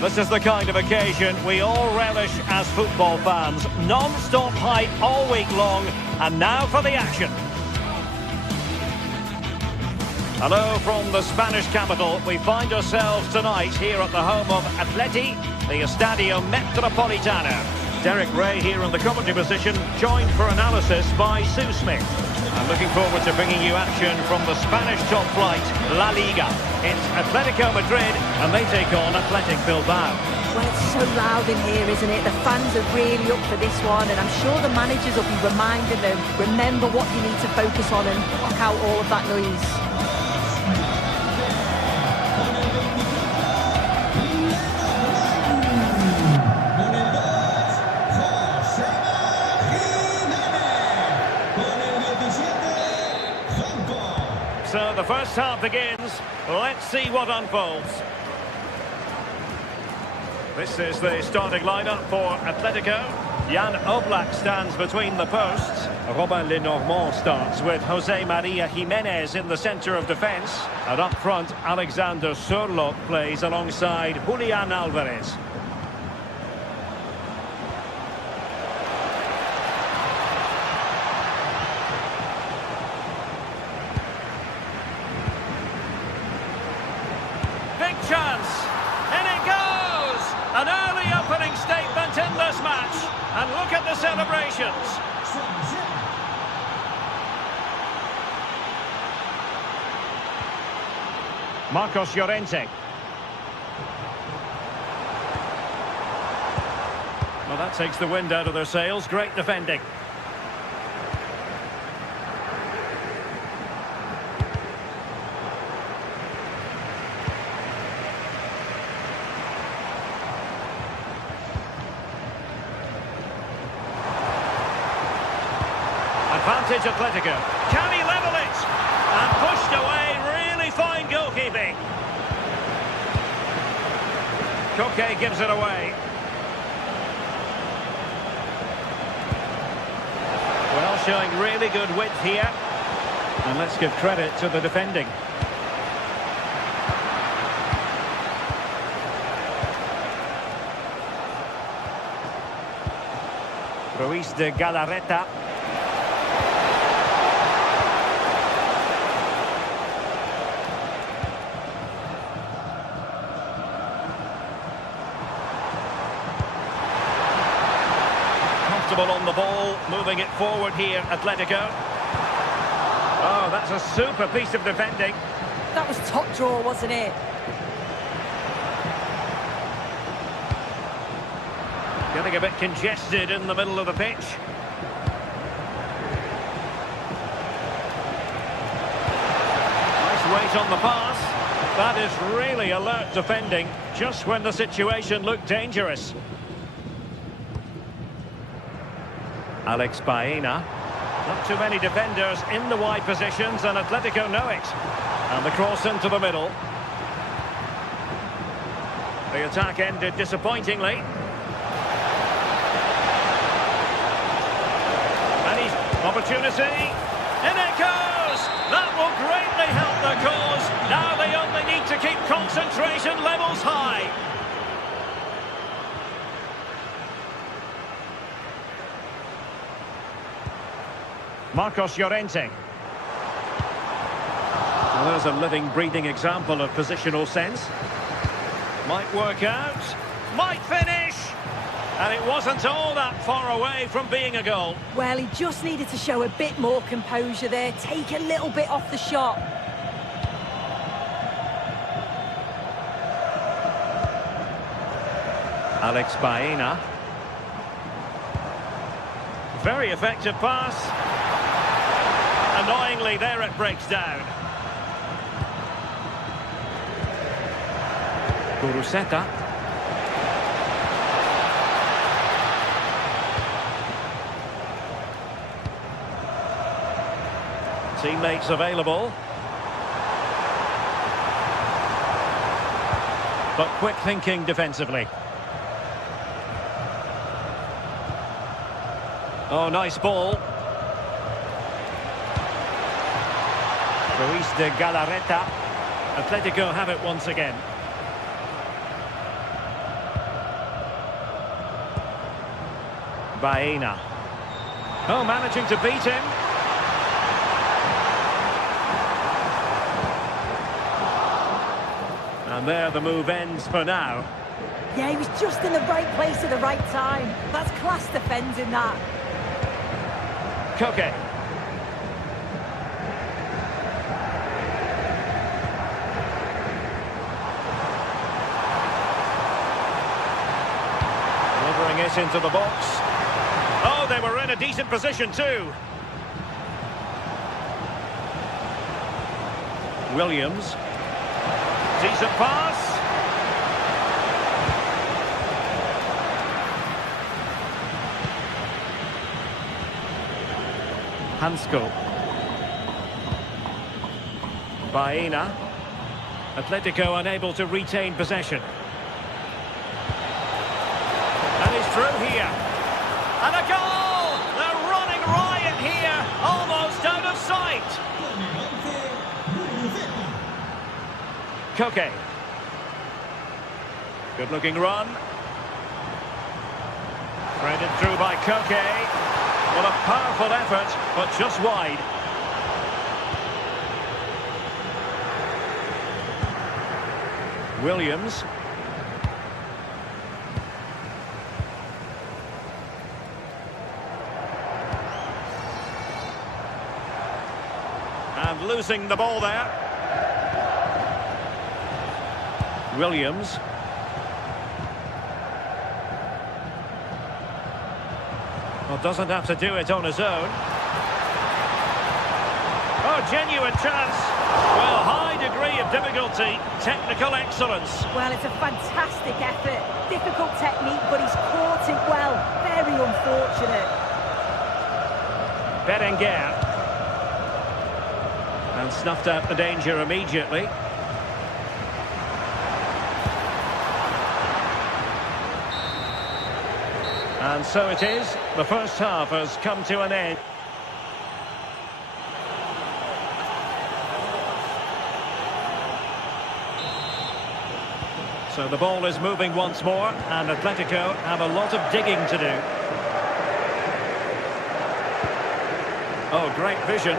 This is the kind of occasion we all relish as football fans. Non-stop hype all week long, and now for the action. Hello from the Spanish capital. We find ourselves tonight here at the home of Atleti, the Estadio Metropolitano. Derek Ray here in the commentary position, joined for analysis by Sue Smith. I'm looking forward to bringing you action from the Spanish top flight, La Liga. It's Atletico Madrid, and they take on Athletic Bilbao. Well, it's so loud in here, isn't it? The fans are really up for this one, and I'm sure the managers will be reminding them, remember what you need to focus on and block out all of that noise. So the first half begins. Let's see what unfolds. This is the starting lineup for Atletico. Jan Oblak stands between the posts. Robin Lenormand starts with Jose Maria Jimenez in the centre of defence. And up front, Alexander Sørloth plays alongside Julian Alvarez. Big chance, and it goes! An early opening statement in this match, and look at the celebrations. Marcos Llorente. Well, that takes the wind out of their sails. Great defending. Advantage Atletico. Can he level it? And pushed away. Really fine goalkeeping. Koke gives it away. Well, showing really good width here. And let's give credit to the defending. Ruiz de Galarreta. On the ball, moving it forward here, Atletico. Oh, that's a super piece of defending. That was top draw, wasn't it? Getting a bit congested in the middle of the pitch. Nice weight on the pass. That is really alert defending, just when the situation looked dangerous. Alex Baena. Not too many defenders in the wide positions, and Atletico know it. And the cross into the middle. The attack ended disappointingly. And he's opportunity. In it goes! That will greatly help the cause. Now they only need to keep concentration levels high. Marcos Llorente. Well, there's a living, breathing example of positional sense. Might work out. Might finish. And it wasn't all that far away from being a goal. Well, he just needed to show a bit more composure there. Take a little bit off the shot. Alex Baena. Very effective pass. Annoyingly, there it breaks down. Guruseta. Teammates available. But quick thinking defensively. Oh, nice ball. Ruiz de Galarreta. Atletico have it once again. Baena. Oh, managing to beat him. And there the move ends for now. Yeah, he was just in the right place at the right time. That's class defending, that. Koke. Delivering it into the box. Oh, they were in a decent position too. Williams. Decent pass. Hansko. Baena. Atletico unable to retain possession. And he's through here. And a goal! They're running riot here, almost out of sight. Koke. Good looking run. Threaded through by Koke. Well, a powerful effort, but just wide. Williams. And losing the ball there. Williams. Well, doesn't have to do it on his own. Oh, genuine chance. Well, high degree of difficulty, technical excellence. Well, it's a fantastic effort. Difficult technique, but he's caught it well. Very unfortunate. Berenguer. And snuffed out the danger immediately. And so it is. The first half has come to an end. So the ball is moving once more, and Atletico have a lot of digging to do. Oh, great vision.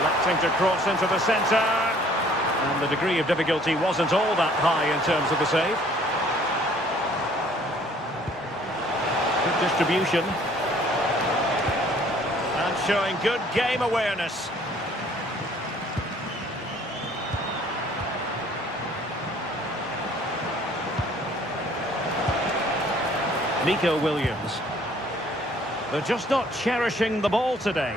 Electing to cross into the centre. And the degree of difficulty wasn't all that high in terms of the save. Good distribution. And showing good game awareness. Nico Williams. They're just not cherishing the ball today.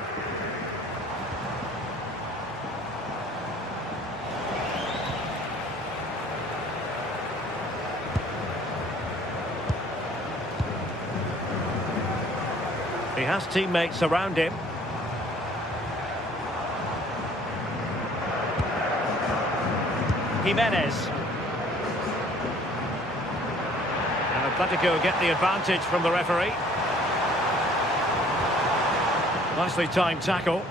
He has teammates around him. Jimenez. And Atletico get the advantage from the referee. Nicely timed tackle.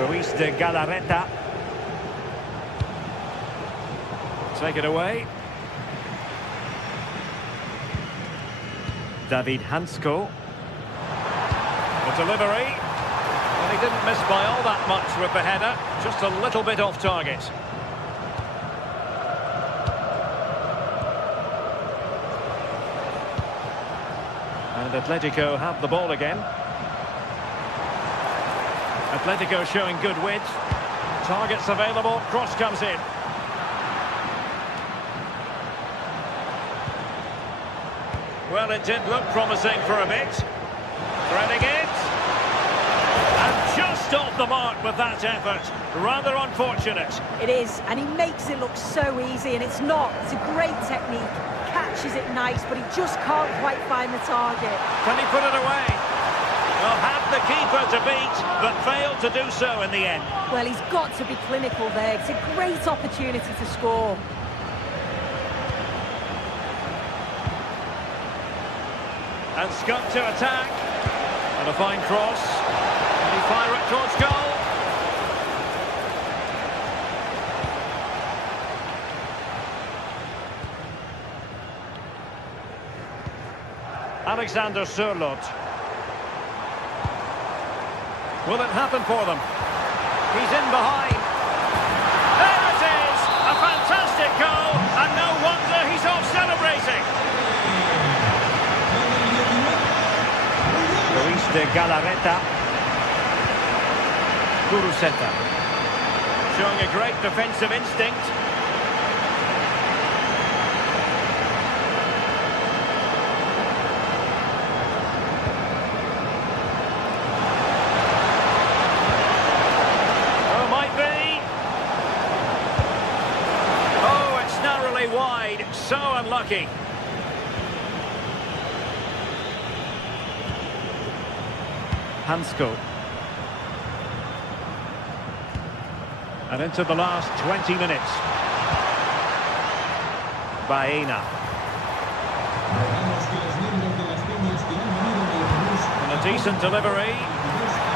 Ruiz de Galarreta. Take it away. David Hansko. The delivery. And he didn't miss by all that much with the header. Just a little bit off target. And Atletico have the ball again. Atletico showing good width. Targets available. Cross comes in. Well, it did look promising for a bit. Threading it. And just off the mark with that effort. Rather unfortunate. It is, and he makes it look so easy, and it's not. It's a great technique. Catches it nice, but he just can't quite find the target. Can he put it away? Well, had the keeper to beat, but failed to do so in the end. Well, he's got to be clinical there. It's a great opportunity to score. And Scott to attack. And a fine cross. Can he fire it towards goal? Alexander Sørloth. Will it happen for them? He's in behind. There it is! A fantastic goal, and no wonder he's off celebrating. Luis de Galarreta. Kuruseta. Showing a great defensive instinct. Oh, might be. Oh, it's narrowly wide. So unlucky. Hansko. And into the last 20 minutes. Baena. And a decent delivery.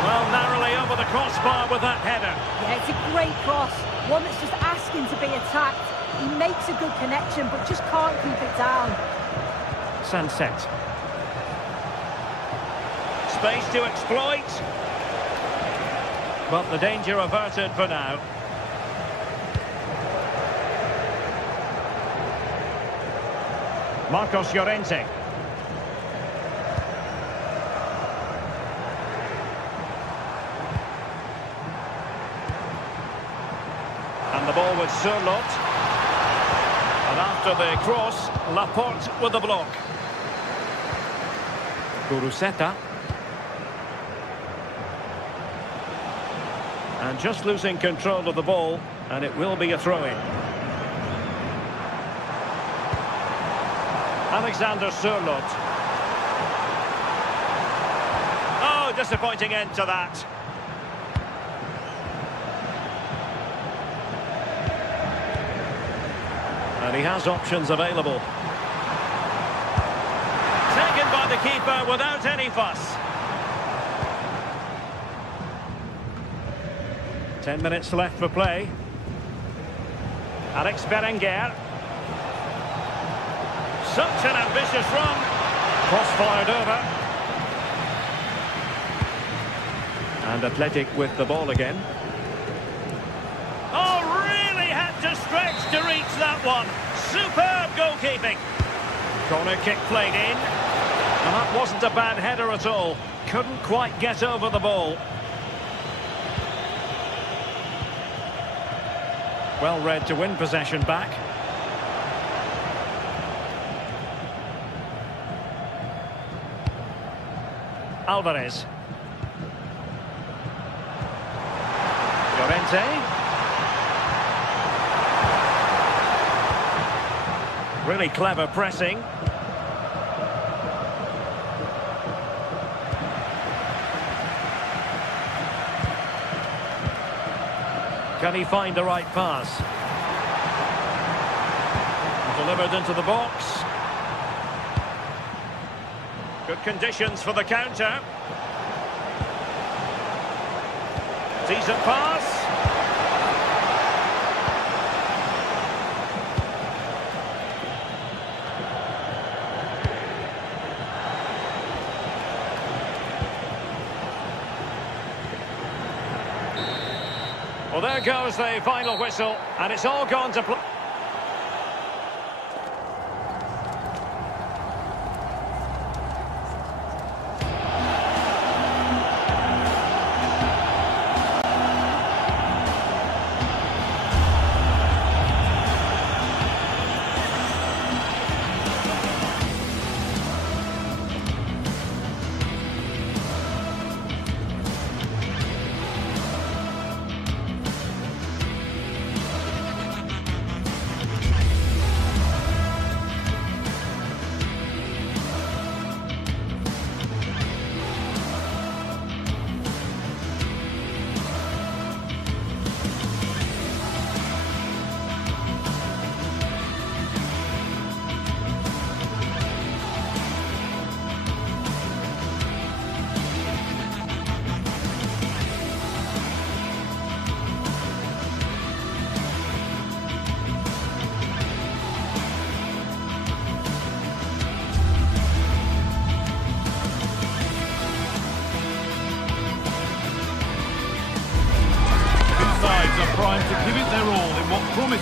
Well, narrowly over the crossbar with that header. Yeah, it's a great cross. One that's just asking to be attacked. He makes a good connection, but just can't keep it down. Sunset. Space to exploit. But the danger averted for now. Marcos Llorente. And the ball with Sørloth. And after the cross, Laporte with the block. Kuruseta. And just losing control of the ball, and it will be a throw-in. Alexander Sørloth. Oh, disappointing end to that. And he has options available. Taken by the keeper without any fuss. 10 minutes left for play. Alex Berenguer. Such an ambitious run. Cross-fired over. And Athletic with the ball again. Oh, really had to stretch to reach that one. Superb goalkeeping. Corner kick played in. And that wasn't a bad header at all. Couldn't quite get over the ball. Well read to win possession back. Alvarez. Llorente. Really clever pressing. Can he find the right pass? Delivered into the box. Good conditions for the counter. Decent pass. Well, there goes the final whistle, and it's all gone to play.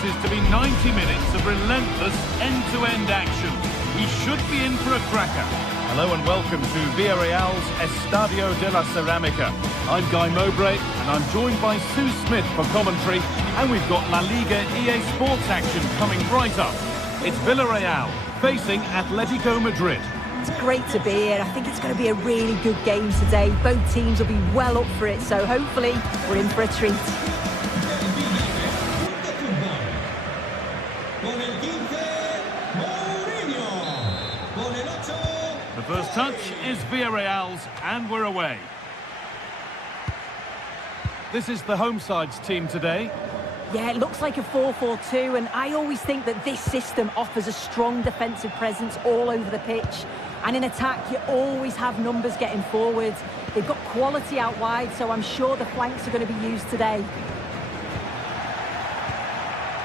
promises to be 90 minutes of relentless end-to-end action. We should be in for a cracker. Hello and welcome to Villarreal's Estadio de la Cerámica. I'm Guy Mowbray and I'm joined by Sue Smith for commentary, and we've got La Liga EA Sports action coming right up. It's Villarreal facing Atletico Madrid. It's great to be here. I think it's going to be a really good game today. Both teams will be well up for it, so hopefully we're in for a treat. The first touch is Villarreal's, and we're away. This is the home side's team today. Yeah, it looks like a 4-4-2, and I always think that this system offers a strong defensive presence all over the pitch. And in attack, you always have numbers getting forward. They've got quality out wide, so I'm sure the flanks are going to be used today.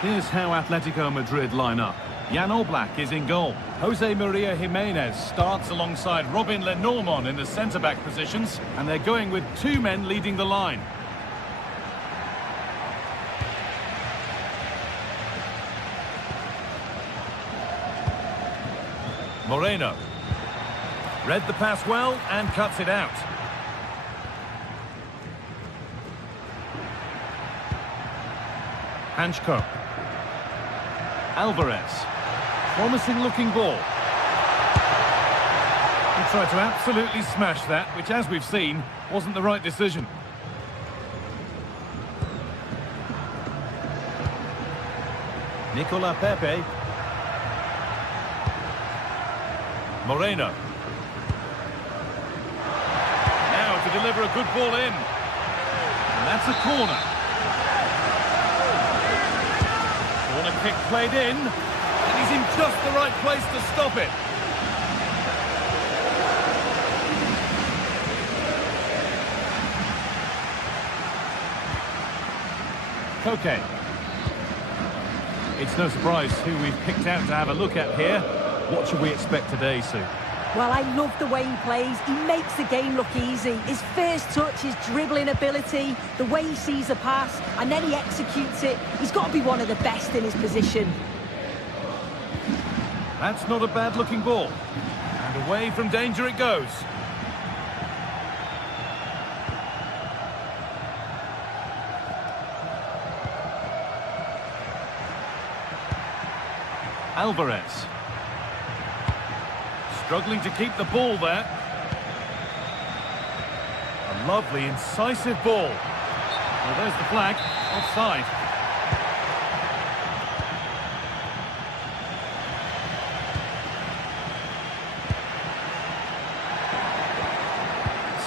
Here's how Atletico Madrid line up. Jan Oblak is in goal. Jose Maria Jimenez starts alongside Robin Lenormand in the centre-back positions, and they're going with two men leading the line. Moreno. Read the pass well and cuts it out. Hanchko. Alvarez. Promising looking ball. He tried to absolutely smash that, which, as we've seen, wasn't the right decision. Nicola Pepe. Moreno. Now to deliver a good ball in. And that's a corner. Corner kick played in. And he's in just the right place to stop it. Koke. It's no surprise who we've picked out to have a look at here. What should we expect today, Sue? Well, I love the way he plays. He makes the game look easy. His first touch, his dribbling ability, the way he sees a pass, and then he executes it. He's got to be one of the best in his position. That's not a bad-looking ball. And away from danger it goes. Alvarez. Struggling to keep the ball there. A lovely, incisive ball. Well, there's the flag. Offside.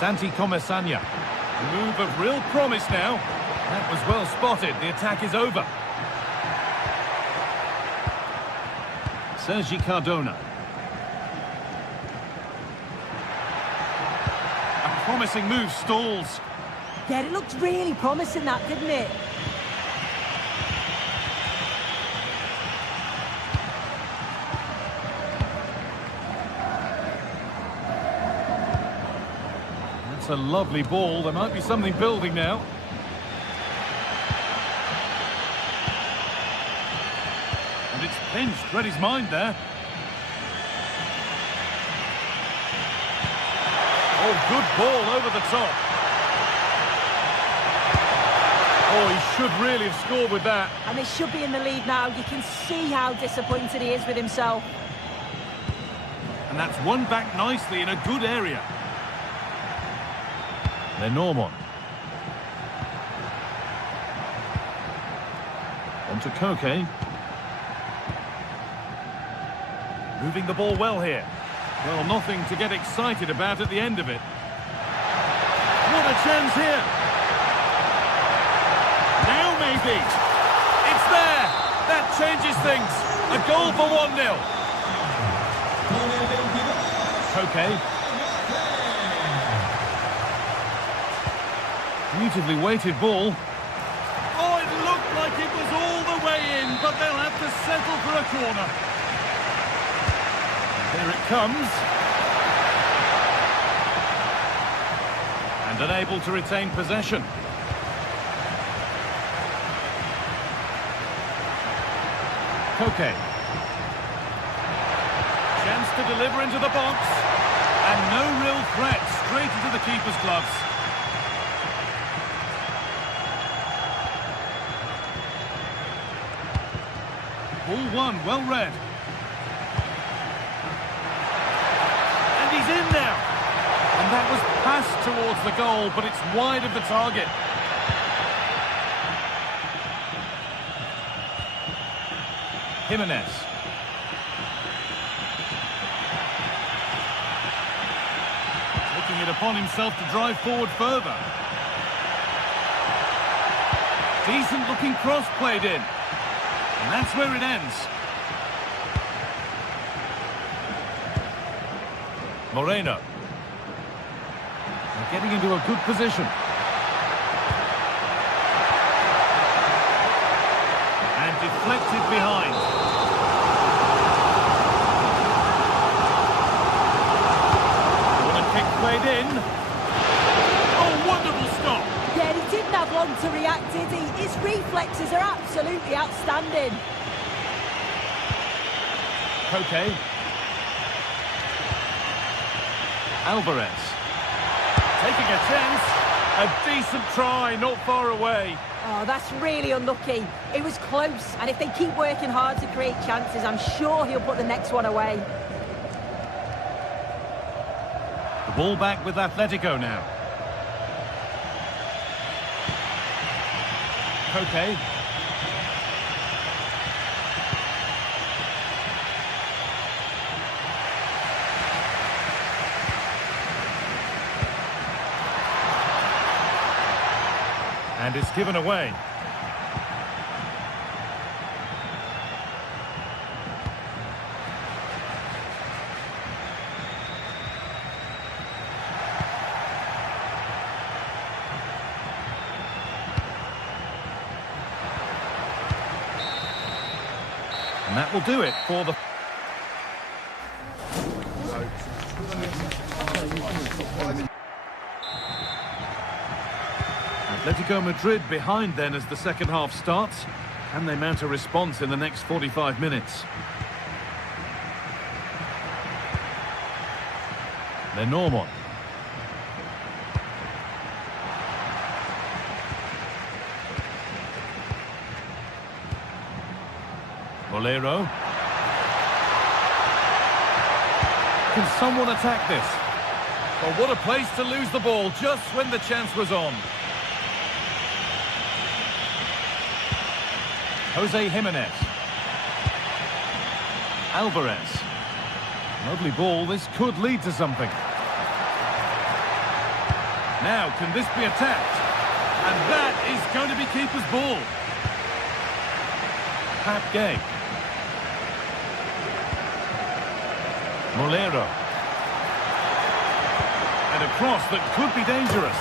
Santi Comesaña. A move of real promise now. That was well spotted. The attack is over. Sergi Cardona. A promising move stalls. Yeah, it looked really promising, that, didn't it? That's a lovely ball. There might be something building now. And it's pinched. Read his mind there. Oh, good ball over the top. Oh, he should really have scored with that. And they should be in the lead now. You can see how disappointed he is with himself. And that's won back nicely in a good area. Lenormand. On to Koke. Moving the ball well here. Well, nothing to get excited about at the end of it. What a chance here. Now maybe. It's there. That changes things. A goal for 1-0. Koke. Beautifully weighted ball. Oh, it looked like it was all the way in, but they'll have to settle for a corner. There it comes. And unable to retain possession. Koke. Chance to deliver into the box. And no real threat, straight into the keeper's gloves. Ball one, well read. And he's in now. And that was passed towards the goal, but it's wide of the target. Jimenez. Taking it upon himself to drive forward further. Decent looking cross played in. And that's where it ends. Moreno. They're getting into a good position. And deflected behind. Corner kick played in. Oh, wonderful stop. Yeah, he didn't have long to react, did he? His reflexes are absolutely outstanding. Koke. Alvarez. Taking a chance. A decent try, not far away. Oh, that's really unlucky. It was close, and if they keep working hard to create chances, I'm sure he'll put the next one away. The ball back with Atletico now. Koke. And it's given away. And that will do it for the... Atletico Madrid behind then as the second half starts. Can they mount a response in the next 45 minutes? Lenormand. Bolero. Can someone attack this? Well, what a place to lose the ball just when the chance was on. Jose Jimenez. Alvarez. Lovely ball, this could lead to something. Now, can this be attacked? And that is going to be keeper's ball. Pat Gay. Molero. And a cross that could be dangerous.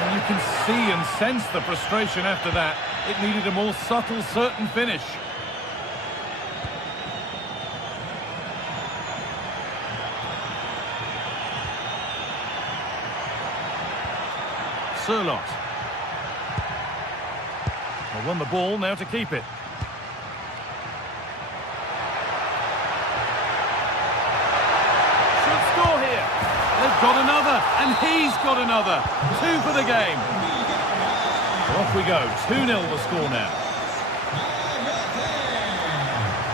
And you can see and sense the frustration after that. It needed a more subtle, certain finish. Surlot. They won the ball, now to keep it. Should score here. They've got another, and he's got another. 2 for the game. Off we go, 2-0 the score now.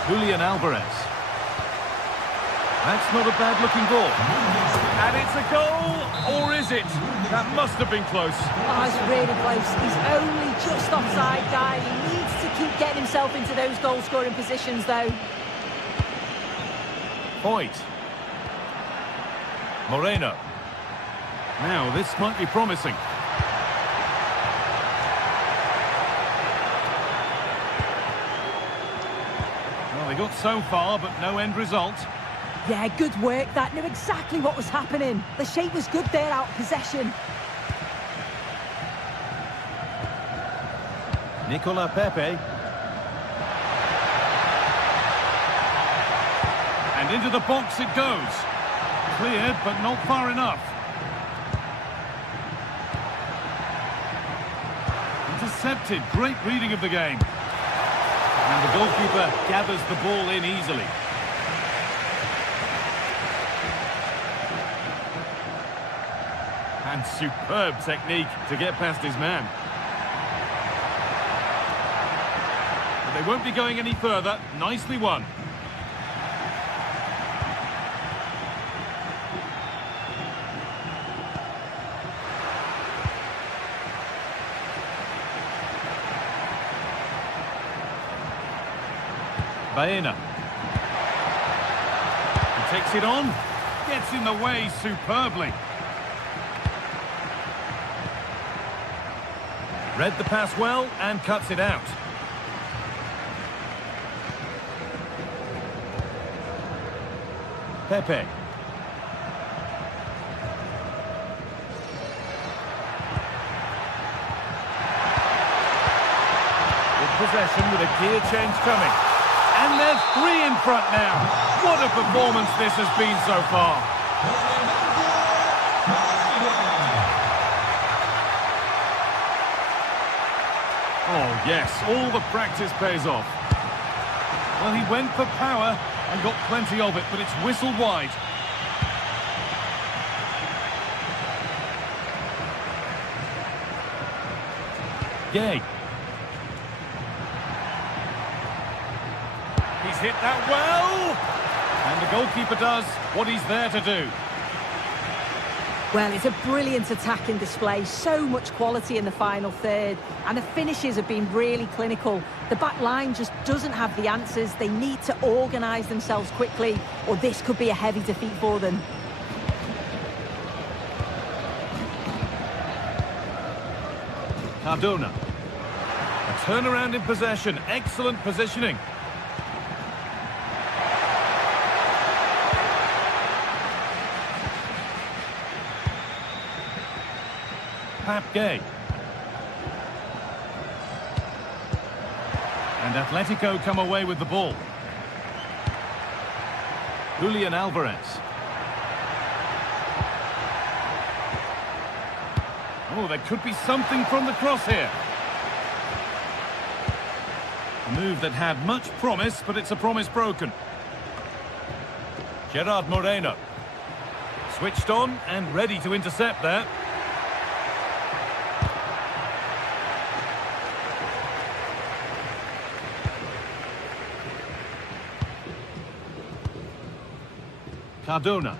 Julian Alvarez. That's not a bad looking ball. And it's a goal, or is it? That must have been close. Oh, it's really close. He's only just offside, guy. He needs to keep getting himself into those goal-scoring positions, though. Voigt. Moreno. Now, this might be promising. Well, they got so far, but no end result. Yeah, good work. That knew exactly what was happening. The shape was good there, out of possession. Nicola Pepe. And into the box it goes. Cleared, but not far enough. Intercepted. Great reading of the game. And the goalkeeper gathers the ball in easily. And superb technique to get past his man. But they won't be going any further. Nicely won. Baena. He takes it on. Gets in the way superbly. Read the pass well and cuts it out. Pepe. With possession with a gear change coming. And there's 3 in front now. What a performance this has been so far. Oh, yes, all the practice pays off. Well, he went for power and got plenty of it, but it's whistled wide. Gay. He's hit that well. And the goalkeeper does what he's there to do. Well, it's a brilliant attacking display, so much quality in the final third, and the finishes have been really clinical. The back line just doesn't have the answers. They need to organise themselves quickly, or this could be a heavy defeat for them. Cardona. A turnaround in possession, excellent positioning. Gay. And Atletico come away with the ball. Julian Alvarez. Oh, there could be something from the cross here. A move that had much promise, but it's a promise broken. Gerard Moreno. Switched on and ready to intercept there. Cardona.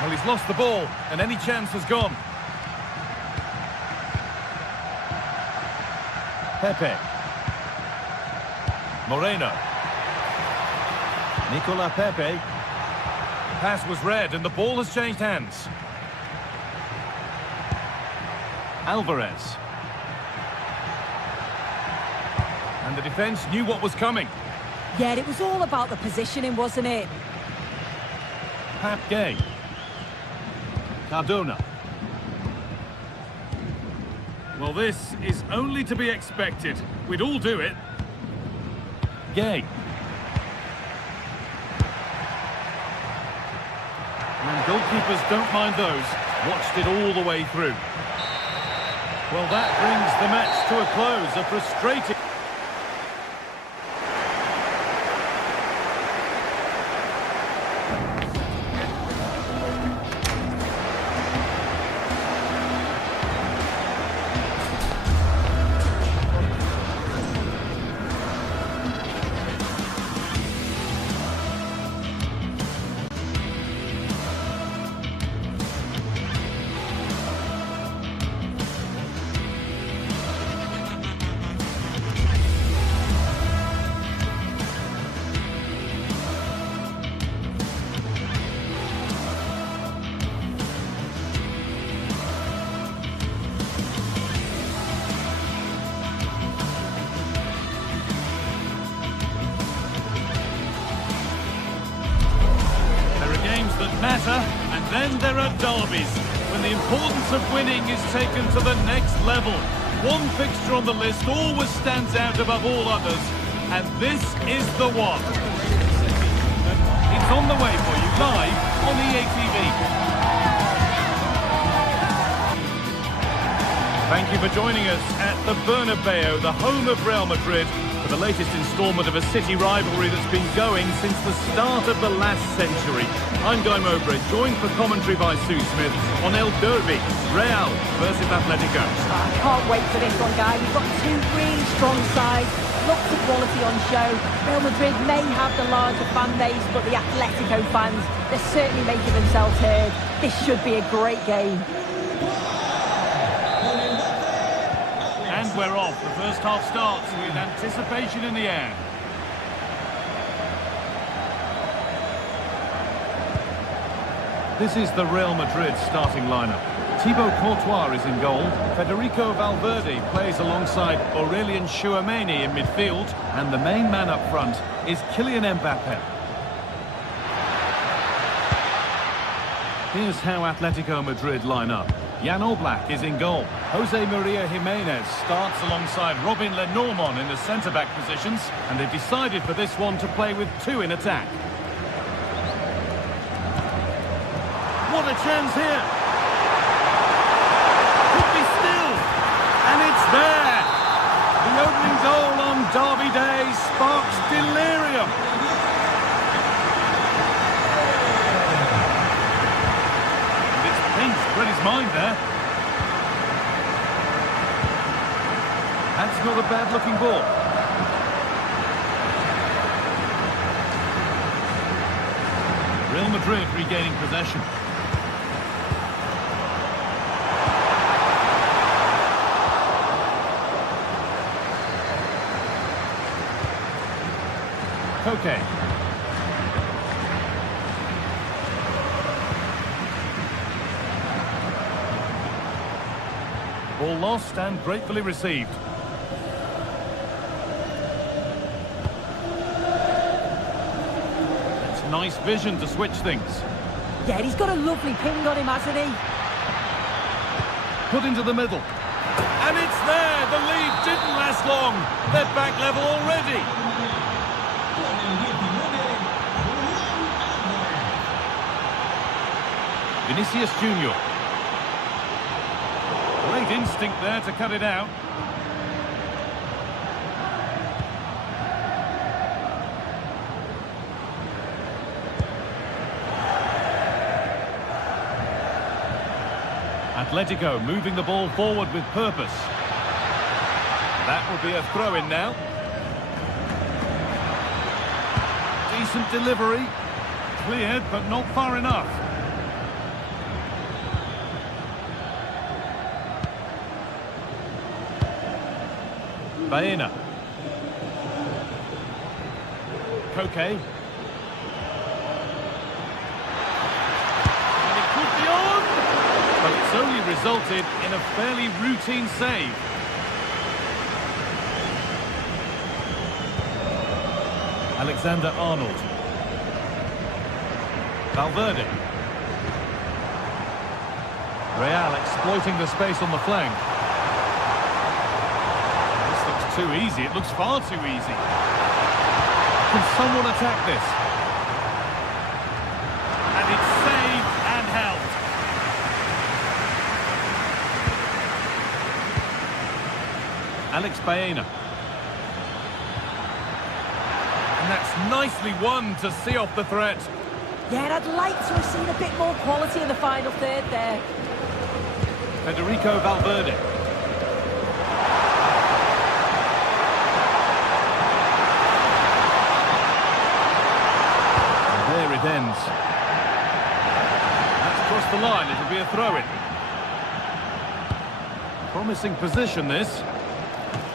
Well, he's lost the ball, and any chance has gone. Pepe. Moreno. Nicola Pepe. Pass was read, and the ball has changed hands. Alvarez. And the defence knew what was coming. Yeah, it was all about the positioning, wasn't it? Gay. Cardona. Well, this is only to be expected. We'd all do it. Gay. And goalkeepers don't mind those. Watched it all the way through. Well, that brings the match to a close. A frustrating... matter, and then there are derbies, when the importance of winning is taken to the next level. One fixture on the list always stands out above all others, and this is the one. It's on the way for you live on EA TV. Thank you for joining us at the Bernabeu, the home of Real Madrid, for the latest instalment of a city rivalry that's been going since the start of the last century. I'm Guy Mowbray, joined for commentary by Sue Smith on El Derby, Real versus Atletico. I can't wait for this one, Guy. We've got two really strong sides, lots of quality on show. Real Madrid may have the larger fan base, but the Atletico fans, they're certainly making themselves heard. This should be a great game. And we're off. The first half starts with anticipation in the air. This is the Real Madrid starting lineup. Thibaut Courtois is in goal. Federico Valverde plays alongside Aurelien Tchouameni in midfield. And the main man up front is Kylian Mbappe. Here's how Atletico Madrid line up. Jan Oblak is in goal. Jose Maria Jimenez starts alongside Robin Lenormand in the centre-back positions, and they've decided for this one to play with two in attack. What a chance here! Could be still, and it's there! The opening goal on Derby Day sparks delirium. Read his mind there. That's not a bad-looking ball. Real Madrid regaining possession. Koke. Ball lost and gratefully received. It's nice vision to switch things. Yeah, he's got a lovely ping on him, hasn't he? Put into the middle. And it's there! The lead didn't last long. They're back level already. Vinicius Junior. Great instinct there to cut it out. Atletico moving the ball forward with purpose. That will be a throw-in now. Decent delivery. Cleared, but not far enough. Baena. Koke. And it could be on! But it's only resulted in a fairly routine save. Alexander-Arnold. Valverde. Real exploiting the space on the flank. Too easy. It looks far too easy. Can someone attack this? And it's saved and held. Alex Baena. And that's nicely won to see off the threat. Yeah, I'd like to have seen a bit more quality in the final third there. Federico Valverde. It ends. That's crossed the line. It'll be a throw-in. Promising position, this.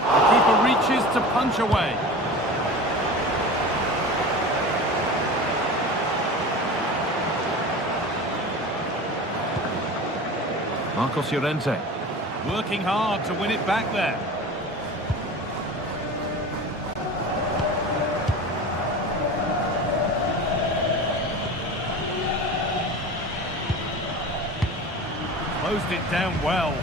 The keeper reaches to punch away. Marcos Llorente. Working hard to win it back there. Closed it down well.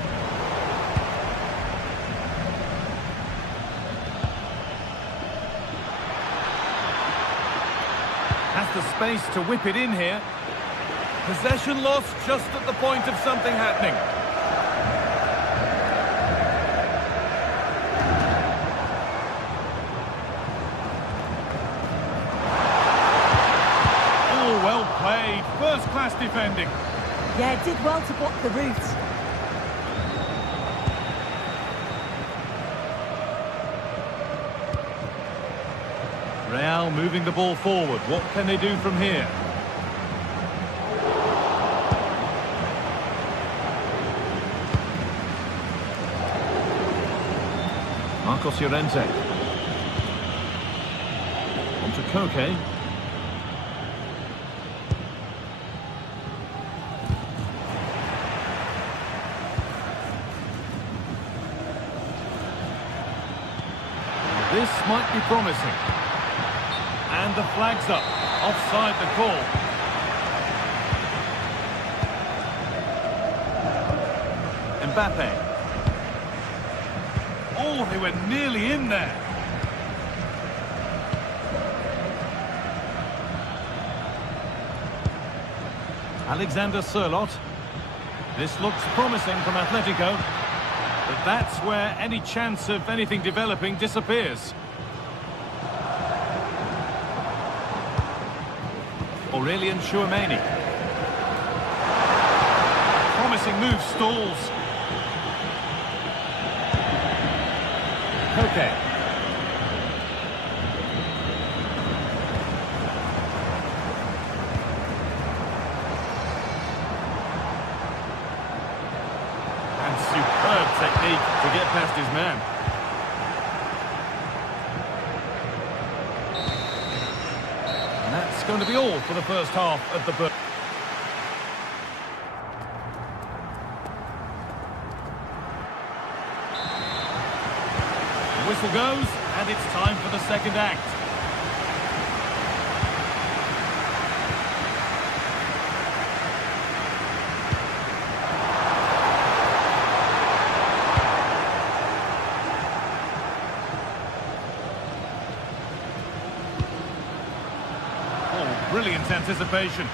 Has the space to whip it in here. Possession lost just at the point of something happening. Oh, well played. First-class defending. Yeah, did well to block the route. Real moving the ball forward. What can they do from here? Marcos Llorente. On to Koke. This might be promising. And the flag's up. Offside the call. Mbappe. Oh, they were nearly in there. Alexander Sørloth. This looks promising from Atletico. But that's where any chance of anything developing disappears. Aurelian Tchouameni. Promising move stalls. Koke. And superb technique to get past his man. And that's going to be all for the first half of the book. The whistle goes, and it's time for the second act. Oh, brilliant anticipation.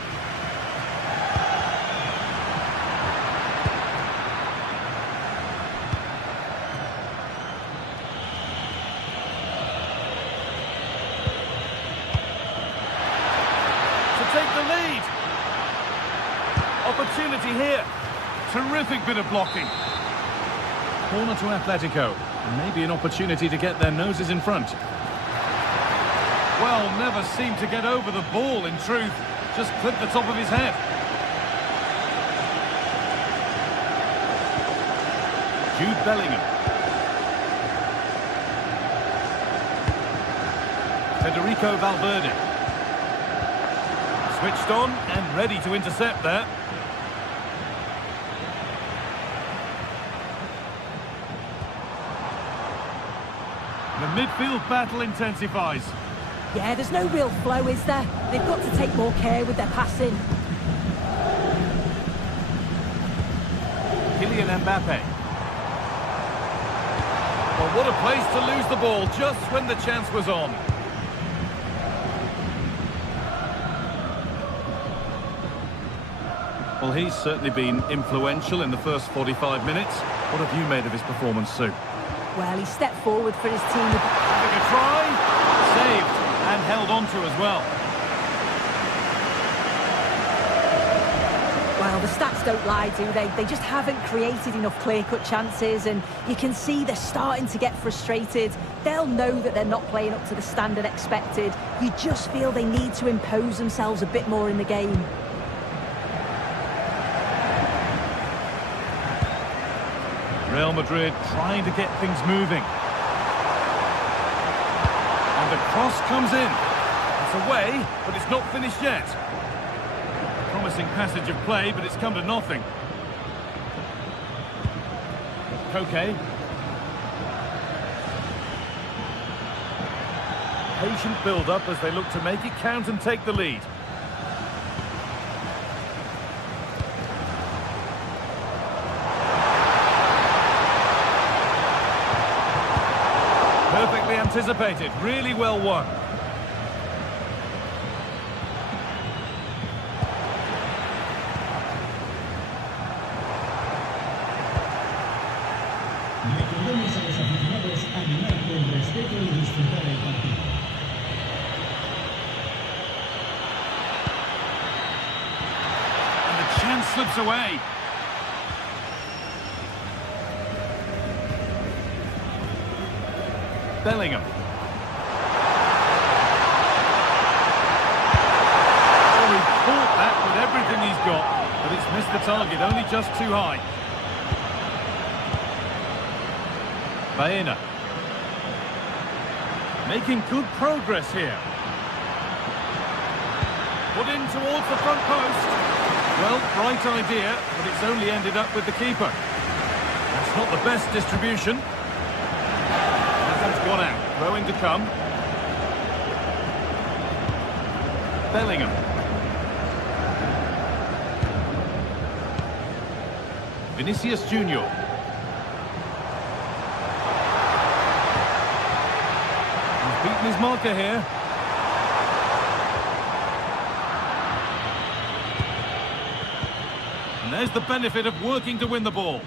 Take the lead. Opportunity here. Terrific bit of blocking. Corner to Atletico. And maybe an opportunity to get their noses in front. Well, never seemed to get over the ball in truth. Just clipped the top of his head. Jude Bellingham. Federico Valverde. Switched on and ready to intercept there. The midfield battle intensifies. Yeah, there's no real flow, is there? They've got to take more care with their passing. Kylian Mbappe. Well, what a place to lose the ball just when the chance was on. Well, he's certainly been influential in the first 45 minutes. What have you made of his performance, Sue? Well, he stepped forward for his team. Having a try, saved and held on to as well. Well, the stats don't lie, do they? They just haven't created enough clear-cut chances, and you can see they're starting to get frustrated. They'll know that they're not playing up to the standard expected. You just feel they need to impose themselves a bit more in the game. Real Madrid trying to get things moving. And the cross comes in. It's away, but it's not finished yet. Promising passage of play, but it's come to nothing. Koke. Patient build-up as they look to make it count and take the lead. Perfectly anticipated, really well won. Informes a los aficionados a mirar con respeto y disfrutar el partido. And the chance slips away. Bellingham. Oh, he caught that with everything he's got, but it's missed the target, only just too high. Baena. Making good progress here. Put in towards the front post. Well, right idea, but it's only ended up with the keeper. That's not the best distribution. That's gone out. Throwing to come. Bellingham. Vinicius Junior. He's beaten his marker here. And there's the benefit of working to win the ball.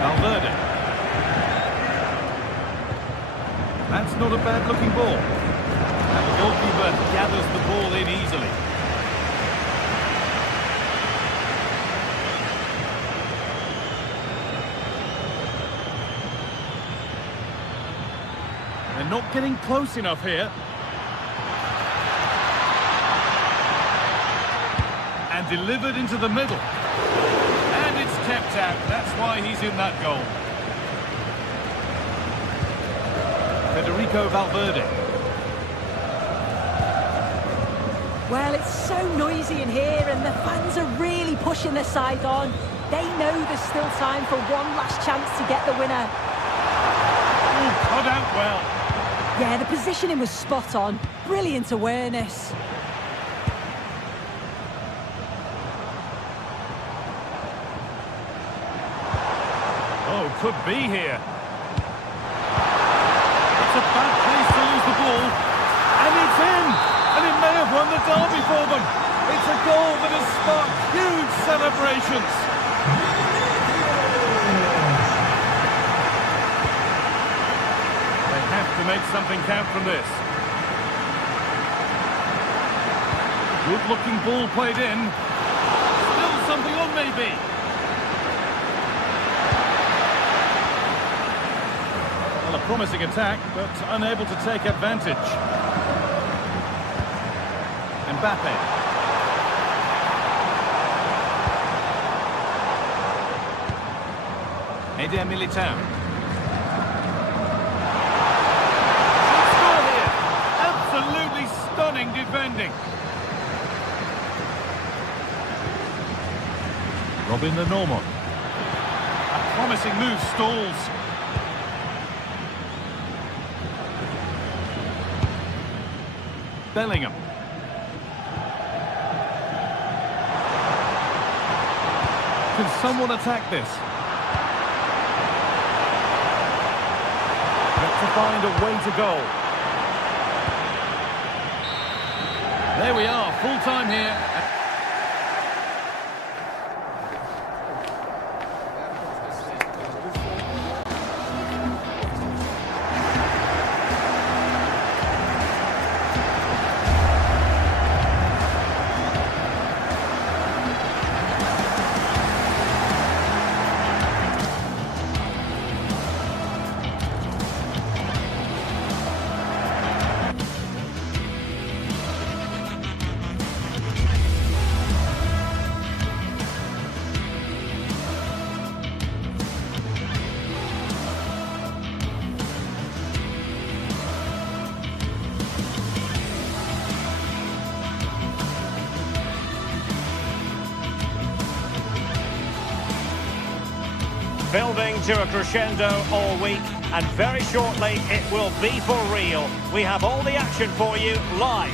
Valverde. That's not a bad-looking ball. And the goalkeeper gathers the ball in easily. They're not getting close enough here. And delivered into the middle. And it's kept out. That's why he's in that goal. Federico Valverde. Well, it's so noisy in here and the fans are really pushing their side on. They know there's still time for one last chance to get the winner. Ooh, cut out well. Yeah, the positioning was spot on. Brilliant awareness. Oh, could be here. It's a bad place to lose the ball. And it's in! And it may have won the derby for them. It's a goal that has sparked huge celebrations. They have to make something count from this. Good-looking ball played in. Still something on, maybe. Well, a promising attack, but unable to take advantage. Mbappe. Eder Militao. Should score here. Absolutely stunning defending. Robin the Normand. A promising move stalls. Bellingham. Can someone attack this? Got to find a way to go. There we are, full time here. Building to a crescendo all week, and very shortly it will be for real. We have all the action for you live.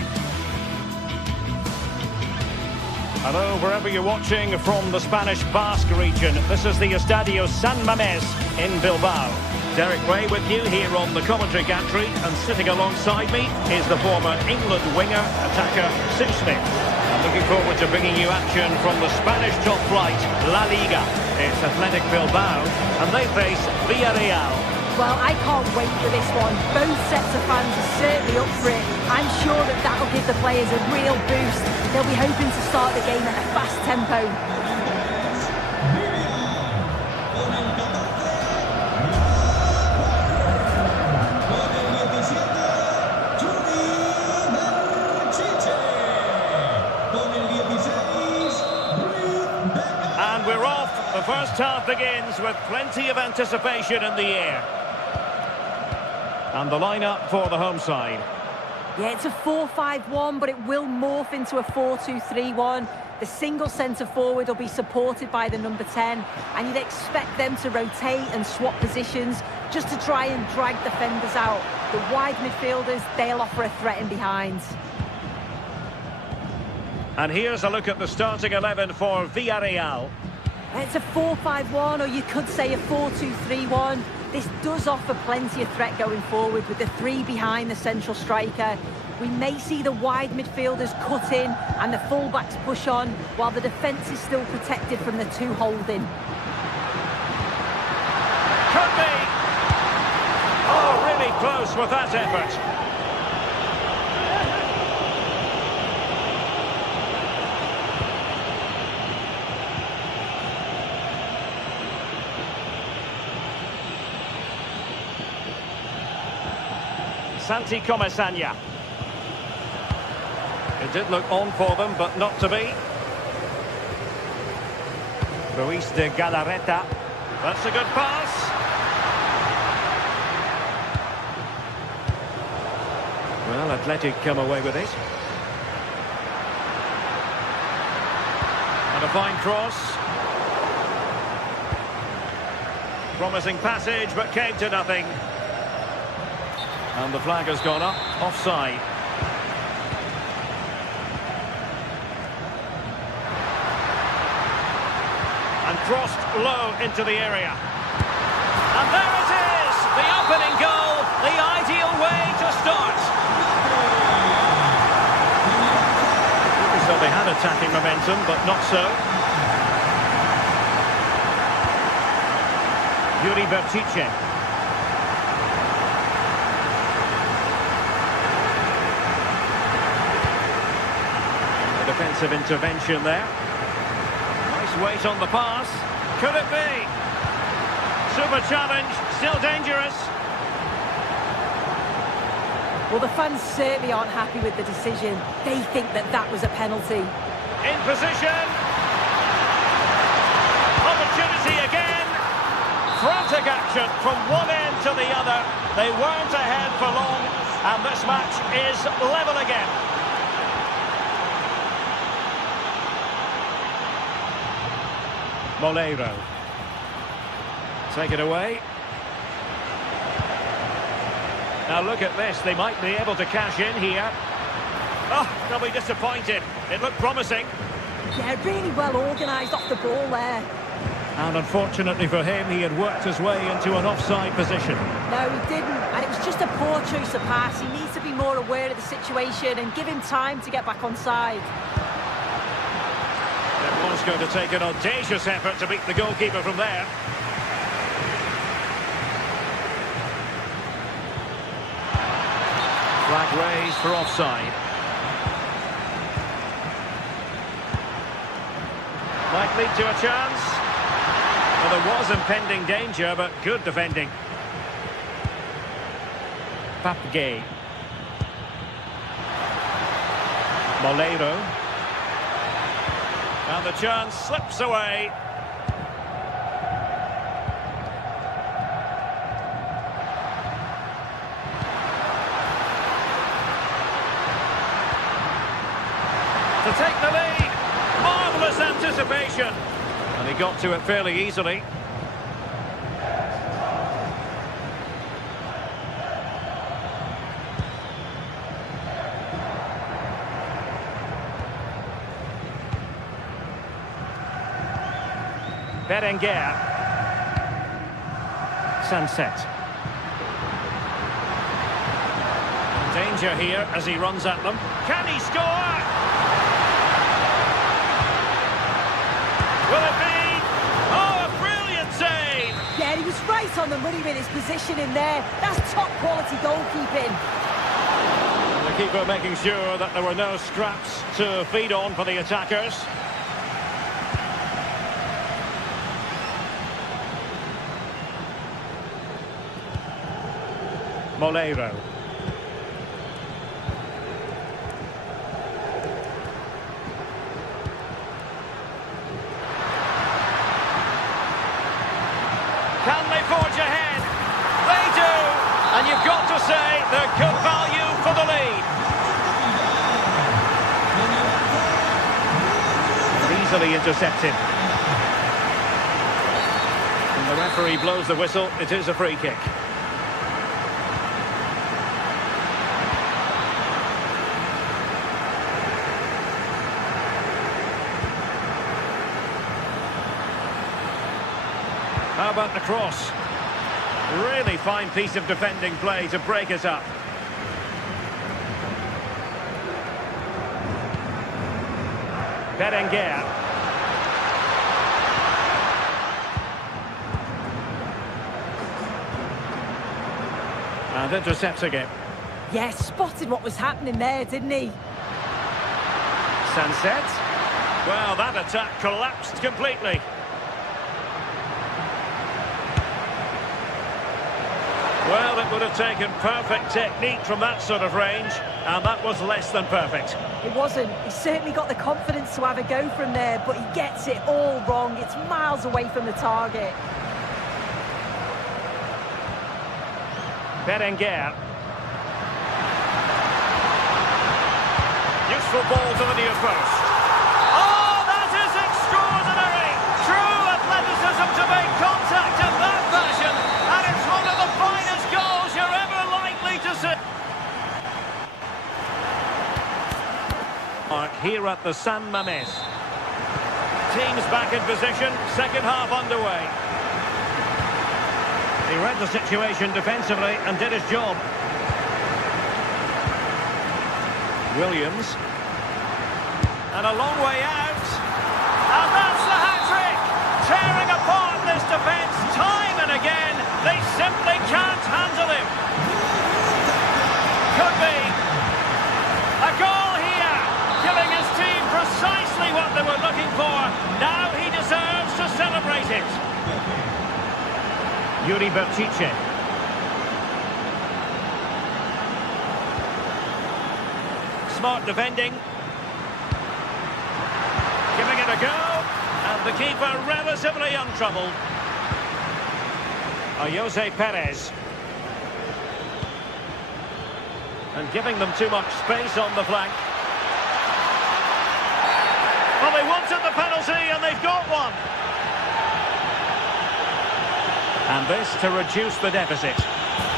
Hello, wherever you're watching from the Spanish Basque region. This is the Estadio San Mamés in Bilbao. Derek Ray with you here on the commentary gantry, and sitting alongside me is the former England winger, attacker Sim Smith. And Looking forward to bringing you action from the Spanish top flight, La Liga. It's Athletic Bilbao, and they face Villarreal. Well, I can't wait for this one. Both sets of fans are certainly up for it. I'm sure that that'll give the players a real boost. They'll be hoping to start the game at a fast tempo. And we're off. The first half begins with plenty of anticipation in the air. And the lineup for the home side. Yeah, it's a 4-5-1, but it will morph into a 4-2-3-1. The single centre-forward will be supported by the number 10, and you'd expect them to rotate and swap positions just to try and drag defenders out. The wide midfielders, they'll offer a threat in behind. And here's a look at the starting 11 for Villarreal. It's a 4-5-1, or you could say a 4-2-3-1. This does offer plenty of threat going forward with the three behind the central striker. We may see the wide midfielders cut in and the fullbacks push on, while the defence is still protected from the two holding. Could be! Oh, really close with that effort. Santi Comesaña. It did look on for them, but not to be. Ruiz de Galarreta. That's a good pass. Well, Athletic come away with it. And a fine cross. Promising passage, but came to nothing. And the flag has gone up, offside. And crossed low into the area. And there it is! The opening goal, the ideal way to start. So they had attacking momentum, but not so. Yuri Bertice. Defensive intervention there. Nice weight on the pass. Could it be? Super challenge, still dangerous. Well, the fans certainly aren't happy with the decision. They think that that was a penalty. In position. Opportunity again. Frantic action from one end to the other. They weren't ahead for long, and this match is level again. Moleiro. Take it away. Now look at this. They might be able to cash in here. Oh, they'll be disappointed. It looked promising. Yeah, really well organised off the ball there. And unfortunately for him, he had worked his way into an offside position. No, he didn't. And it was just a poor choice of pass. He needs to be more aware of the situation and give him time to get back on side. It was going to take an audacious effort to beat the goalkeeper from there. Flag raised for offside. Might lead to a chance. Well, there was impending danger, but good defending. Papgay. Moleiro. And the chance slips away. To take the lead. Marvellous anticipation. And he got to it fairly easily. Berenguer. Sunset. Danger here as he runs at them. Can he score? He's right on the money with his position in there. That's top quality goalkeeping. And the keeper making sure that there were no scraps to feed on for the attackers. Moleiro. Can they forge ahead? They do! And you've got to say they're good value for the lead. Easily intercepted. And the referee blows the whistle. It is a free kick. How about the cross? Really fine piece of defending play to break us up. Berenguer. And intercepts again. Yeah, spotted what was happening there, didn't he? Sunset. Well, that attack collapsed completely. Well, it would have taken perfect technique from that sort of range, and that was less than perfect. It wasn't. He certainly got the confidence to have a go from there, but he gets it all wrong. It's miles away from the target. Berenguer. Useful ball to the near post. Oh, that is extraordinary! True athleticism to make contact in that fashion, and it's one of the finest goals you're ever likely to see. Here at the San Mamés. Teams back in position, second half underway. He read the situation defensively and did his job. Williams. And a long way out. And that's the hat-trick! Tearing apart this defence time and again. They simply can't handle him. Could be. A goal here, giving his team precisely what they were looking for. Now he deserves to celebrate it. Yuri Bertice. Smart defending. Giving it a go. And the keeper relatively untroubled. Jose Perez. And giving them too much space on the flank. Well, they wanted the penalty and they've got one. And this to reduce the deficit.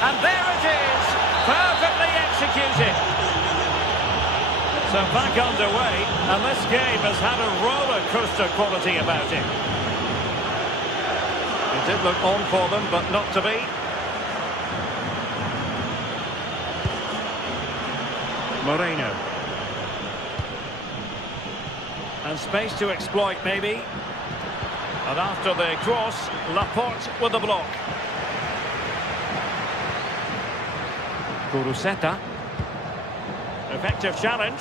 And there it is! Perfectly executed. So back underway, and this game has had a roller coaster quality about it. It did look on for them, but not to be. Moreno. And space to exploit, maybe. And after the cross, Laporte with the block. Kuruseta. Effective challenge.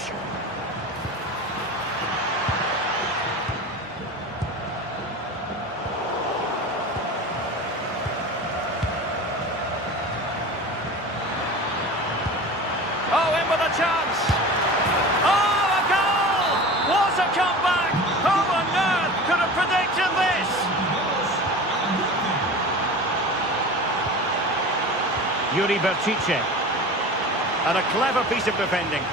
Oh, in with a chance. Oh, a goal! What a comeback! Who on earth could have predicted this? Yuri Bertice. And a clever piece of defending.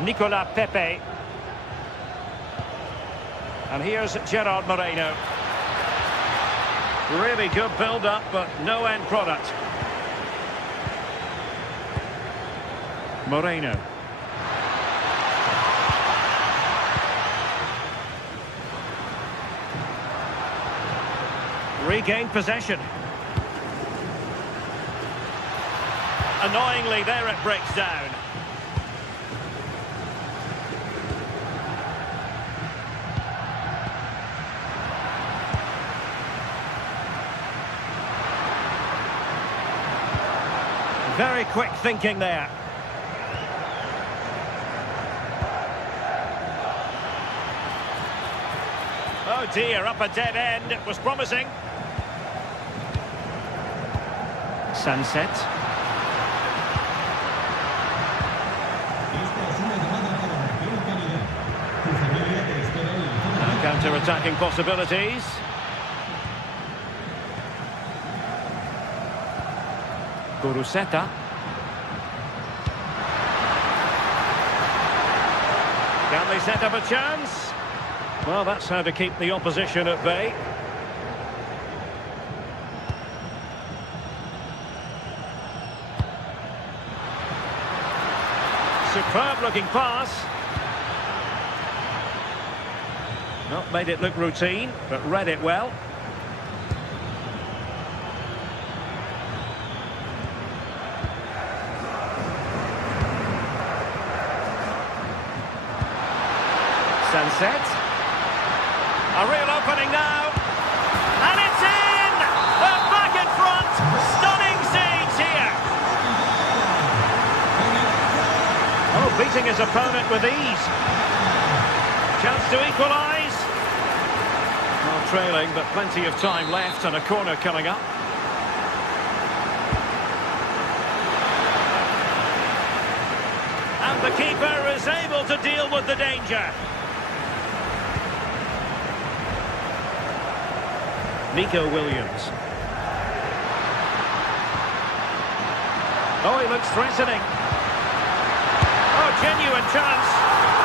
Nicolas Pepe. And here's Gerard Moreno. Really good build-up, but no end product. Moreno. Regained possession. Annoyingly, there it breaks down. Very quick thinking there. Oh dear, up a dead end. It was promising. Sunset. Esta es una llamada para la peor calidad. Tu familia te espera en la zona. Now counter-attacking possibilities. Guruseta. Can they set up a chance? Well, that's how to keep the opposition at bay. Superb looking pass. Not made it look routine, but read it well. Sunset. A real opening now. And it's in! They're back in front. Stunning scenes here. Oh, beating his opponent with ease. Chance to equalise. Well, trailing, but plenty of time left and a corner coming up. And the keeper is able to deal with the danger. Nico Williams. Oh, he looks threatening. Oh, genuine chance.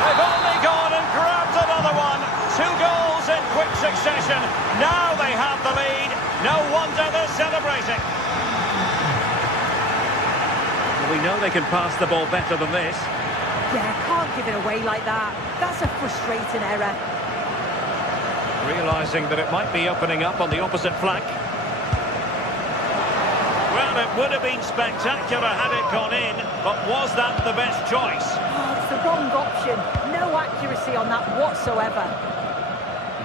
They've only gone and grabbed another one. 2 goals in quick succession. Now they have the lead. No wonder they're celebrating. Well, we know they can pass the ball better than this. Yeah, can't give it away like that. That's a frustrating error. Realising that it might be opening up on the opposite flank. Well, it would have been spectacular had it gone in, but was that the best choice? Oh, it's the wrong option. No accuracy on that whatsoever.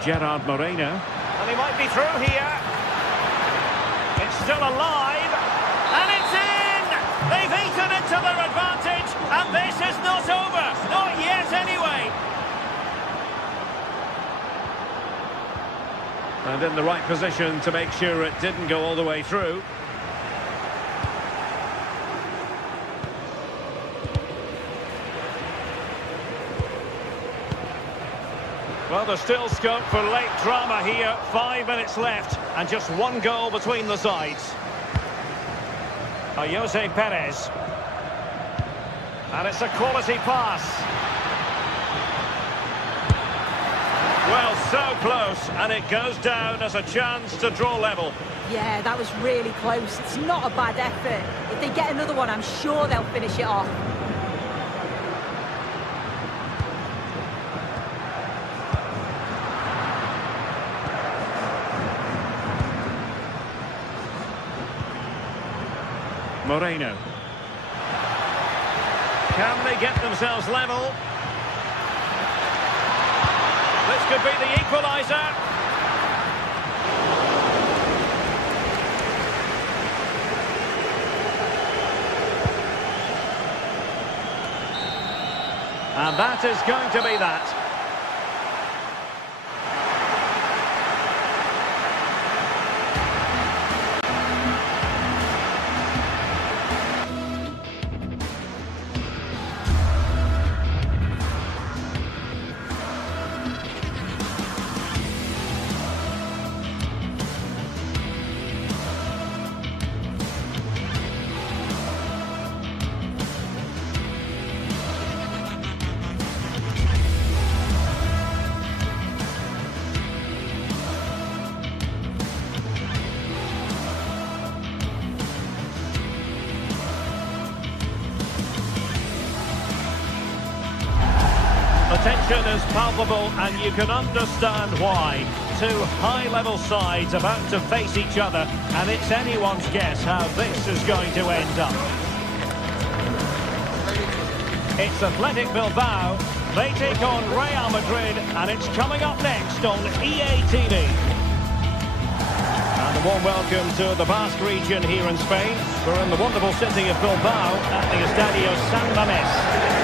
Gerard Moreno. And he might be through here. It's still alive. And it's in! They've eaten into their advantage, and this is not over. Not yet, anyway. And in the right position to make sure it didn't go all the way through. Well, there's still scope for late drama here. 5 minutes left and just 1 goal between the sides. Jose Perez. And it's a quality pass. Well, so close, and it goes down as a chance to draw level. Yeah, that was really close. It's not a bad effort. If they get another one, I'm sure they'll finish it off. Moreno. Can they get themselves level? This could be the equaliser. And that is going to be that. The tension is palpable, and you can understand why. 2 high-level sides about to face each other, and it's anyone's guess how this is going to end up. It's Athletic Bilbao. They take on Real Madrid, and it's coming up next on EA TV. And a warm welcome to the Basque region here in Spain, We're in the wonderful city of Bilbao at the Estadio San Mamés.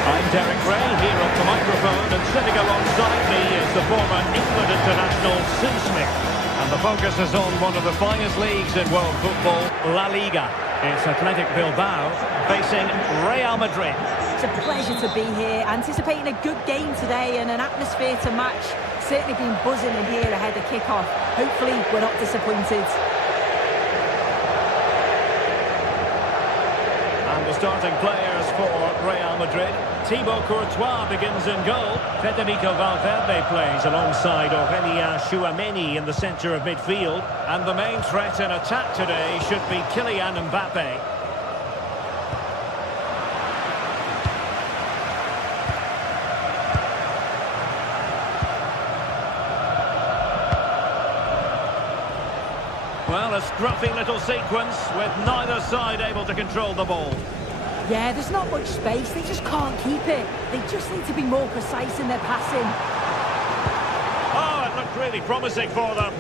I'm Derek Ray here at the microphone, and sitting alongside me is the former England international Sue Smith. And the focus is on one of the finest leagues in world football, La Liga. It's Athletic Bilbao facing Real Madrid. It's a pleasure to be here, anticipating a good game today and an atmosphere to match. Certainly been buzzing in here ahead of kick-off. Hopefully we're not disappointed. And the starting players for Real Madrid. Thibaut Courtois begins in goal. Federico Valverde plays alongside Aurélien Tchouaméni in the centre of midfield. And the main threat in attack today should be Kylian Mbappe. Well, a scruffy little sequence with neither side able to control the ball. Yeah, there's not much space. They just can't keep it. They just need to be more precise in their passing. Oh, it looked really promising for them.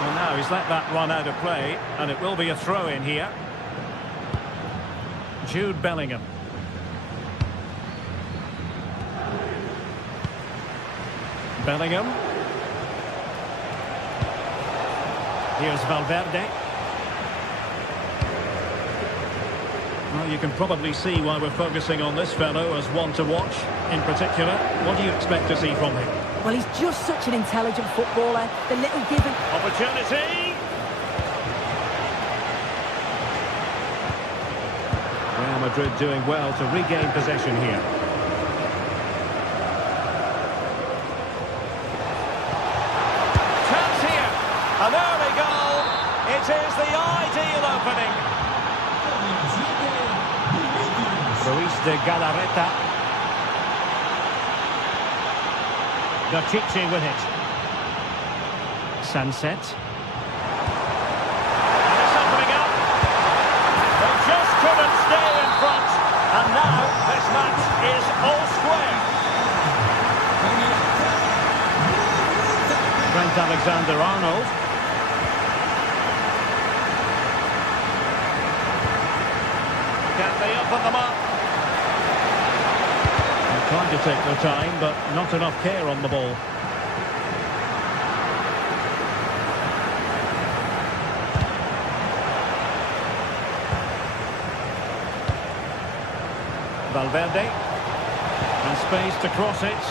Well, now he's let that run out of play, and it will be a throw in here. Jude Bellingham. Bellingham. Here's Valverde. Well, you can probably see why we're focusing on this fellow as one to watch in particular. What do you expect to see from him? Well, he's just such an intelligent footballer. The little give and... Opportunity! Real Madrid doing well to regain possession here. Chance here! An early goal! It is the ideal opening! Ruiz de Galarreta. Gachichi with it. Sunset. And it's opening up. They just couldn't stay in front. And now this match is all square. Trent Alexander-Arnold. Can they open them up? Trying to take their time, but not enough care on the ball. Valverde. And space to cross it.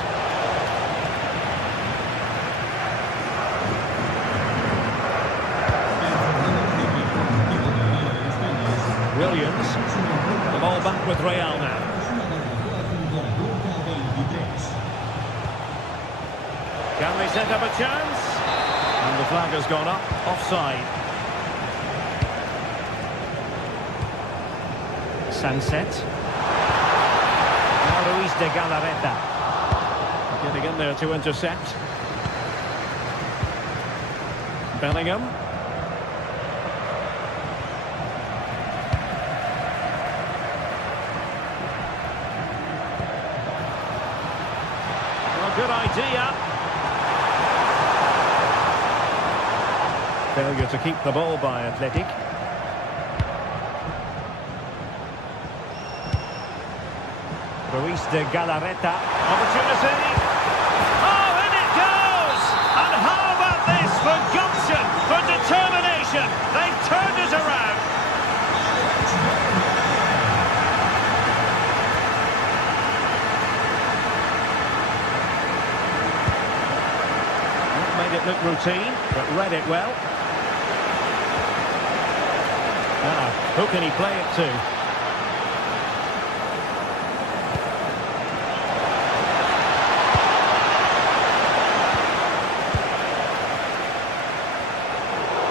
Williams. The ball back with Real now. Can they set up a chance? And the flag has gone up, offside. Sunset. Now Ruiz de Galarreta. Getting in there to intercept. Bellingham. Well, good idea. Failure to keep the ball by Athletic. Ruiz de Galarreta. Opportunity. Oh, in it goes! And how about this for gumption, for determination? They've turned it around. Not made it look routine, but read it well. Now, who can he play it to?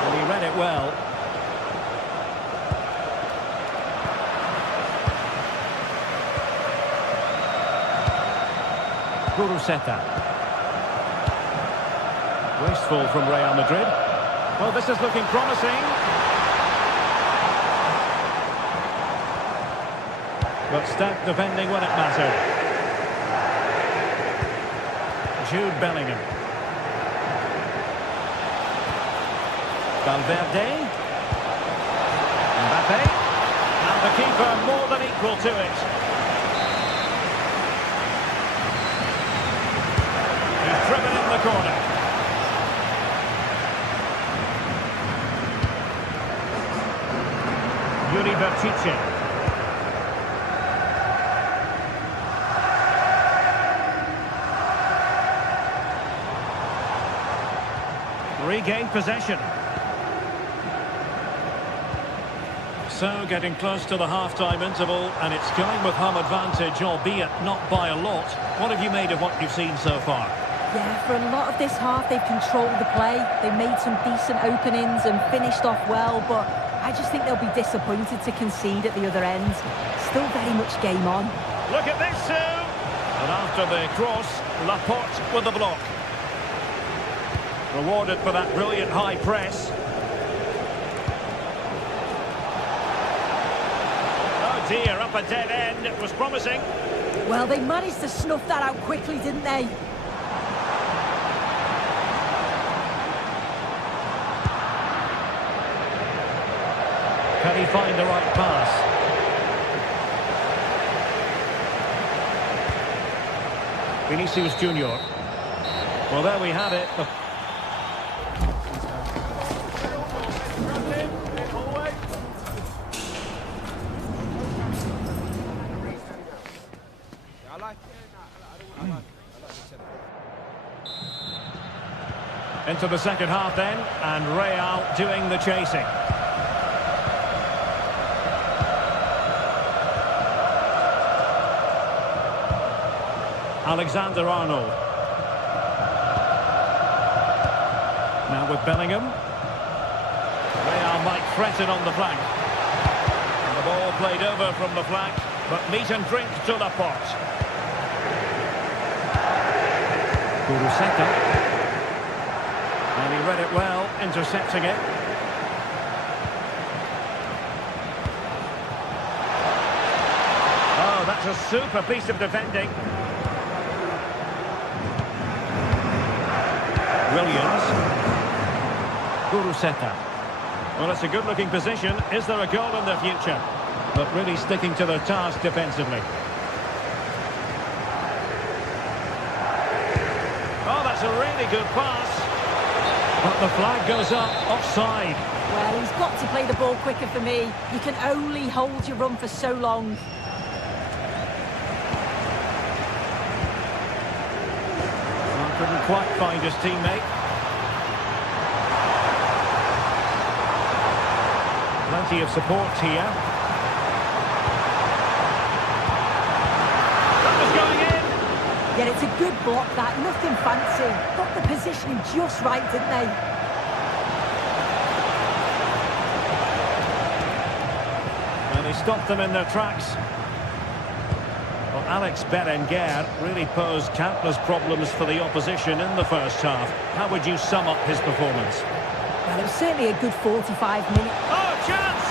And he read it well. Guruseta. Wasteful from Real Madrid. Well, this is looking promising. But stout defending when it mattered. Jude Bellingham. Valverde. Mbappe. And the keeper more than equal to it. He's driven in the corner. Yuri Berchiche. Regained possession. So getting close to the half-time interval, and it's going with home advantage, albeit not by a lot. What have you made of what you've seen so far? Yeah, for a lot of this half, they've controlled the play. They made some decent openings and finished off well, but I just think they'll be disappointed to concede at the other end. Still very much game on. Look at this, Sue! And after the cross, Laporte with the block. Rewarded for that brilliant high press. Oh dear, up a dead end. It was promising. Well, they managed to snuff that out quickly, didn't they? Can he find the right pass? Vinicius Junior. Well, there we have it. Into the second half then, and Real doing the chasing. Alexander-Arnold. Now with Bellingham. Real might threaten on the flank. And the ball played over from the flank, but meat and drink to Laporte. Kuruseka. And he read it well, intercepting it. Oh, that's a super piece of defending. Williams. Kuruseka. Well, it's a good-looking position. Is there a goal in the future? But really sticking to their task defensively. Oh, that's a really good pass. But the flag goes up, offside. Well, he's got to play the ball quicker for me. You can only hold your run for so long. Well, couldn't quite find his teammate. Plenty of support here. That was going in. Yeah, it's a good block, that. Nothing fancy. Got the positioning just right, didn't they? And he stopped them in their tracks. Well, Alex Berenguer really posed countless problems for the opposition in the first half. How would you sum up his performance? Well, it was certainly a good 45 minutes. Oh, chance!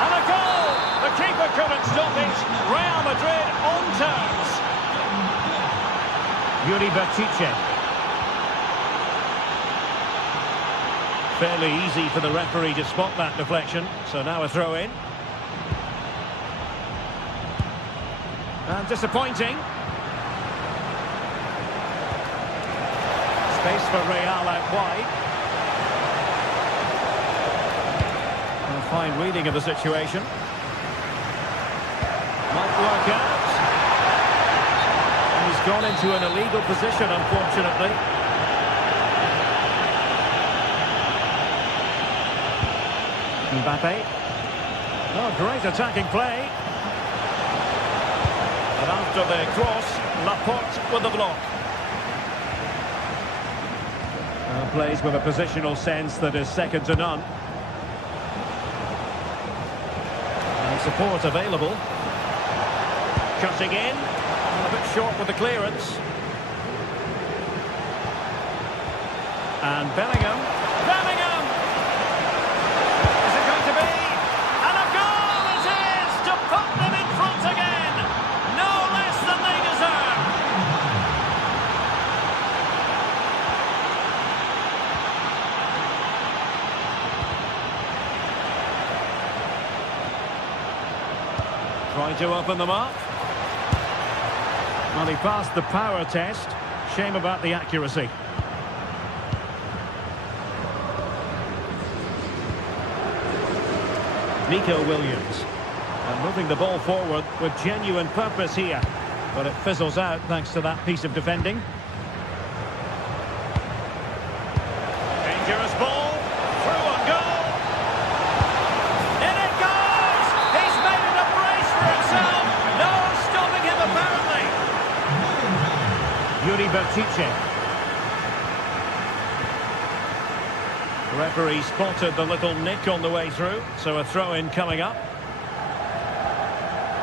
And a goal! The keeper couldn't stop it. Real Madrid on terms. Yuri Berchiche. Fairly easy for the referee to spot that deflection. So now a throw in. And disappointing. Space for Real out wide. And a fine reading of the situation. Might work out. And he's gone into an illegal position, unfortunately. Mbappe. Oh, great attacking play. And after the cross, Laporte with the block. Plays with a positional sense that is second to none. And support available. Cutting in. A bit short with the clearance. And Bellingham. Bellingham! Is it going to be? And a goal it is to put them in front again. No less than they deserve. Trying to open them up. Well, he passed the power test. Shame about the accuracy. Nico Williams. And moving the ball forward with genuine purpose here. But it fizzles out thanks to that piece of defending. Dangerous ball. Through on goal. In it goes! He's made it a brace for himself. No stopping him apparently. Yuri Bertice. The referee spotted the little nick on the way through, so a throw-in coming up.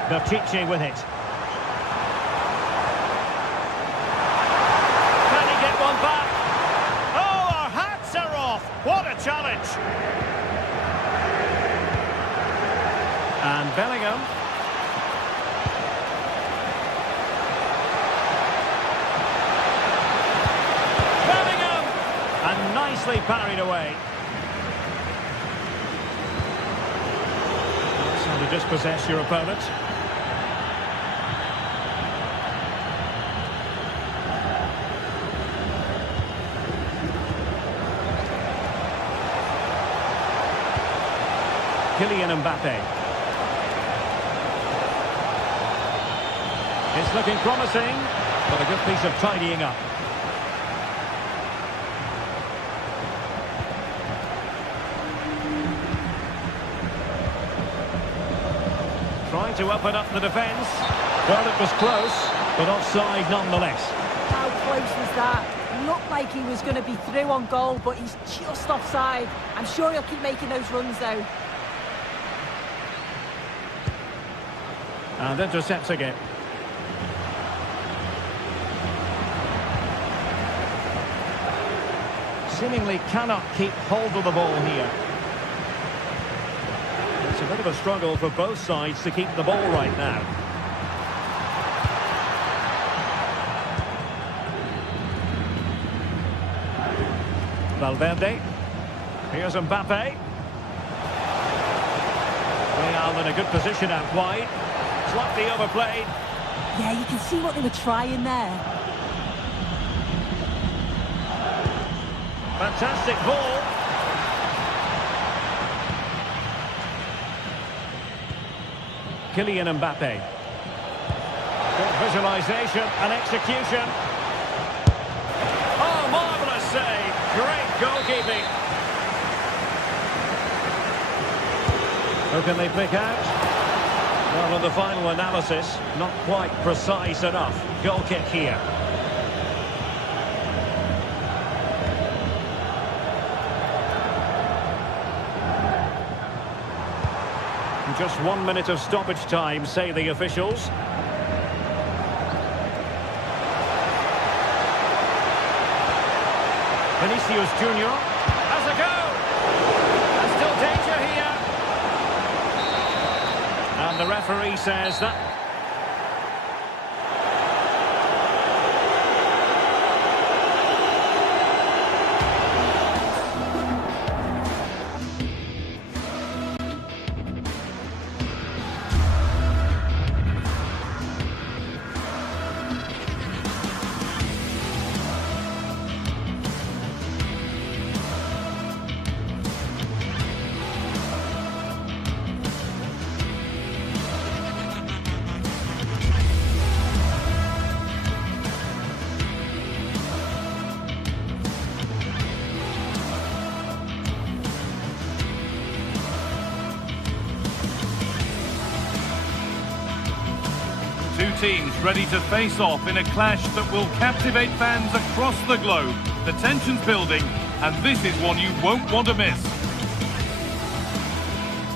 Bertice with it. Can he get one back? Oh, our hats are off! What a challenge! And Bellingham. And nicely parried away. That's how to dispossess your opponent. Kylian Mbappe. It's looking promising, but a good piece of tidying up. Trying to open up the defence. Well, it was close, but offside nonetheless. How close was that? Looked like he was going to be through on goal, but he's just offside. I'm sure he'll keep making those runs, though. And intercepts again. Seemingly cannot keep hold of the ball here. It's a bit of a struggle for both sides to keep the ball right now. Valverde. Here's Mbappe. Real in a good position out wide. Slightly overplayed. Yeah, you can see what they were trying there. Fantastic ball. Kylian Mbappe. Good visualization and execution. Oh, marvellous save. Great goalkeeping. Who can they pick out? Well, in the final analysis, not quite precise enough. Goal kick here. Just 1 minute of stoppage time, say the officials. Vinicius Junior has a go. There's still danger here. And the referee says that. Two teams ready to face off in a clash that will captivate fans across the globe. The tension's building, and this is one you won't want to miss.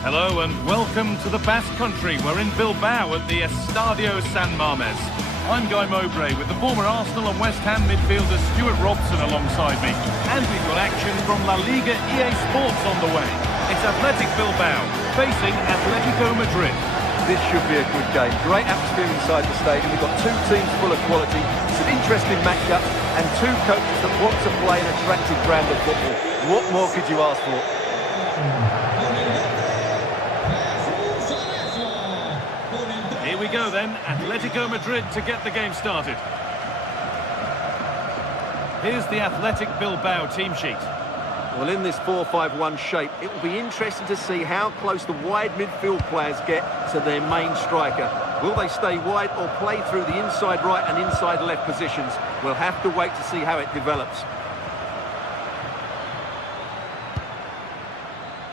Hello and welcome to the Basque Country. We're in Bilbao at the Estadio San Mamés. I'm Guy Mowbray with the former Arsenal and West Ham midfielder Stuart Robson alongside me. And we've got action from La Liga GTSports on the way. It's Athletic Bilbao facing Atletico Madrid. This should be a good game. Great atmosphere inside the stadium. We've got two teams full of quality, some interesting matchups, and two coaches that want to play an attractive brand of football. What more could you ask for? Here we go then, Atletico Madrid to get the game started. Here's the Athletic Bilbao team sheet. Well, in this 4-5-1 shape, it will be interesting to see how close the wide midfield players get to their main striker. Will they stay wide or play through the inside right and inside left positions? We'll have to wait to see how it develops.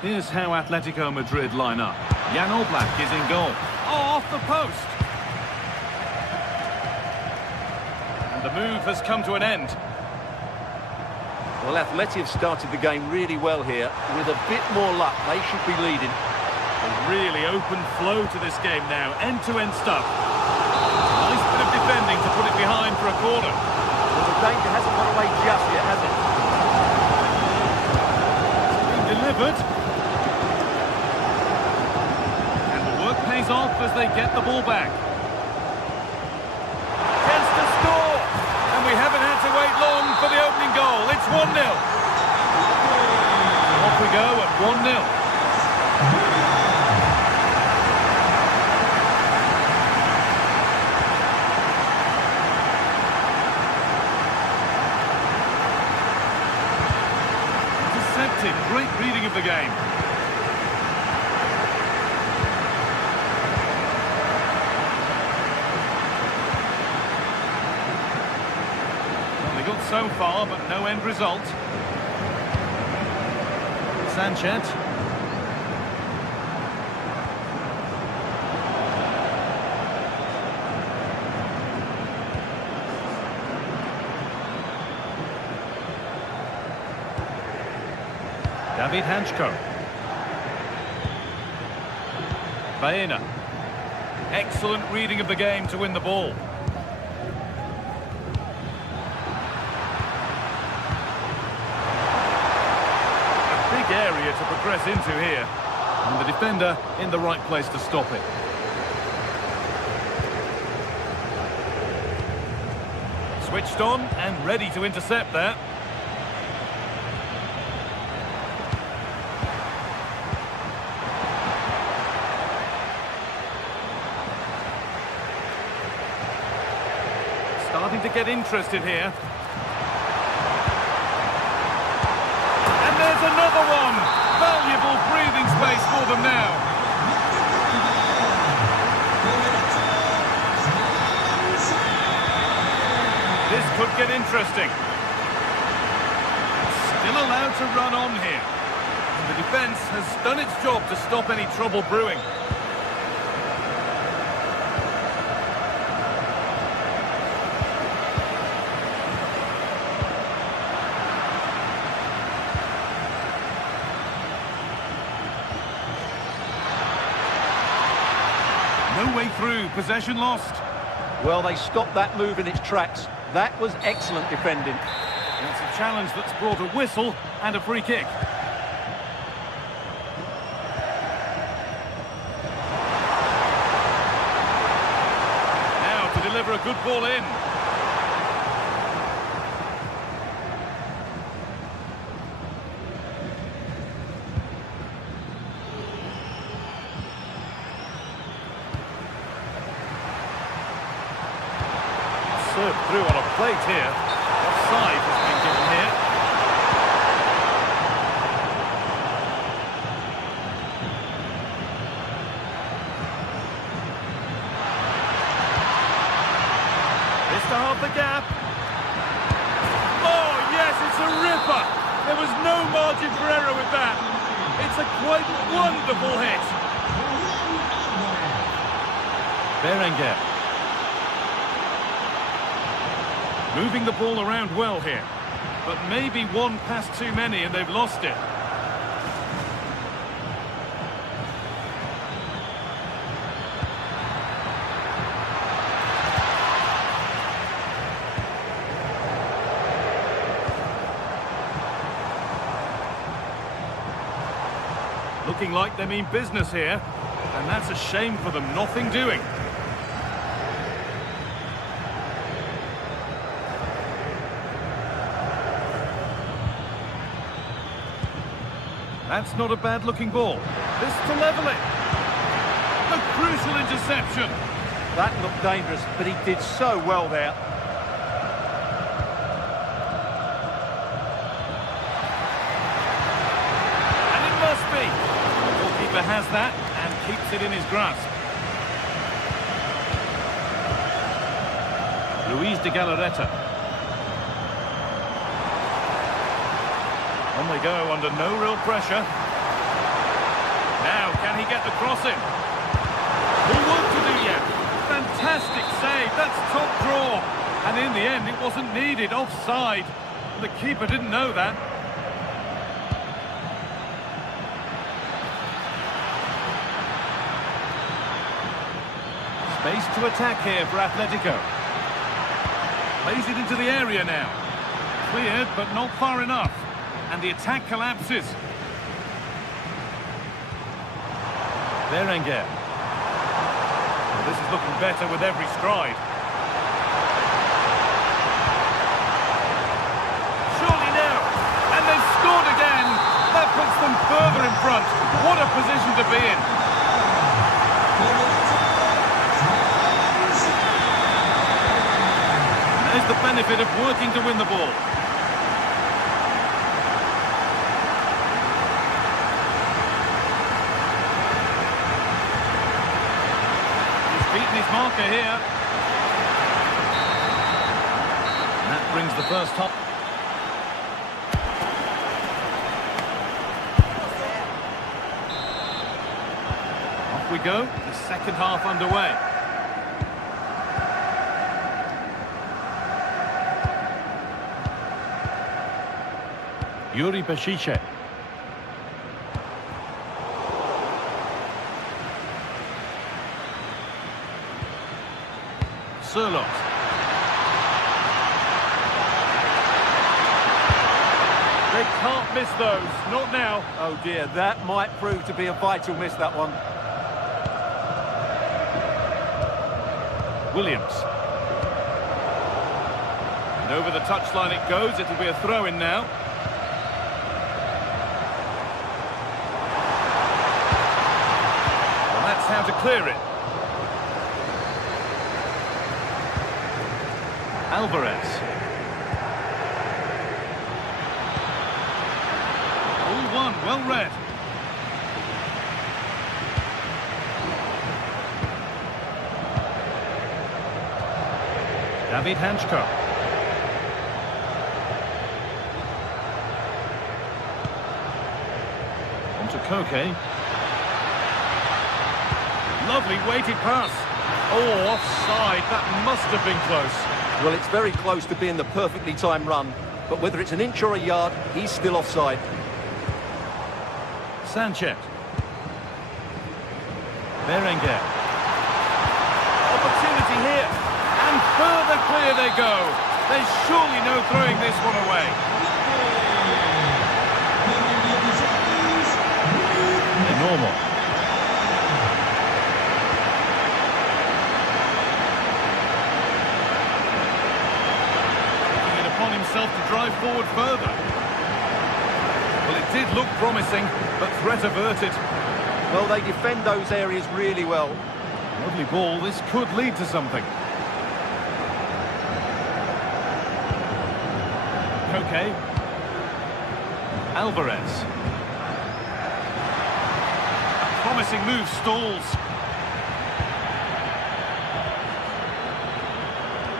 Here's how Atletico Madrid line up. Jan Oblak is in goal. Oh, off the post. And the move has come to an end. Well, Atleti have started the game really well here. With a bit more luck, they should be leading. A really open flow to this game now. End-to-end stuff. Nice bit of defending to put it behind for a corner. Well, the danger hasn't gone away just yet, has it? It's been delivered. Pays off as they get the ball back. Chance to score, and we haven't had to wait long for the opening goal. It's 1-0. Off we go at 1-0. Intercepted. Great reading of the game. So far, but no end result. Sanchez. David Hanchko. Baena. Excellent reading of the game to win the ball. Area to progress into here, and the defender in the right place to stop it. Switched on and ready to intercept that. Starting to get interested here. There's another one! Valuable breathing space for them now. This could get interesting. Still allowed to run on here. And the defence has done its job to stop any trouble brewing. No way through, possession lost. Well, they stopped that move in its tracks. That was excellent defending. It's a challenge that's brought a whistle and a free kick. Now to deliver a good ball in. Served through on a plate here. Offside has been given here. This to half the gap. Oh yes, it's a ripper. There was no margin for error with that. It's a quite wonderful hit. Berenguer. Moving the ball around well here. But maybe one pass too many and they've lost it. looking like they mean business here. And that's a shame for them, nothing doing. That's not a bad-looking ball. This to level it. A crucial interception. That looked dangerous, but he did so well there. And it must be. The goalkeeper has that and keeps it in his grasp. Luis de Galarreta. On they go under no real pressure. Now, can he get the cross in? More work to do yet. Fantastic save, that's top draw. And in the end, it wasn't needed, offside. The keeper didn't know that. Space to attack here for Atletico. Plays it into the area now. Cleared, but not far enough. And the attack collapses. Berenguer. Well, this is looking better with every stride. Surely now. And they've scored again. That puts them further in front. What a position to be in. There's the benefit of working to win the ball. Beaten his marker here. And that brings the first top. Off we go, the second half underway. Yuri Bešice. Sørloth. They can't miss those, not now. Oh dear, that might prove to be a vital miss, that one. Williams. And over the touchline it goes, it'll be a throw-in now. Well, that's how to clear it. Alvarez. All one, well read. David Hanchko. On to Koke. Lovely weighted pass. Oh, offside. That must have been close. Well, it's very close to being the perfectly timed run, but whether it's an inch or a yard, he's still offside. Sanchez. Berenguer. Opportunity here. And further clear they go. There's surely no throwing this one away. Normal. Himself to drive forward further. Well, it did look promising, but threat averted. Well, they defend those areas really well. Lovely ball, this could lead to something. Koke. Alvarez. A promising move stalls.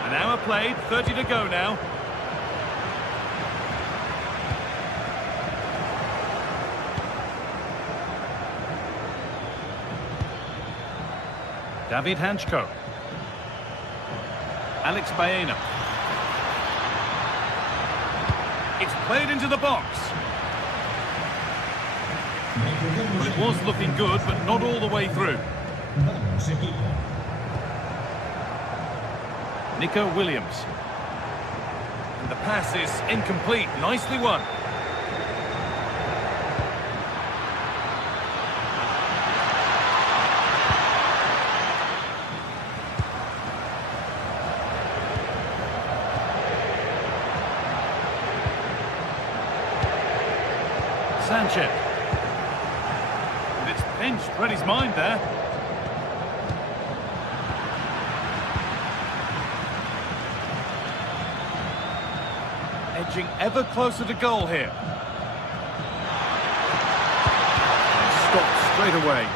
An hour played, 30 to go now. David Hanchko. Alex Baena. It's played into the box. Well, it was looking good, but not all the way through. Nico Williams. And the pass is incomplete. Nicely won. Sanchez. And it's pinched, read his mind there. Edging ever closer to goal here. And stopped straight away.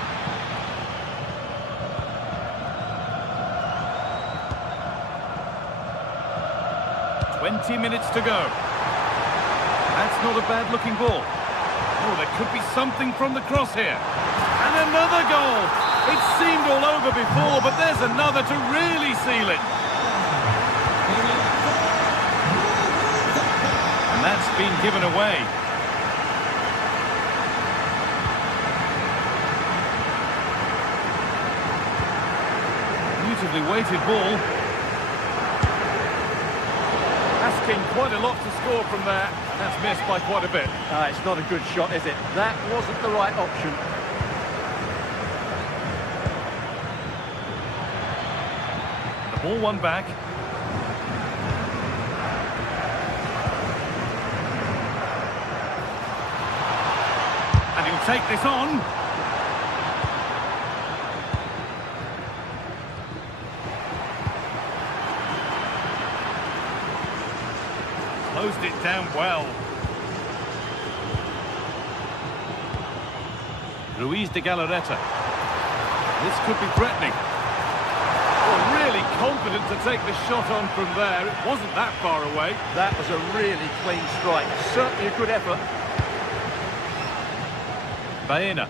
"20 minutes to go." That's not a bad-looking ball. Oh, there could be something from the cross here. And another goal! It seemed all over before, but there's another to really seal it. And that's been given away. Beautifully weighted ball. Asking quite a lot to score from there, and that's missed by quite a bit. It's not a good shot, is it? That wasn't the right option. The ball won back. And he'll take this on. Closed it down well. Ruiz de Galarreta. This could be threatening. Oh, really confident to take the shot on from there. It wasn't that far away. That was a really clean strike. Certainly a good effort. Baena.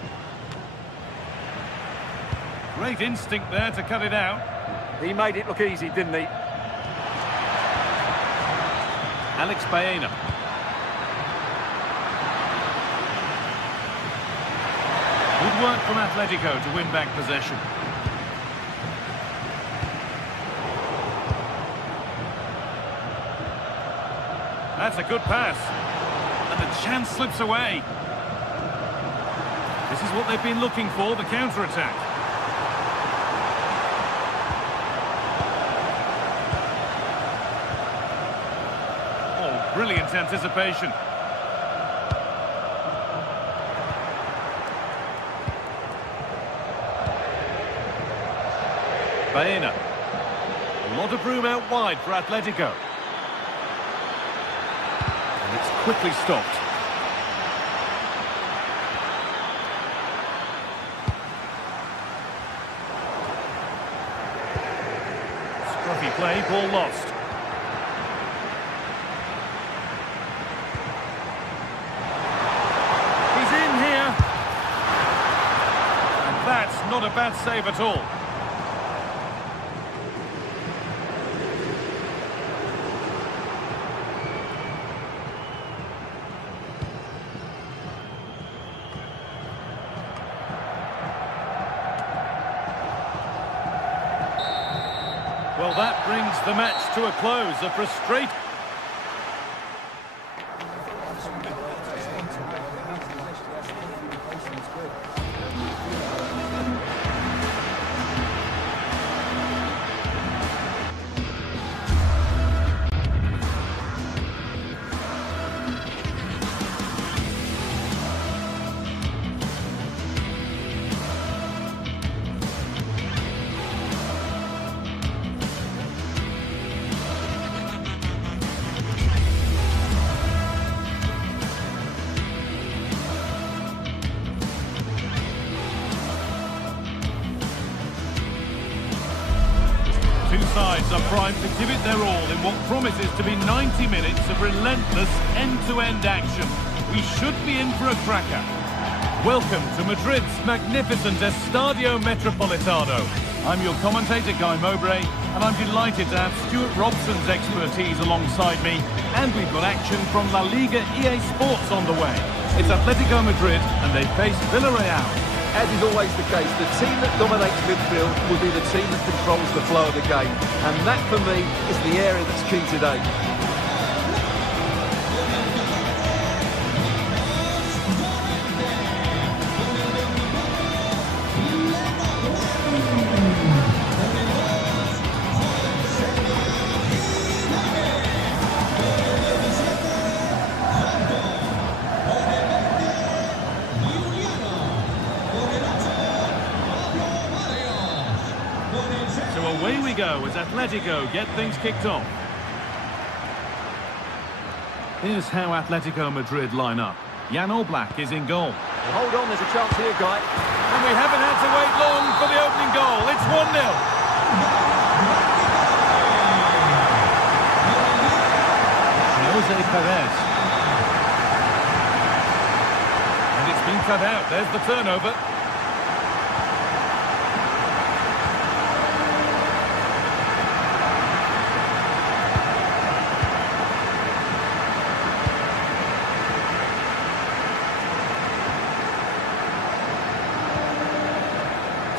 Great instinct there to cut it out. He made it look easy, didn't he? Alex Baena. Good work from Atletico to win back possession. That's a good pass. And the chance slips away. This is what they've been looking for, the counter-attack. Oh, brilliant anticipation. Baena. A lot of room out wide for Atletico. And it's quickly stopped. Scruffy play, ball lost. He's in here. And that's not a bad save at all. Well, that brings the match to a close. A frustrating... Two sides are primed to give it their all in what promises to be 90 minutes of relentless end-to-end action. We should be in for a cracker. Welcome to Madrid's magnificent Estadio Metropolitano. I'm your commentator, Guy Mowbray, and I'm delighted to have Stuart Robson's expertise alongside me. And we've got action from La Liga GTSports on the way. It's Atletico Madrid, and they face Villarreal. As is always the case, the team that dominates midfield will be the team that controls the flow of the game. And that, for me, is the area that's key today. So away we go as Atletico get things kicked off. Here's how Atletico Madrid line up. Jan Oblak is in goal. Well, hold on, there's a chance here, Guy. And we haven't had to wait long for the opening goal. It's 1-0. Jose Perez. And it's been cut out. There's the turnover.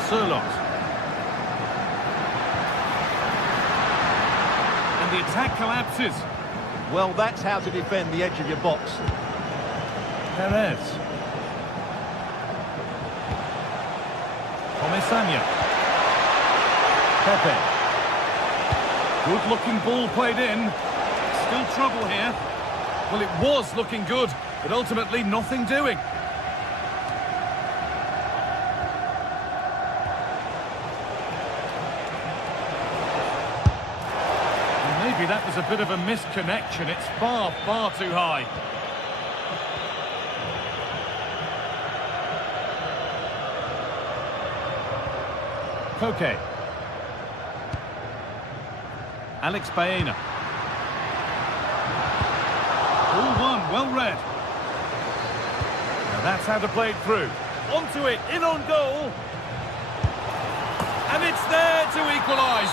Sirlot. And the attack collapses. Well, that's how to defend the edge of your box. Perez. Comesaña. Pepe. Good-looking ball played in. Still trouble here. Well, it was looking good, but ultimately nothing doing. Maybe that was a bit of a misconnection. It's far, far too high. Koke. Alex Baena. All one, well read. Now that's how to play it through. Onto it, in on goal. And it's there to equalise.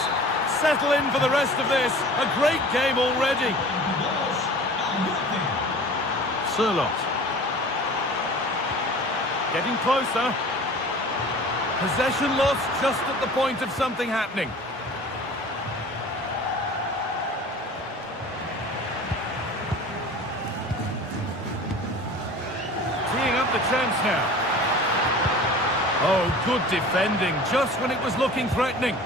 Settle in for the rest of this. A great game already. Sirlot. Getting closer. Possession lost just at the point of something happening. Teeing up the chance now. Oh, good defending, just when it was looking threatening.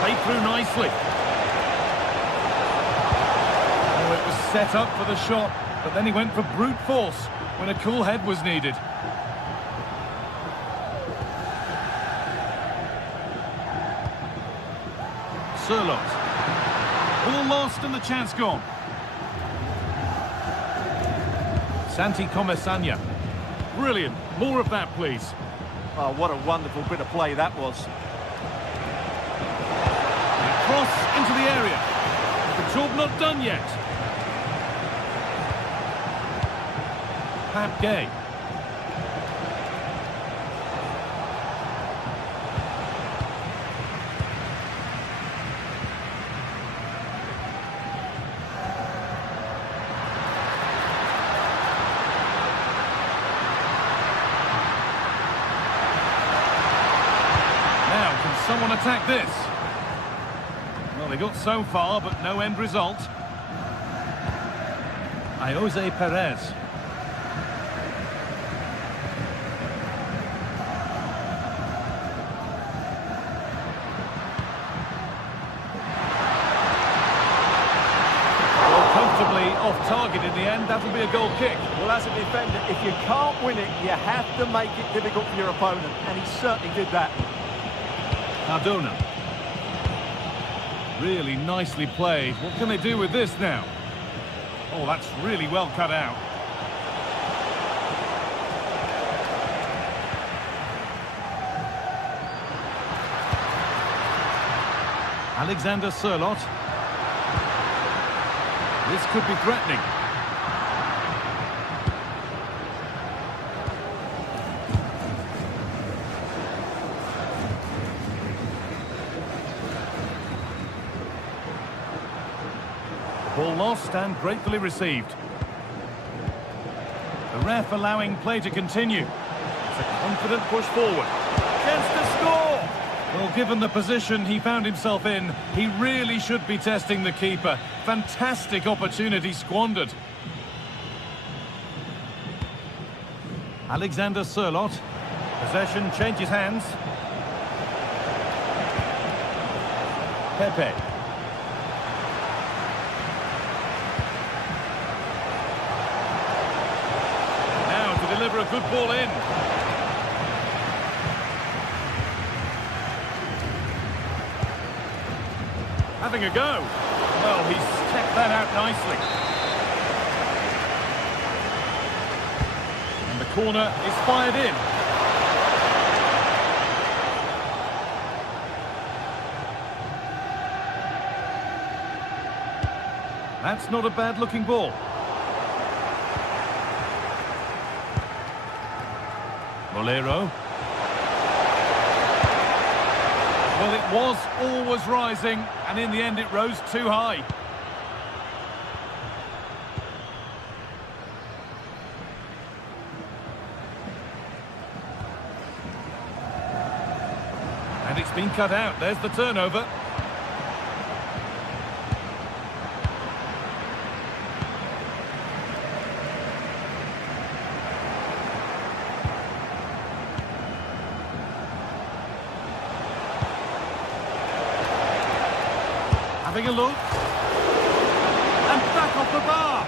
Played through nicely. Oh, it was set up for the shot, but then he went for brute force when a cool head was needed. Sirlot. All lost and the chance gone. Santi Comesaña. Brilliant. More of that, please. Oh, what a wonderful bit of play that was. Cross into the area. The job not done yet. Pat Gay. Now, can someone attack this? Well, they got so far, but no end result. Jose Perez. Comfortably off target in the end. That'll be a goal kick. Well, as a defender, if you can't win it, you have to make it difficult for your opponent, and he certainly did that. Cardona. Really nicely played. What can they do with this now? Oh, that's really well cut out. Alexander Sirlot. This could be threatening. Ball lost and gratefully received. The ref allowing play to continue. It's a confident push forward. Chance to score! Well, given the position he found himself in, he really should be testing the keeper. Fantastic opportunity squandered. Alexander Sirlot. Possession changes hands. Pepe. Now to deliver a good ball in. having a go. Well, he's kept that out nicely. And the corner is fired in. That's not a bad-looking ball. Molero. Well, it was always rising, and in the end it rose too high. And it's been cut out. There's the turnover. Having a look. And back off the bar.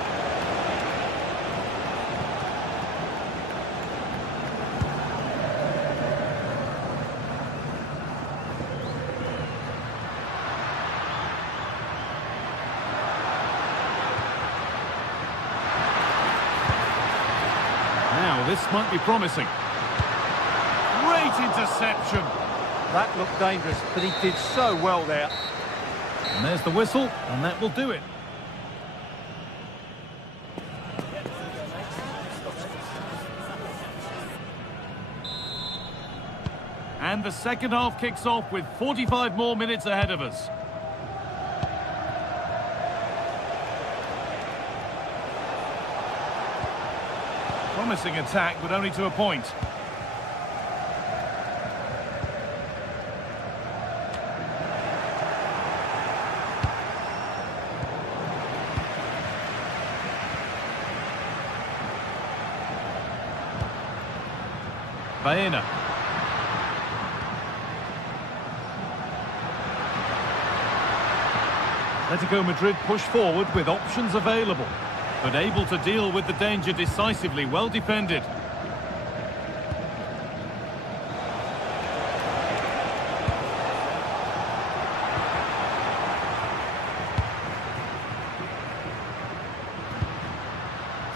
Now, this might be promising. Great interception. That looked dangerous, but he did so well there. And there's the whistle, and that will do it. And the second half kicks off with 45 more minutes ahead of us. Promising attack, but only to a point. Baena. Atletico Madrid push forward with options available, but able to deal with the danger decisively. Well defended.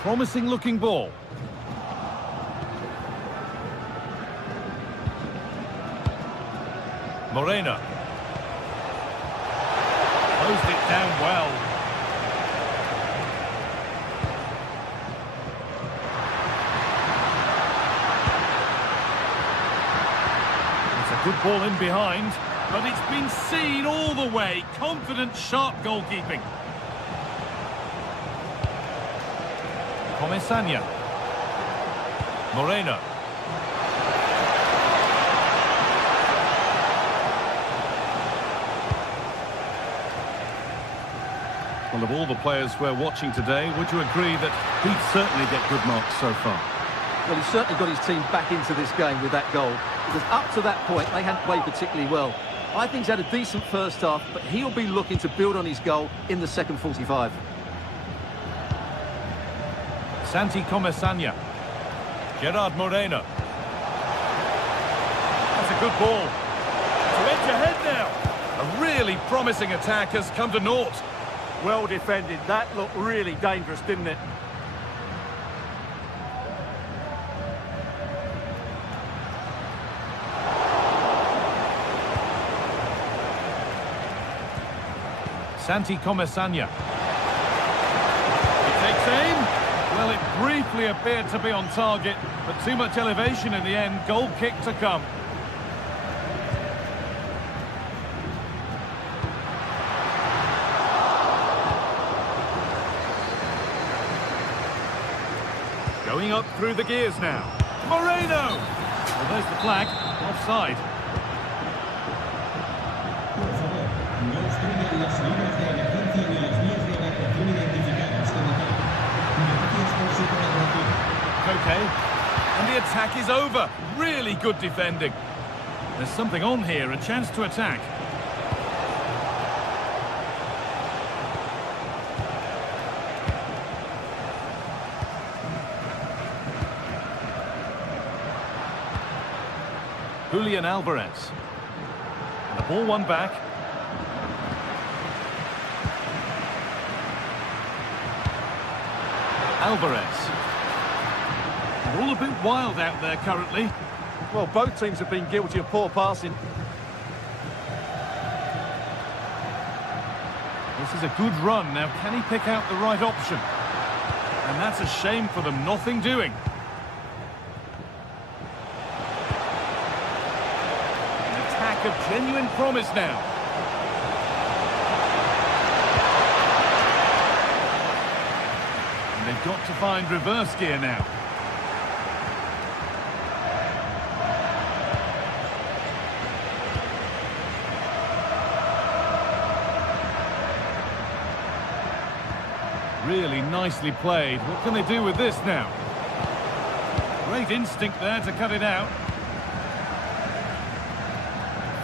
Promising looking ball. Moreno. Closed it down well. It's a good ball in behind, but it's been seen all the way. Confident, sharp goalkeeping. Comesaña. Moreno. Well, of all the players we're watching today, would you agree that he'd certainly get good marks so far? Well, he's certainly got his team back into this game with that goal, because up to that point, they hadn't played particularly well. I think he's had a decent first half, but he'll be looking to build on his goal in the second 45. Santi Comesaña. Gerard Moreno. That's a good ball. To edge ahead now. A really promising attack has come to naught. Well defended. That looked really dangerous, didn't it? Santi Comesaña. He takes aim. Well, it briefly appeared to be on target, but too much elevation in the end. Goal kick to come. Going up through the gears now. Moreno! Well, there's the flag. Offside. Por favor, no obstruyan las salidas de emergencia ni las vías de evacuación identificadas como tal. GTSports Leagues TV4. Okay. And the attack is over. Really good defending. There's something on here, a chance to attack. Julian Alvarez. And the ball won back. Alvarez. All a bit wild out there currently. Well, both teams have been guilty of poor passing. This is a good run. Now, can he pick out the right option? And that's a shame for them. Nothing doing. An attack of genuine promise now. And they've got to find reverse gear now. Really nicely played. What can they do with this now? Great instinct there to cut it out.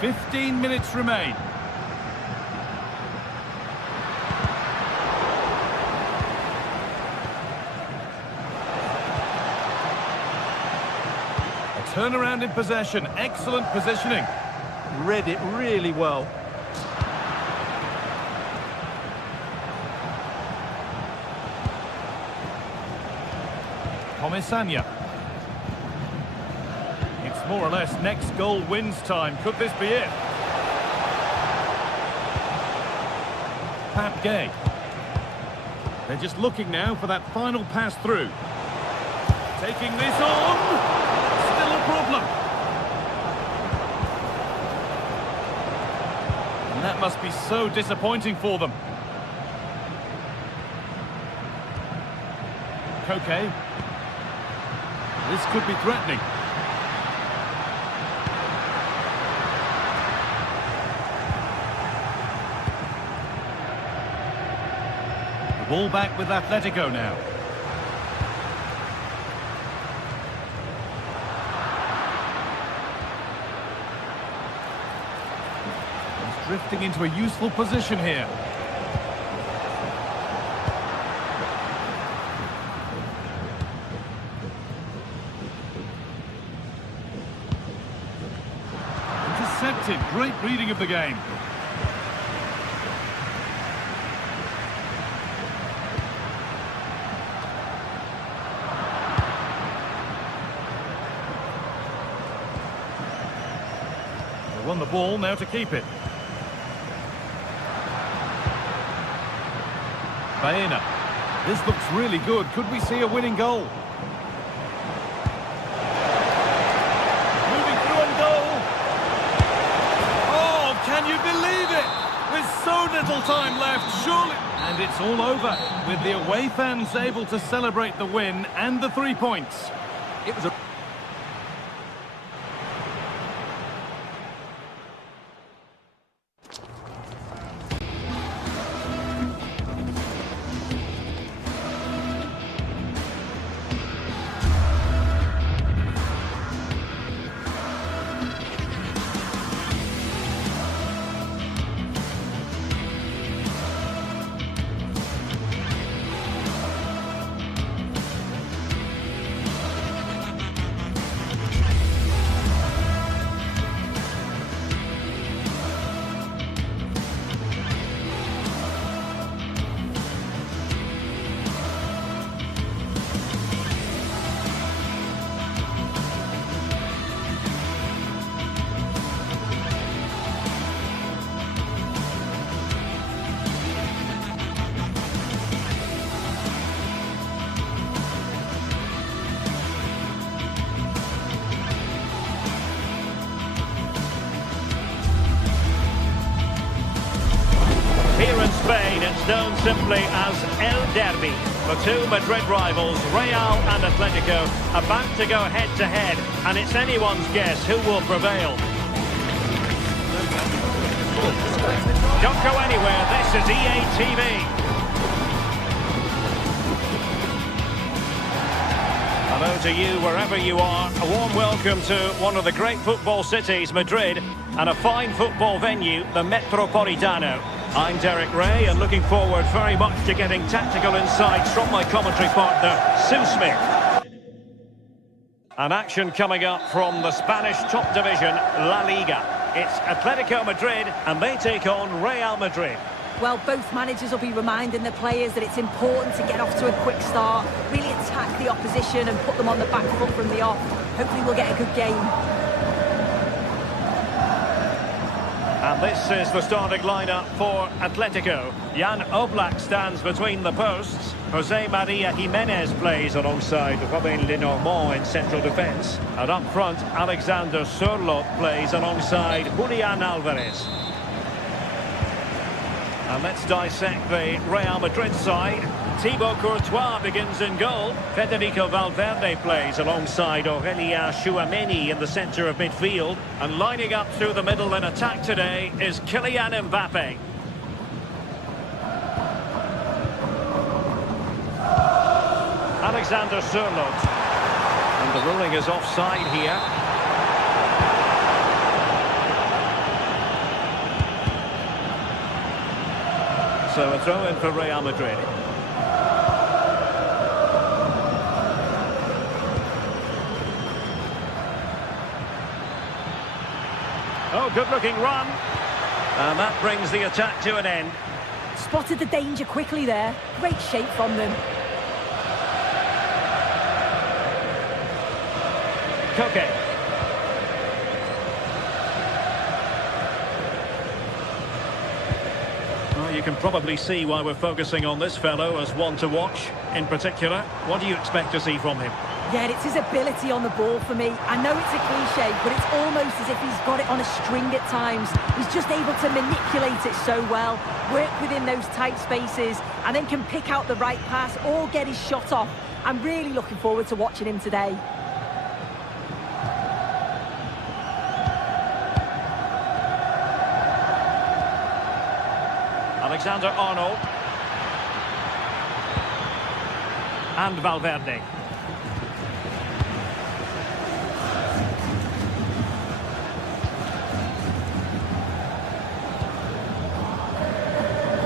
15 minutes remain. A turnaround in possession. Excellent positioning. Read it really well. Comisania. It's more or less next goal wins time. Could this be it? Pat Gay. They're just looking now for that final pass through. Taking this on. Still a problem. And that must be so disappointing for them. Koke. This could be threatening. The ball back with Atletico now. He's drifting into a useful position here. Great reading of the game. They won the ball, now to keep it. Baena. This looks really good. Could we see a winning goal? Can you believe it? With so little time left, surely... And it's all over, with the away fans able to celebrate the win and the 3 points. It was a... Here in Spain, it's known simply as El Derby. The two Madrid rivals, Real and Atletico, about to go head-to-head, and it's anyone's guess who will prevail. Don't go anywhere, this is EA TV. Hello to you, wherever you are. A warm welcome to one of the great football cities, Madrid, and a fine football venue, the Metropolitano. I'm Derek Ray, and looking forward very much to getting tactical insights from my commentary partner, Sue Smith. An action coming up from the Spanish top division, La Liga. It's Atletico Madrid, and they take on Real Madrid. Well, both managers will be reminding the players that it's important to get off to a quick start, really attack the opposition and put them on the back foot from the off. Hopefully we'll get a good game. And this is the starting lineup for Atletico. Jan Oblak stands between the posts. Jose Maria Jimenez plays alongside Robin Lenormand in central defence. And up front, Alexander Sørloth plays alongside Julian Alvarez. And let's dissect the Real Madrid side. Thibaut Courtois begins in goal. Federico Valverde plays alongside Aurélien Tchouaméni in the centre of midfield. And lining up through the middle in attack today is Kylian Mbappe. Alexander Sørloth. And the ruling is offside here. So a throw in for Real Madrid. Oh, good-looking run. And that brings the attack to an end. Spotted the danger quickly there. Great shape from them. Koke. Well, you can probably see why we're focusing on this fellow as one to watch. In particular, what do you expect to see from him? Yeah, it's his ability on the ball for me. I know it's a cliche, but it's almost as if he's got it on a string at times. He's just able to manipulate it so well, work within those tight spaces, and then can pick out the right pass or get his shot off. I'm really looking forward to watching him today. Alexander-Arnold. And Valverde.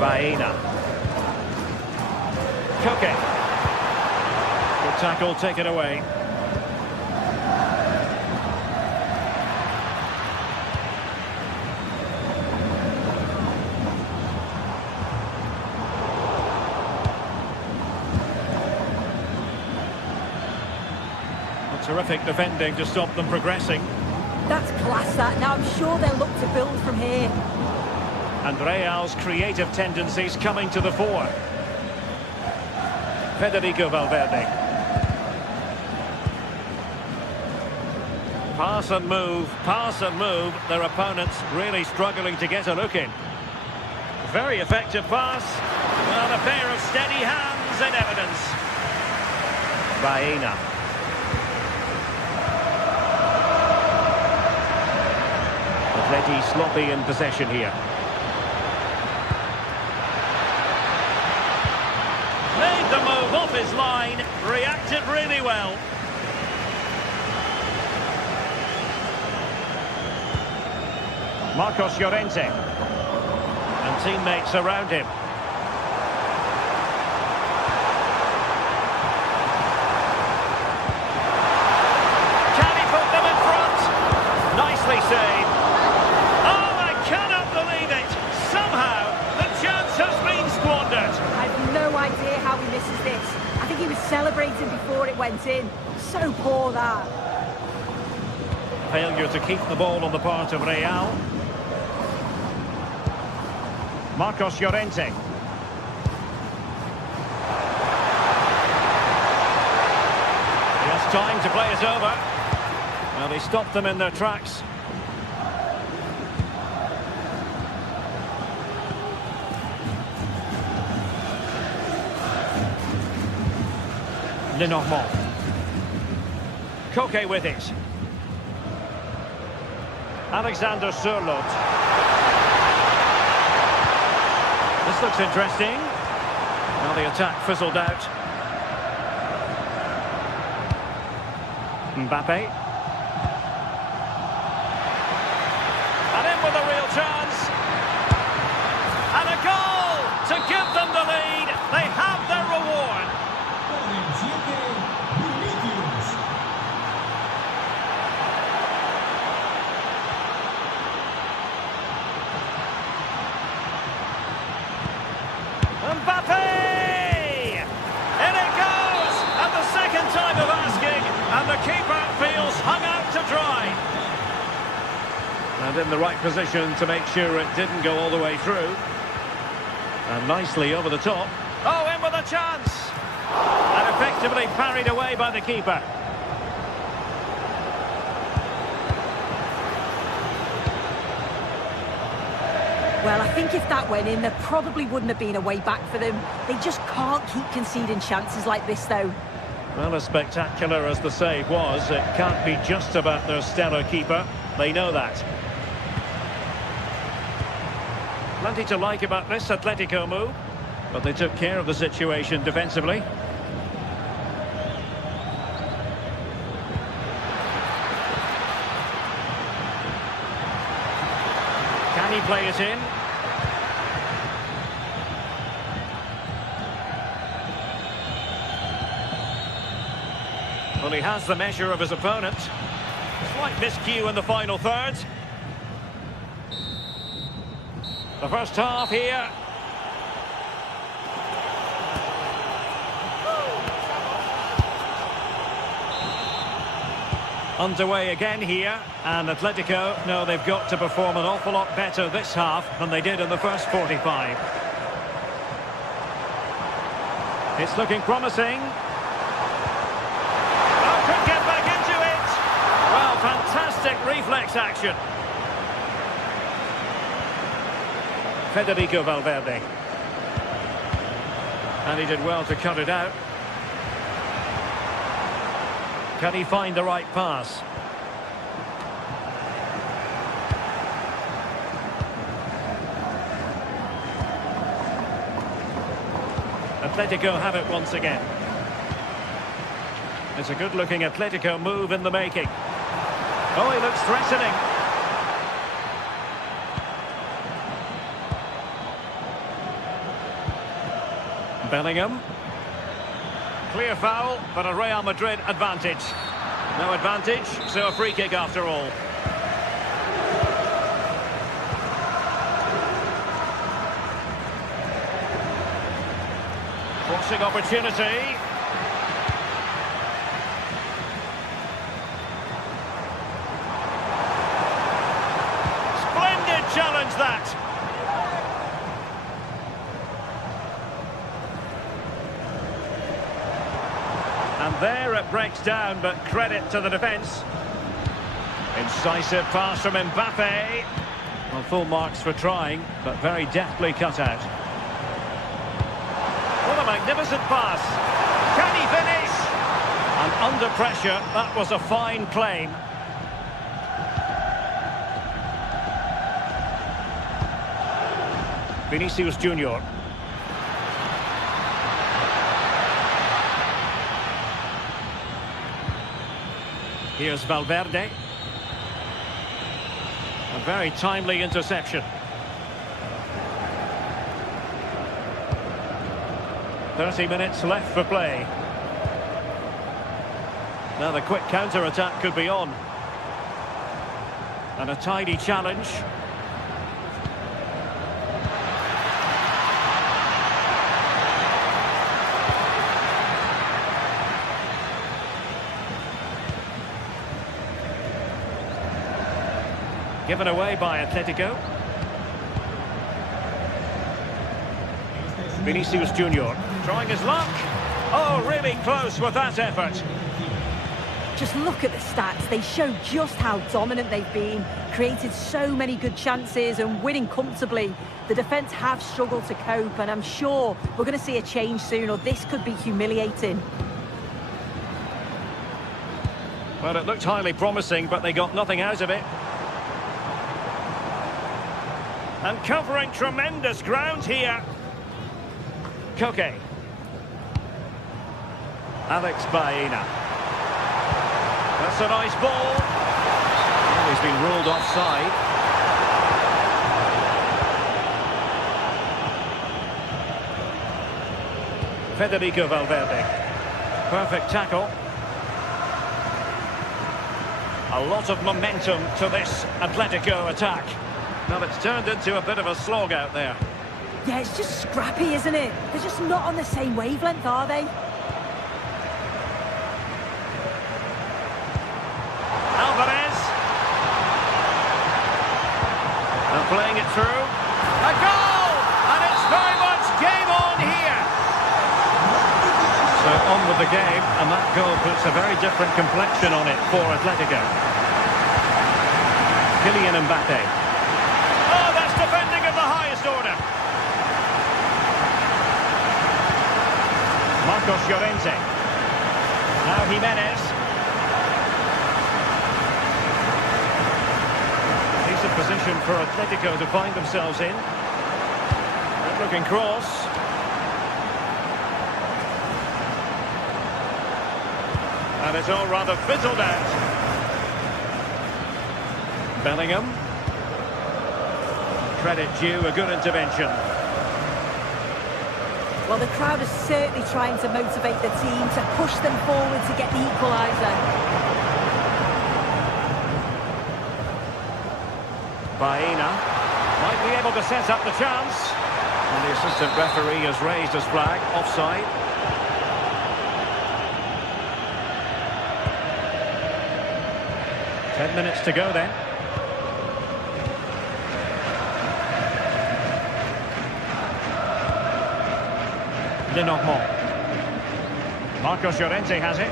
Baena. Koke. Good tackle taken away. Terrific defending to stop them progressing. That's class, that. Now I'm sure they'll look to build from here. And Real's creative tendencies coming to the fore. Federico Valverde. Pass and move. Their opponents really struggling to get a look in. Very effective pass. Well, a pair of steady hands in evidence. Baena. Atleti sloppy in possession here. Made the move off his line, reacted really well. Marcos Llorente. And teammates around him. Can he put them in front? Nicely saved. No idea how he misses this. I think he was celebrating before it went in. So poor that. Failure to keep the ball on the part of Real. Marcos Llorente. He has time to play it over. Well, he stopped them in their tracks. Lenormand. Koke with it. Alexander Sørloth. This looks interesting. Now the attack fizzled out. Mbappe. And in with a real chance. And a goal to give them the lead. They have their reward. And in the right position to make sure it didn't go all the way through. And nicely over the top. Oh, in with a chance! And effectively parried away by the keeper. Well, I think if that went in, there probably wouldn't have been a way back for them. They just can't keep conceding chances like this, though. Well, as spectacular as the save was, it can't be just about their stellar keeper. They know that. Plenty to like about this Atletico move, but they took care of the situation defensively. Can he play it in? Well, he has the measure of his opponent. Slight miscue in the final third. The first half here. Underway again here, and Atletico know they've got to perform an awful lot better this half than they did in the first 45. It's looking promising. Oh, could get back into it. Well, fantastic reflex action. Federico Valverde. And he did well to cut it out. Can he find the right pass? Atletico have it once again. It's a good-looking Atletico move in the making. Oh, he looks threatening. Bellingham. Clear foul, but a Real Madrid advantage. No advantage, so a free kick after all. Crossing opportunity. Splendid challenge that. And there it breaks down, but credit to the defence. Incisive pass from Mbappe. Well, full marks for trying, but very deftly cut out. What a magnificent pass. Can he finish? And under pressure, that was a fine claim. Vinicius Junior. Here's Valverde. A very timely interception. 30 minutes left for play. Now the quick counter-attack could be on. And a tidy challenge. Given away by Atletico. Vinicius Junior trying his luck. Oh, really close with that effort. Just look at the stats. They show just how dominant they've been. Created so many good chances and winning comfortably. The defence have struggled to cope, and I'm sure we're going to see a change soon, or this could be humiliating. Well, it looked highly promising, but they got nothing out of it. And covering tremendous ground here. Koke. Alex Baena. That's a nice ball. Oh, he's been ruled offside. Federico Valverde. Perfect tackle. A lot of momentum to this Atletico attack. Well, it's turned into a bit of a slog out there. Yeah, it's just scrappy, isn't it? They're just not on the same wavelength, are they? Alvarez. through. A goal! And it's very much game on here. So on with the game, and that goal puts a very different complexion on it for Atletico. Kylian Mbappe. Oh, that's defending of the highest order. Marcos Llorente. Now Jimenez. Decent position for Atletico to find themselves in. Good looking cross. And it's all rather fizzled out. Bellingham. Credit due, a good intervention. Well, the crowd is certainly trying to motivate the team to push them forward to get the equaliser. Baena might be able to set up the chance. And the assistant referee has raised his flag, offside. Ten minutes to go then. Lenormand. Marcos Llorente has it.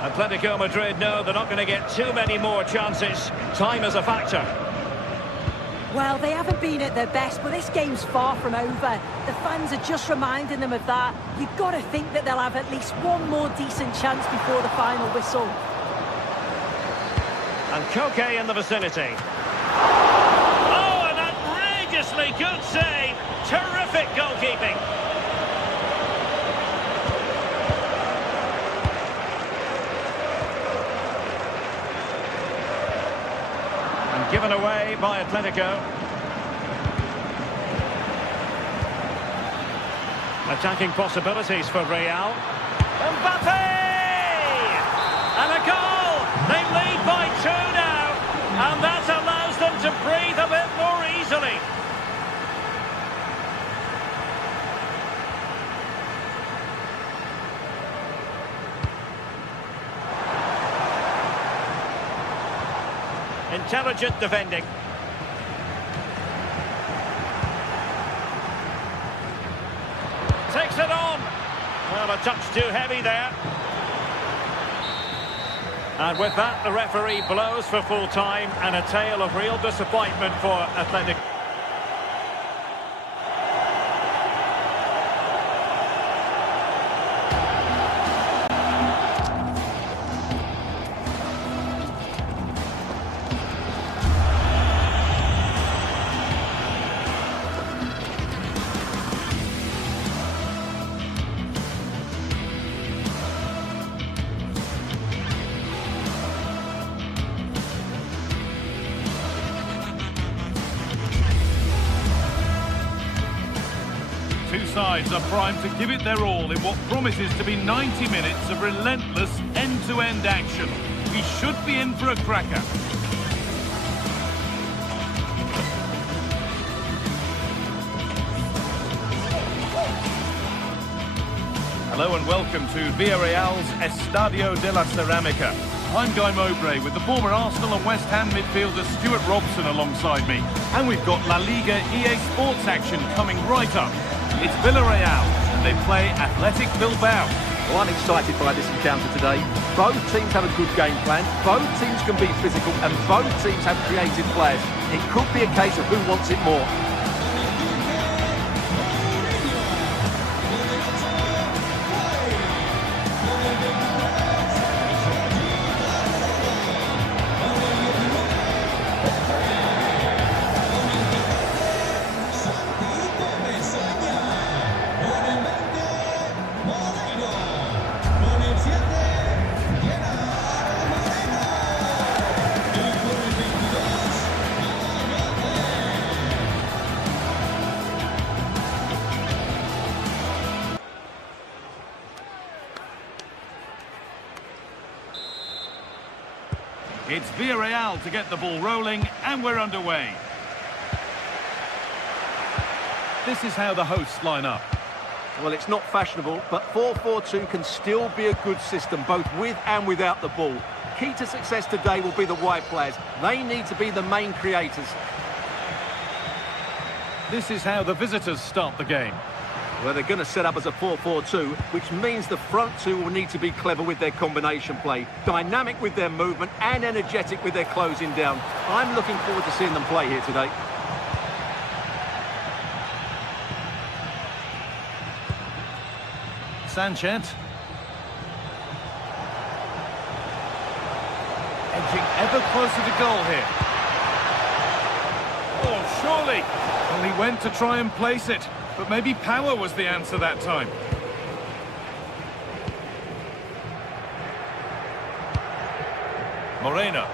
Atletico Madrid know they're not going to get too many more chances. Time is a factor. Well, they haven't been at their best, but this game's far from over. The fans are just reminding them of that. You've got to think that they'll have at least one more decent chance before the final whistle. And Koke in the vicinity. Good save. Terrific goalkeeping. And given away by Atletico. Attacking possibilities for Real. Mbappe! And a goal! They lead by 2 now. And that allows them to breathe a bit more easily. Intelligent defending. Takes it on. Well, a touch too heavy there. And with that, the referee blows for full time, and a tale of real disappointment for Athletic. Two sides are primed to give it their all in what promises to be 90 minutes of relentless end-to-end action. We should be in for a cracker. Hello and welcome to Villarreal's Estadio de la Ceramica. I'm Guy Mowbray with the former Arsenal and West Ham midfielder Stuart Robson alongside me. And we've got La Liga EA Sports action coming right up. It's Villarreal and they play Athletic Bilbao. Well, I'm excited by this encounter today. Both teams have a good game plan, both teams can be physical, and both teams have creative players. It could be a case of who wants it more. It's Villarreal to get the ball rolling, and we're underway. This is how the hosts line up. Well, it's not fashionable, but 4-4-2 can still be a good system, both with and without the ball. key to success today will be the wide players. They need to be the main creators. This is how the visitors start the game. Well, they're going to set up as a 4-4-2, which means the front two will need to be clever with their combination play, dynamic with their movement and energetic with their closing down. I'm looking forward to seeing them play here today. Sanchez. Edging ever closer to goal here. Oh, surely. Well, he went to try and place it, but maybe power was the answer that time. Moreno.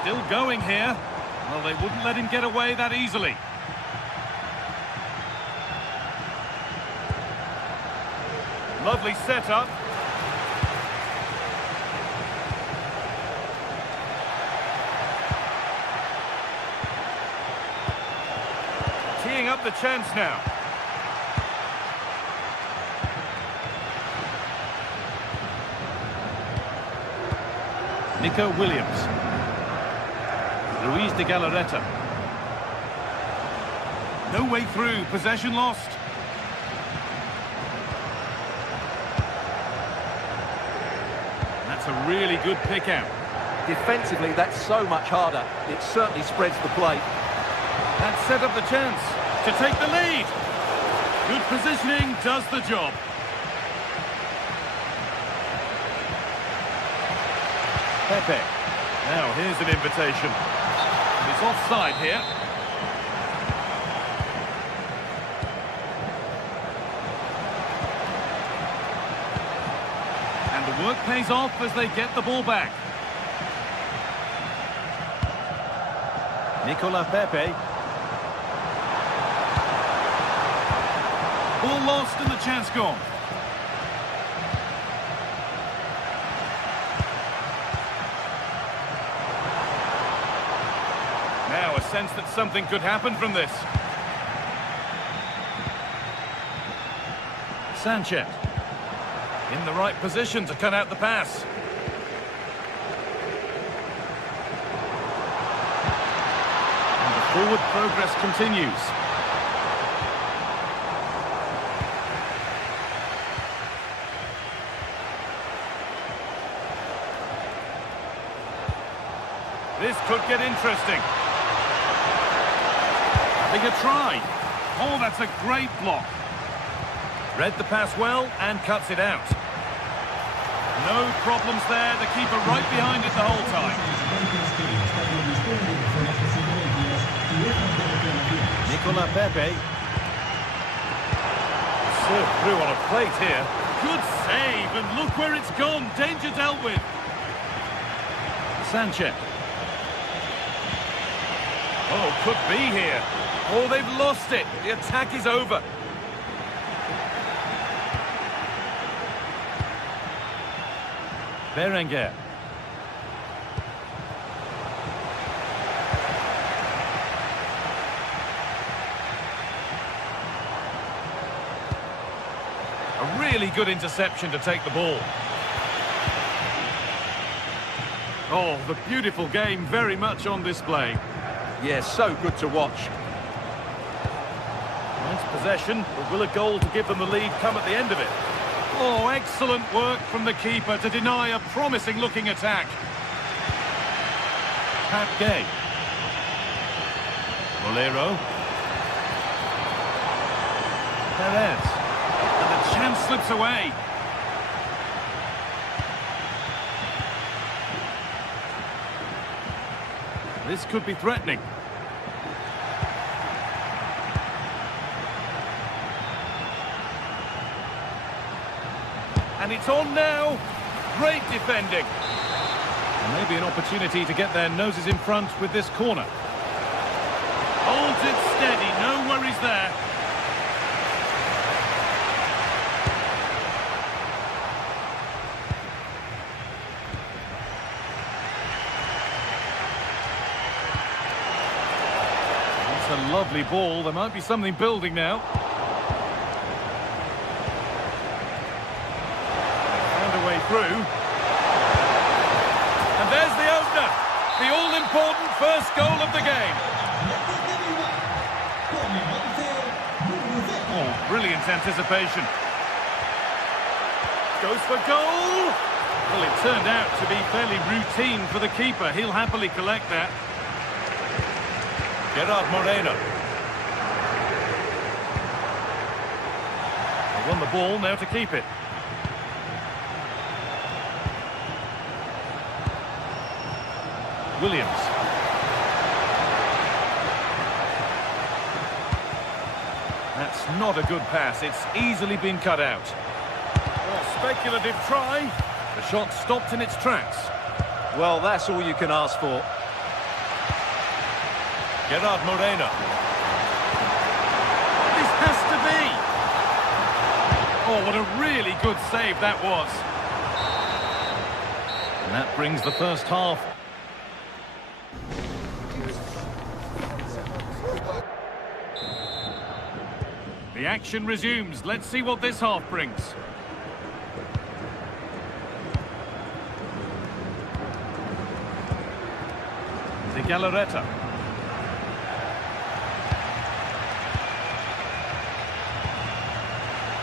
Still going here. Well, they wouldn't let him get away that easily. Lovely setup. Teeing up the chance now. Nico Williams. Luis de Galarreta. No way through, possession lost. That's a really good pick out. Defensively, that's so much harder. It certainly spreads the play. That set up the chance to take the lead. Good positioning does the job. Pepe. Now here's an invitation. It's offside here. And the work pays off as they get the ball back. Nicolas Pepe. Ball lost and the chance gone. Now a sense that something could happen from this. Sanchez. In the right position to cut out the pass. And the forward progress continues. This could get interesting. Having a try. Oh, that's a great block. Read the pass well and cuts it out. No problems there. The keeper right behind it the whole time. Nicolas Pepe. Served through on a plate here. Good save, and look where it's gone. Danger dealt with. Sanchez. Oh, could be here. Oh, they've lost it. The attack is over. Berenguer. A really good interception to take the ball. Oh, the beautiful game very much on display. Yeah, so good to watch. Nice possession, but will a goal to give them the lead come at the end of it? Oh, excellent work from the keeper to deny a promising-looking attack. Pat Gay. Bolero. Perez. And the chance slips away. This could be threatening. And it's on now. Great defending. And maybe an opportunity to get their noses in front with this corner. Holds it steady, no worries there. It's a lovely ball. There might be something building now. through. And there's the opener. The all-important first goal of the game. Oh, brilliant anticipation. Goes for goal. Well, it turned out to be fairly routine for the keeper. He'll happily collect that. Gerard Moreno. They won the ball, now to keep it. Williams. That's not a good pass. It's easily been cut out. Oh, speculative try. The shot stopped in its tracks. Well, that's all you can ask for. Gerard Moreno. This has to be. Oh, what a really good save that was. And that brings the first half. The action resumes. Let's see what this half brings. De Galarreta.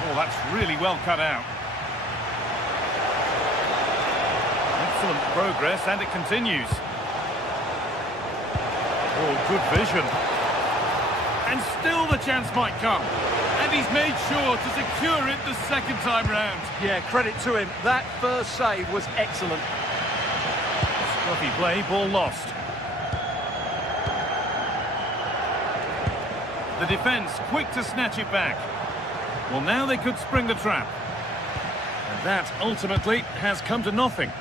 Oh, that's really well cut out. Excellent progress, and it continues. Oh, good vision. And still the chance might come. And he's made sure to secure it the second time round. Yeah, credit to him. That first save was excellent. Scruffy play, ball lost. The defence quick to snatch it back. Well, now they could spring the trap. And that ultimately has come to nothing.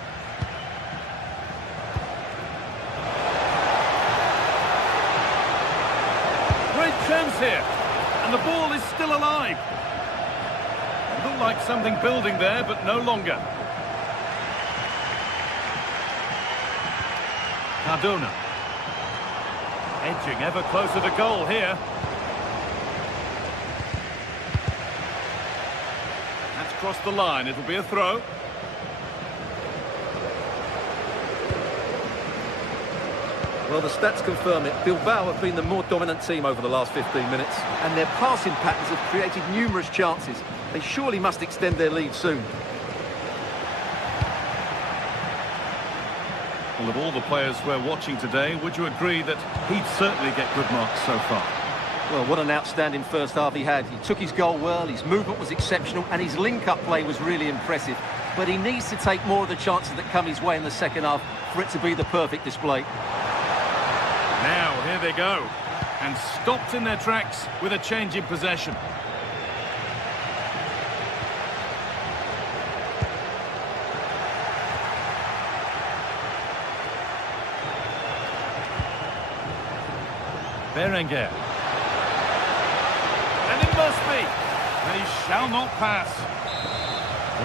Great chance here. And the ball is still alive. It looked like something building there, but no longer. Cardona. Edging ever closer to goal here. That's crossed the line. It'll be a throw. Well, the stats confirm it. Bilbao have been the more dominant team over the last 15 minutes, and their passing patterns have created numerous chances. They surely must extend their lead soon. Well, of all the players we're watching today, would you agree that he'd certainly get good marks so far? Well, what an outstanding first half he had. He took his goal well, his movement was exceptional, and his link-up play was really impressive. But he needs to take more of the chances that come his way in the second half for it to be the perfect display. Now, here they go. And stopped in their tracks with a change in possession. Berenguer. And it must be. They shall not pass.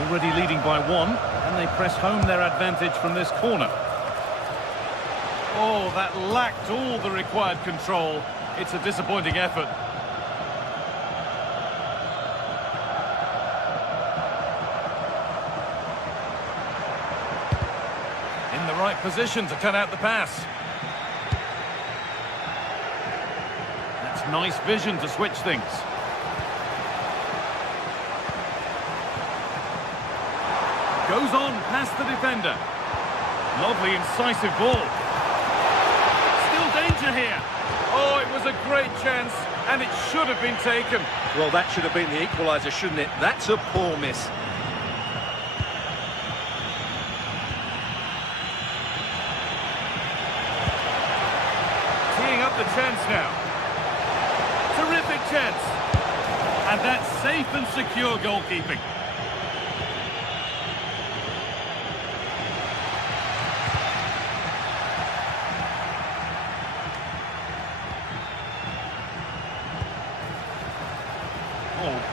Already leading by one, and they press home their advantage from this corner. Oh, that lacked all the required control. It's a disappointing effort. In the right position to cut out the pass. That's nice vision to switch things. Goes on past the defender. Lovely incisive ball. Danger here. Oh, it was a great chance, and it should have been taken. Well, that should have been the equaliser, shouldn't it? That's a poor miss. Teeing up the chance now. Terrific chance. And that's safe and secure goalkeeping.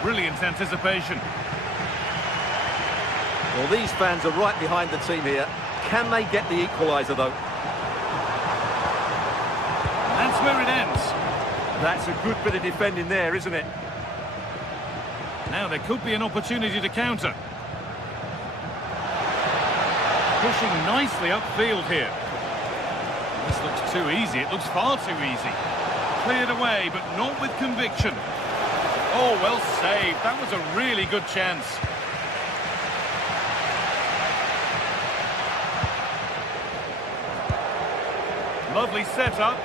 Brilliant anticipation. Well, these fans are right behind the team here. Can they get the equaliser, though? That's where it ends. That's a good bit of defending there, isn't it? Now there could be an opportunity to counter. pushing nicely upfield here. This looks too easy. It looks far too easy. Cleared away, but not with conviction. Oh, well saved. That was a really good chance. Lovely setup.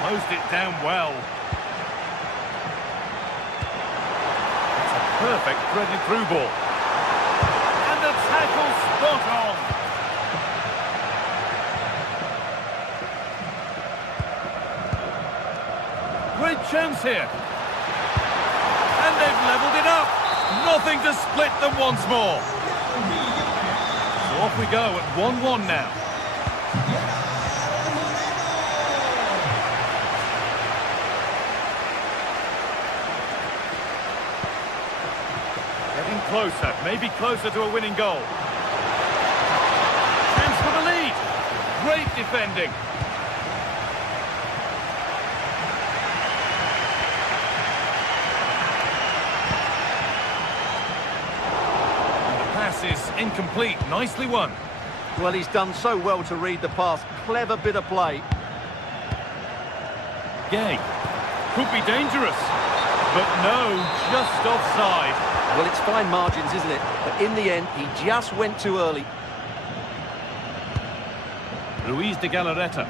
Closed it down well. It's a perfect threaded through ball. And the tackle spot on. Great chance here. And they've levelled it up. Nothing to split them once more. So off we go at 1-1 now. Getting closer, maybe closer to a winning goal. Chance for the lead. Great defending. Is incomplete. Nicely won. Well, he's done so well to read the pass. Clever bit of play. Gay. Could be dangerous. But no, just offside. Well, it's fine margins, isn't it? But in the end, he just went too early. Ruiz de Galarreta.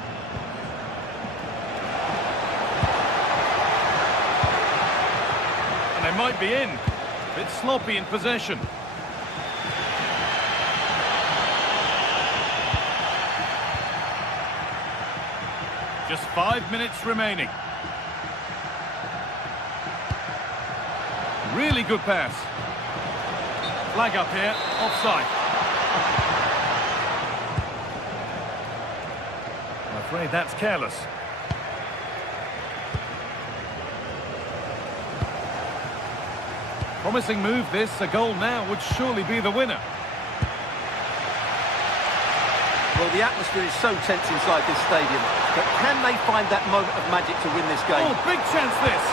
And they might be in. Bit sloppy in possession. Just 5 minutes remaining. Really good pass. Flag up here, offside. I'm afraid that's careless. Promising move this, a goal now would surely be the winner. Well, the atmosphere is so tense inside this stadium, but can they find that moment of magic to win this game? Oh, big chance this!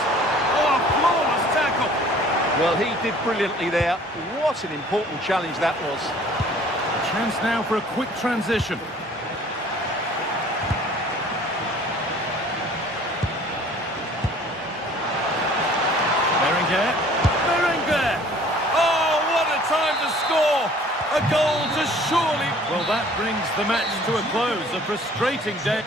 Oh, flawless tackle! Well, he did brilliantly there. What an important challenge that was. A chance now for a quick transition. Berenguer! Oh, what a time to score! A goal to surely... Well, that brings the match to a close. A frustrating day.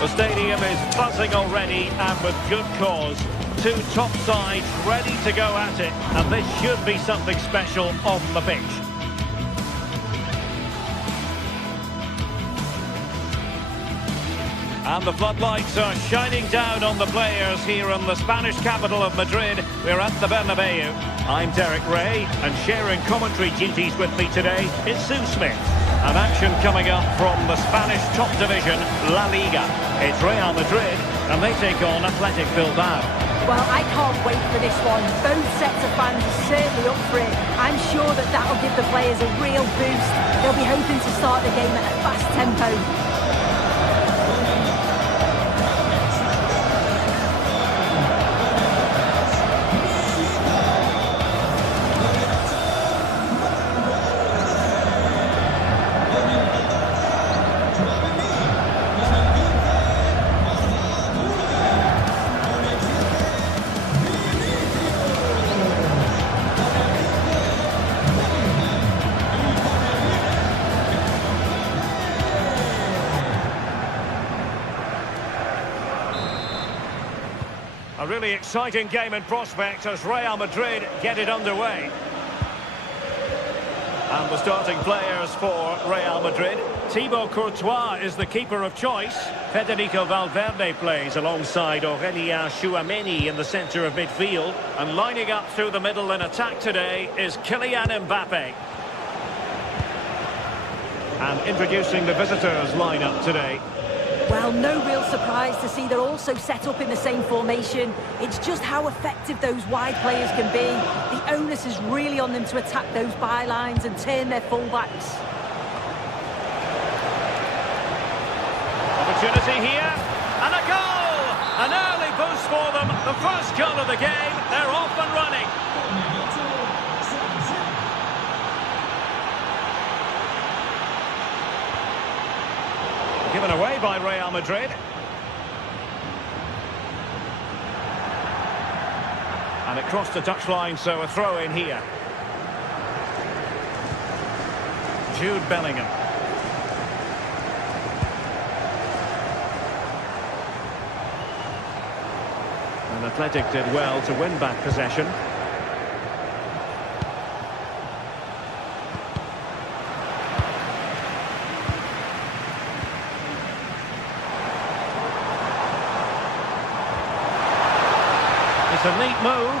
The stadium is buzzing already, and with good cause. Two top sides ready to go at it, and this should be something special on the pitch. And the floodlights are shining down on the players here in the Spanish capital of Madrid. We're at the Bernabeu. I'm Derek Ray, and sharing commentary duties with me today is Sue Smith. And action coming up from the Spanish top division, La Liga. It's Real Madrid, and they take on Athletic Bilbao. Well, I can't wait for this one. Both sets of fans are certainly up for it. I'm sure that that'll give the players a real boost. They'll be hoping to start the game at a fast tempo. A really exciting game in prospect as Real Madrid get it underway. And the starting players for Real Madrid. Thibaut Courtois is the keeper of choice. Federico Valverde plays alongside Aurélien Tchouameni in the centre of midfield. And lining up through the middle in attack today is Kylian Mbappe. And introducing the visitors lineup today. Well, no real surprise to see they're also set up in the same formation. It's just how effective those wide players can be. The onus is really on them to attack those bylines and turn their fullbacks. Opportunity here, and a goal! An early boost for them. The first goal of the game. They're off and running. Given away by Real Madrid. And it crossed the touchline, so a throw in here. Jude Bellingham. And Athletic did well to win back possession. It's a neat move.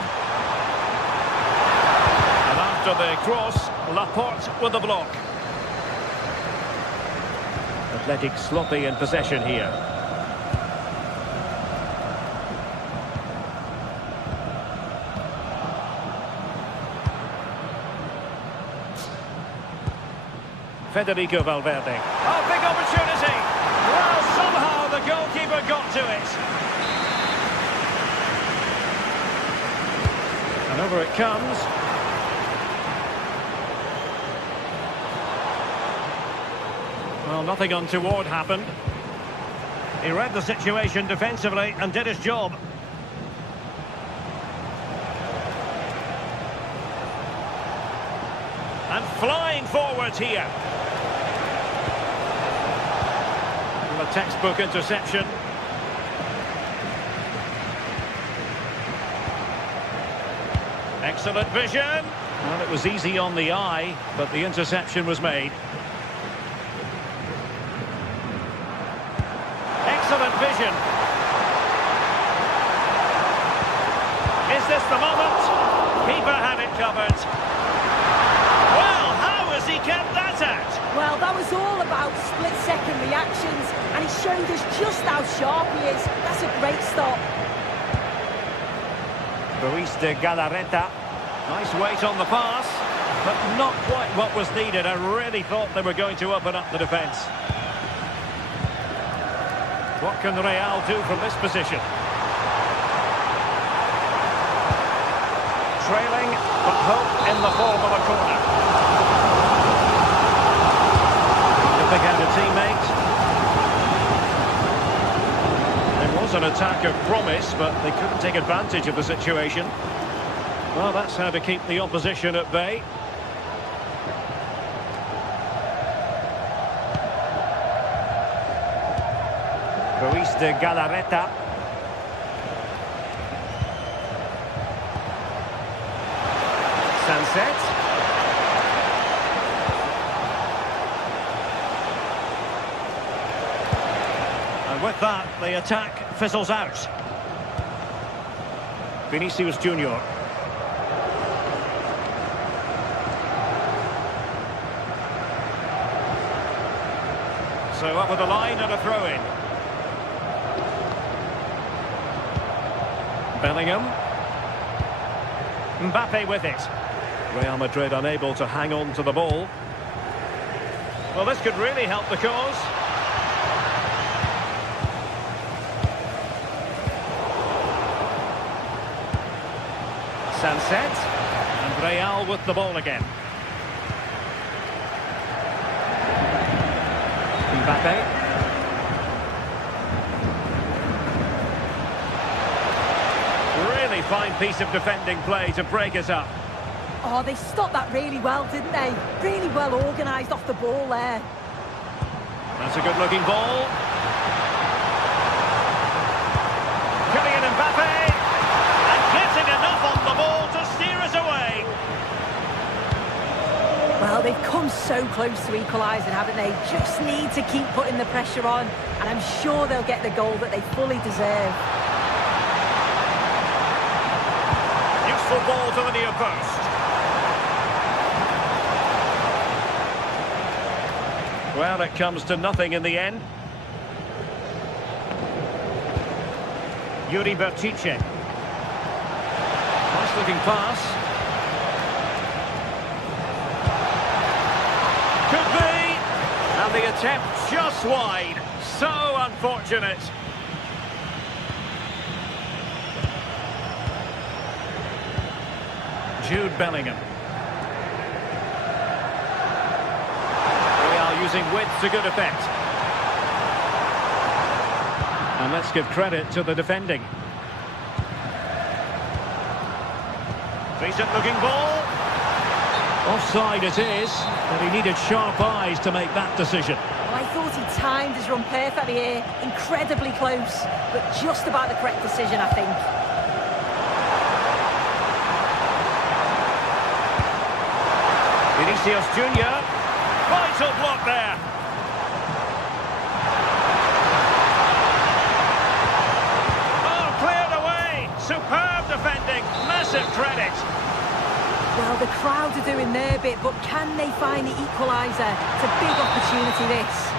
And after the cross, Laporte with the block. Athletic sloppy in possession here. Federico Valverde. Oh, big opportunity! Well, somehow the goalkeeper got to it. And over it comes. Well, nothing untoward happened. He read the situation defensively and did his job. And flying forwards here. A textbook interception. Excellent vision. Well, it was easy on the eye, but the interception was made. Excellent vision. Is this the moment? Keeper had it covered. Well, how has he kept that out? Well, that was all about split-second reactions, and he showed us just how sharp he is. That's a great stop. Luis de Galarreta. Nice weight on the pass, but not quite what was needed. I really thought they were going to open up the defence. What can Real do from this position? Trailing, but hope in the form of a corner. To pick out a teammate. There was an attack of promise, but they couldn't take advantage of the situation. Well, that's how to keep the opposition at bay. Luis de Galarreta. Sunset. And with that, the attack fizzles out. Vinicius Junior. So up with the line and a throw-in. Bellingham. Mbappe with it. Real Madrid unable to hang on to the ball. Well, this could really help the cause. Sunset. And Real with the ball again. Mbappe. Really fine piece of defending play to break us up. Oh, they stopped that really well, didn't they? Really well organised off the ball there. That's a good-looking ball. Kylian Mbappe. And getting enough on the ball to steer us away. Well, they've come so close to equalising, haven't they? Just need to keep putting the pressure on, and I'm sure they'll get the goal that they fully deserve. Useful ball to the near post. Well, it comes to nothing in the end. Yuri Bertice. Nice looking pass. Could be. And the attempt just wide. So unfortunate. Jude Bellingham. Using width to good effect. And let's give credit to the defending. Decent looking ball. Offside it is, but he needed sharp eyes to make that decision. Well, I thought he timed his run perfectly here. Incredibly close, but just about the correct decision, I think. Vinicius Junior. Vital block there. Oh, cleared away. Superb defending. Massive credit. Well, the crowd are doing their bit, but can they find the equaliser? It's a big opportunity, this.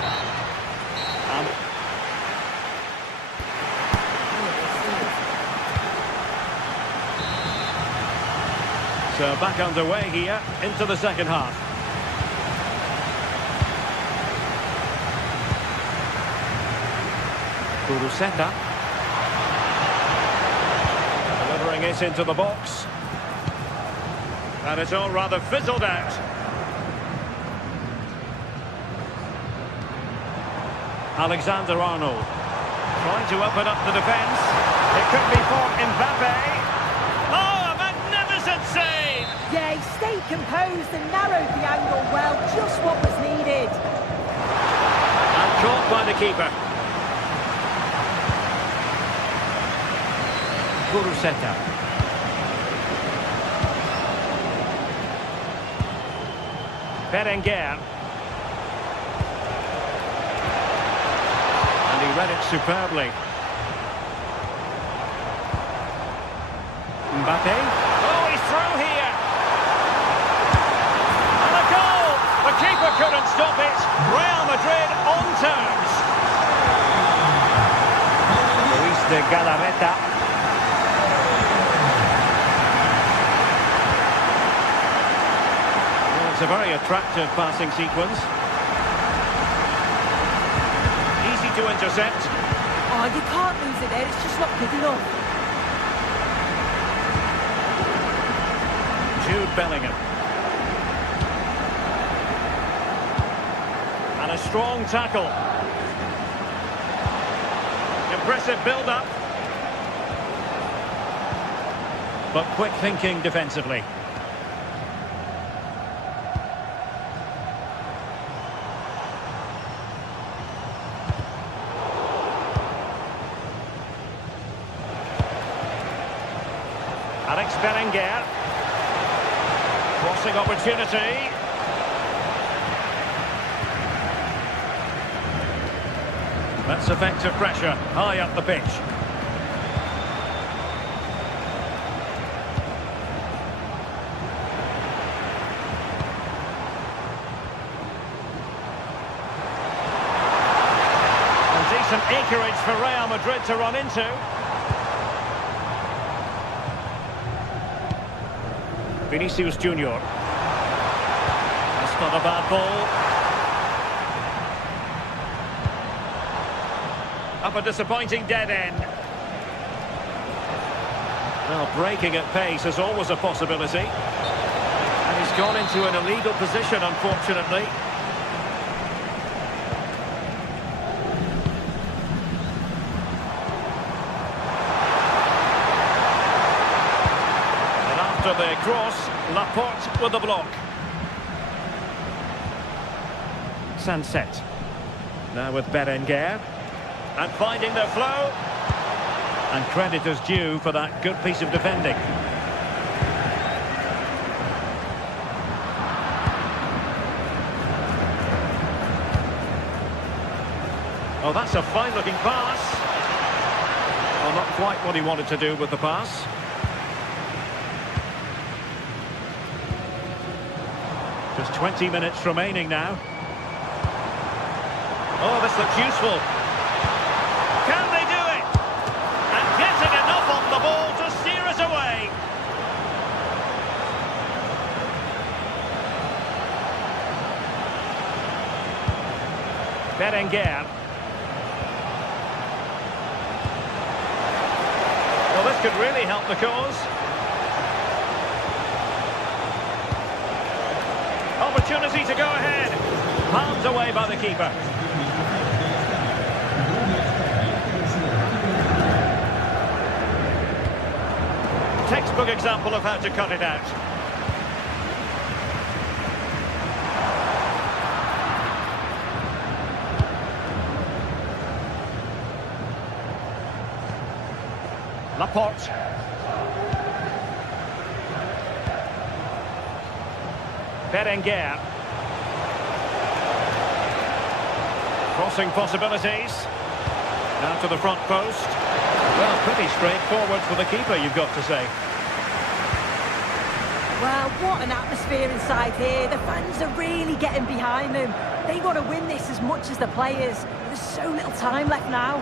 So back underway here into the second half. Kuruseta. Delivering it into the box. And it's all rather fizzled out. Alexander-Arnold. Trying to open up the defence. It could be for Mbappe. Oh, a magnificent save! Yeah, he stayed composed and narrowed the angle well. Just what was needed. And caught by the keeper. Kuruseta. Berenguer. And he read it superbly. Mbappe. Oh, he's through here. And a goal! The keeper couldn't stop it. Real Madrid on terms. Luis de Galarreta. It's a very attractive passing sequence. Easy to intercept. Oh, you can't lose it there. It's just not good enough. Jude Bellingham. And a strong tackle. Impressive build-up. But quick thinking defensively. Alex Berenguer. Crossing opportunity. That's effective pressure high up the pitch. And decent acreage for Real Madrid to run into. Vinicius Junior. That's not a bad ball. Up a disappointing dead end. Well, breaking at pace is always a possibility. And he's gone into an illegal position, unfortunately. After the cross, Laporte with the block. Sunset. Now with Berenguer. And finding their flow. And credit is due for that good piece of defending. Oh, that's a fine-looking pass. Well, not quite what he wanted to do with the pass. Just 20 minutes remaining now. Oh, this looks useful. Can they do it? And getting enough on the ball to steer it away. Berenguer. Well, this could really help the cause. Opportunity to go ahead. Palmed away by the keeper. Textbook example of how to cut it out. Laporte. Berenguer. Crossing possibilities. Now to the front post. Well, pretty straightforward for the keeper, you've got to say. Well, what an atmosphere inside here. The fans are really getting behind them. They want to win this as much as the players. There's so little time left now.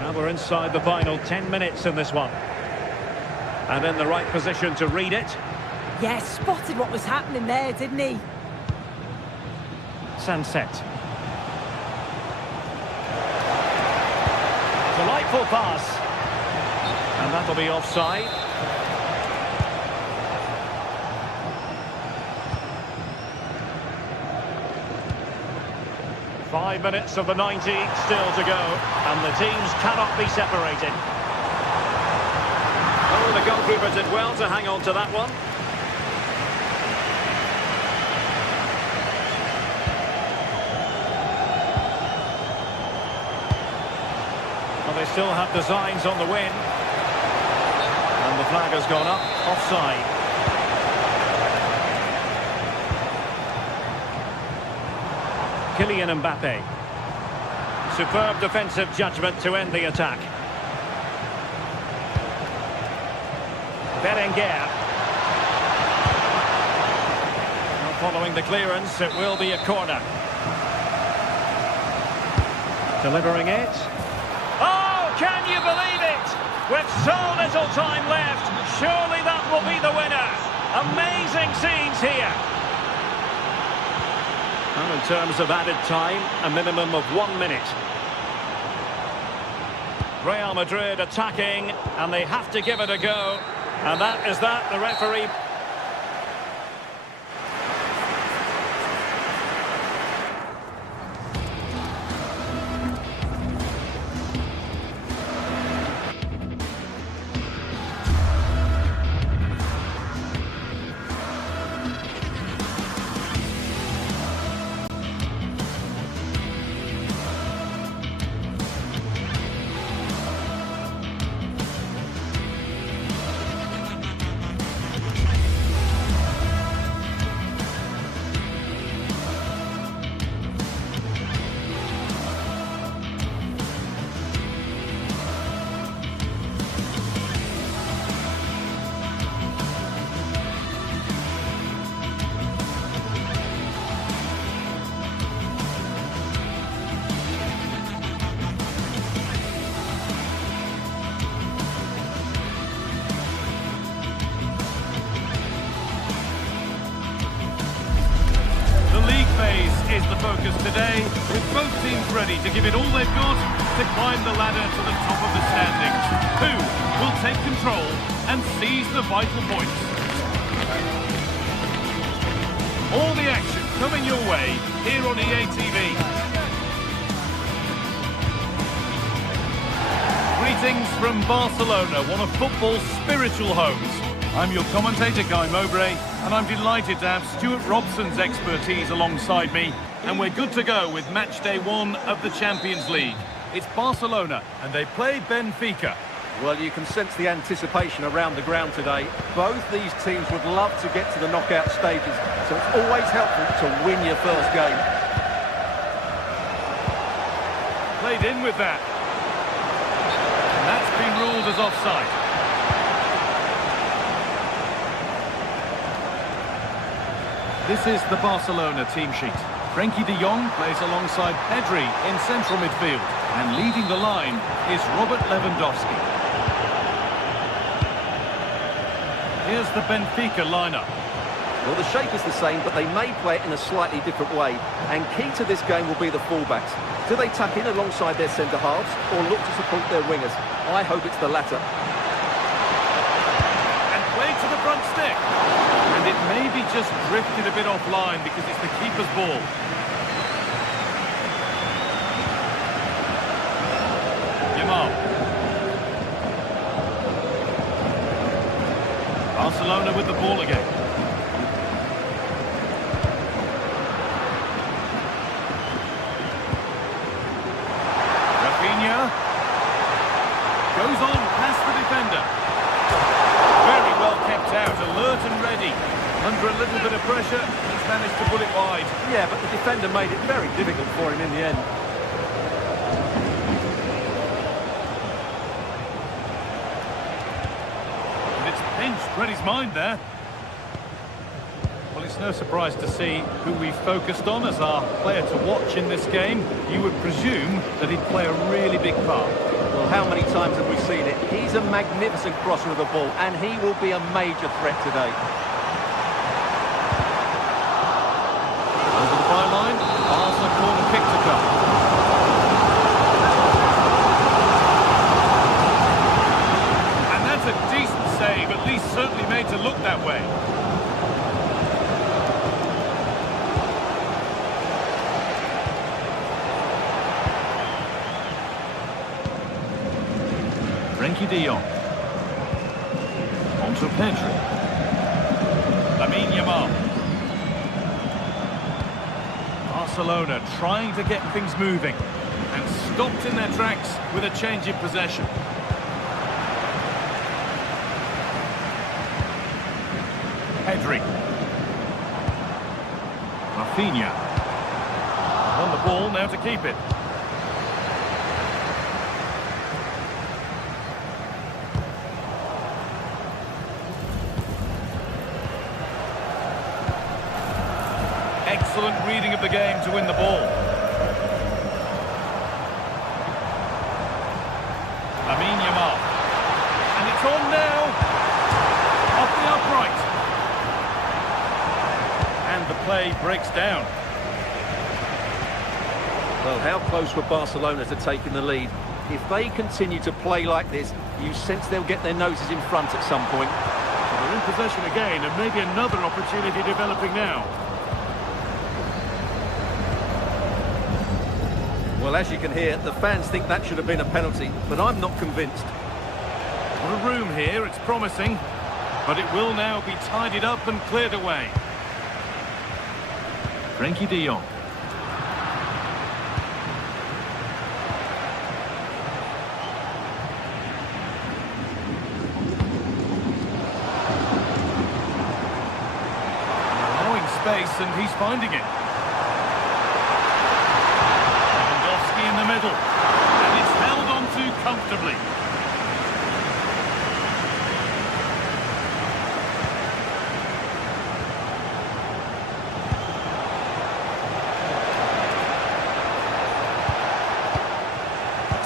Now we're inside the final 10 minutes in this one. And in the right position to read it. Yes, spotted what was happening there, didn't he? Sunset. Delightful pass. And that'll be offside. Five minutes of the 90 still to go. And the teams cannot be separated. Oh, the goalkeeper did well to hang on to that one. Well, they still have designs on the win. And the flag has gone up, offside. Kylian Mbappe. Superb defensive judgment to end the attack. Berenguer. Well, following the clearance, it will be a corner. Delivering it. Oh, can you believe it? With so little time left, surely that will be the winner. Amazing scenes here. And in terms of added time, a minimum of 1 minute. Real Madrid attacking, and they have to give it a go. And that is that, the referee. Is the focus today, with both teams ready to give it all they've got to climb the ladder to the top of the standings. Who will take control and seize the vital points? All the action coming your way here on EA TV. Greetings from Barcelona, one of football's spiritual homes. I'm your commentator, Guy Mowbray, and I'm delighted to have Stuart Robson's expertise alongside me, and we're good to go with match day 1 of the Champions League. It's Barcelona, and they play Benfica. Well, you can sense the anticipation around the ground today. Both these teams would love to get to the knockout stages, so it's always helpful to win your first game. Played in with that. And that's been ruled as offside. This is the Barcelona team sheet. Frenkie de Jong plays alongside Pedri in central midfield. And leading the line is Robert Lewandowski. Here's the Benfica lineup. Well, the shape is the same, but they may play it in a slightly different way. And key to this game will be the fullbacks. Do they tuck in alongside their centre-halves or look to support their wingers? I hope it's the latter. And played to the front stick. And it maybe just drifted a bit offline because it's the keeper's ball. Barcelona with the ball again. Rafinha goes on past the defender. Very well kept out, alert and ready. Under a little bit of pressure, he's managed to put it wide. Yeah, but the defender made it very difficult for him in the end. Read his mind there. Well, it's no surprise to see who we focused on as our player to watch in this game. You would presume that he'd play a really big part. Well, how many times have we seen it? He's a magnificent crosser of the ball, and he will be a major threat today. Over the byline, Barca corner kick to come. And that's a decent save, at least certainly made to look that way. Frenkie de Jong. On to Pedri. Lamine Yamal. Barcelona trying to get things moving and stopped in their tracks with a change in possession. Pedri. Rafinha. On the ball, now to keep it. Excellent reading of the game to win the ball. Lamine Yamal. And it's on now. Off the upright. And the play breaks down. Well, how close were Barcelona to taking the lead? If they continue to play like this, you sense they'll get their noses in front at some point. Well, they're in possession again, and maybe another opportunity developing now. Well, as you can hear, the fans think that should have been a penalty, but I'm not convinced. Got a room here, it's promising, but it will now be tidied up and cleared away. Frenkie de Jong. Allowing space, and he's finding it. Lewandowski in the middle, and it's held on to comfortably.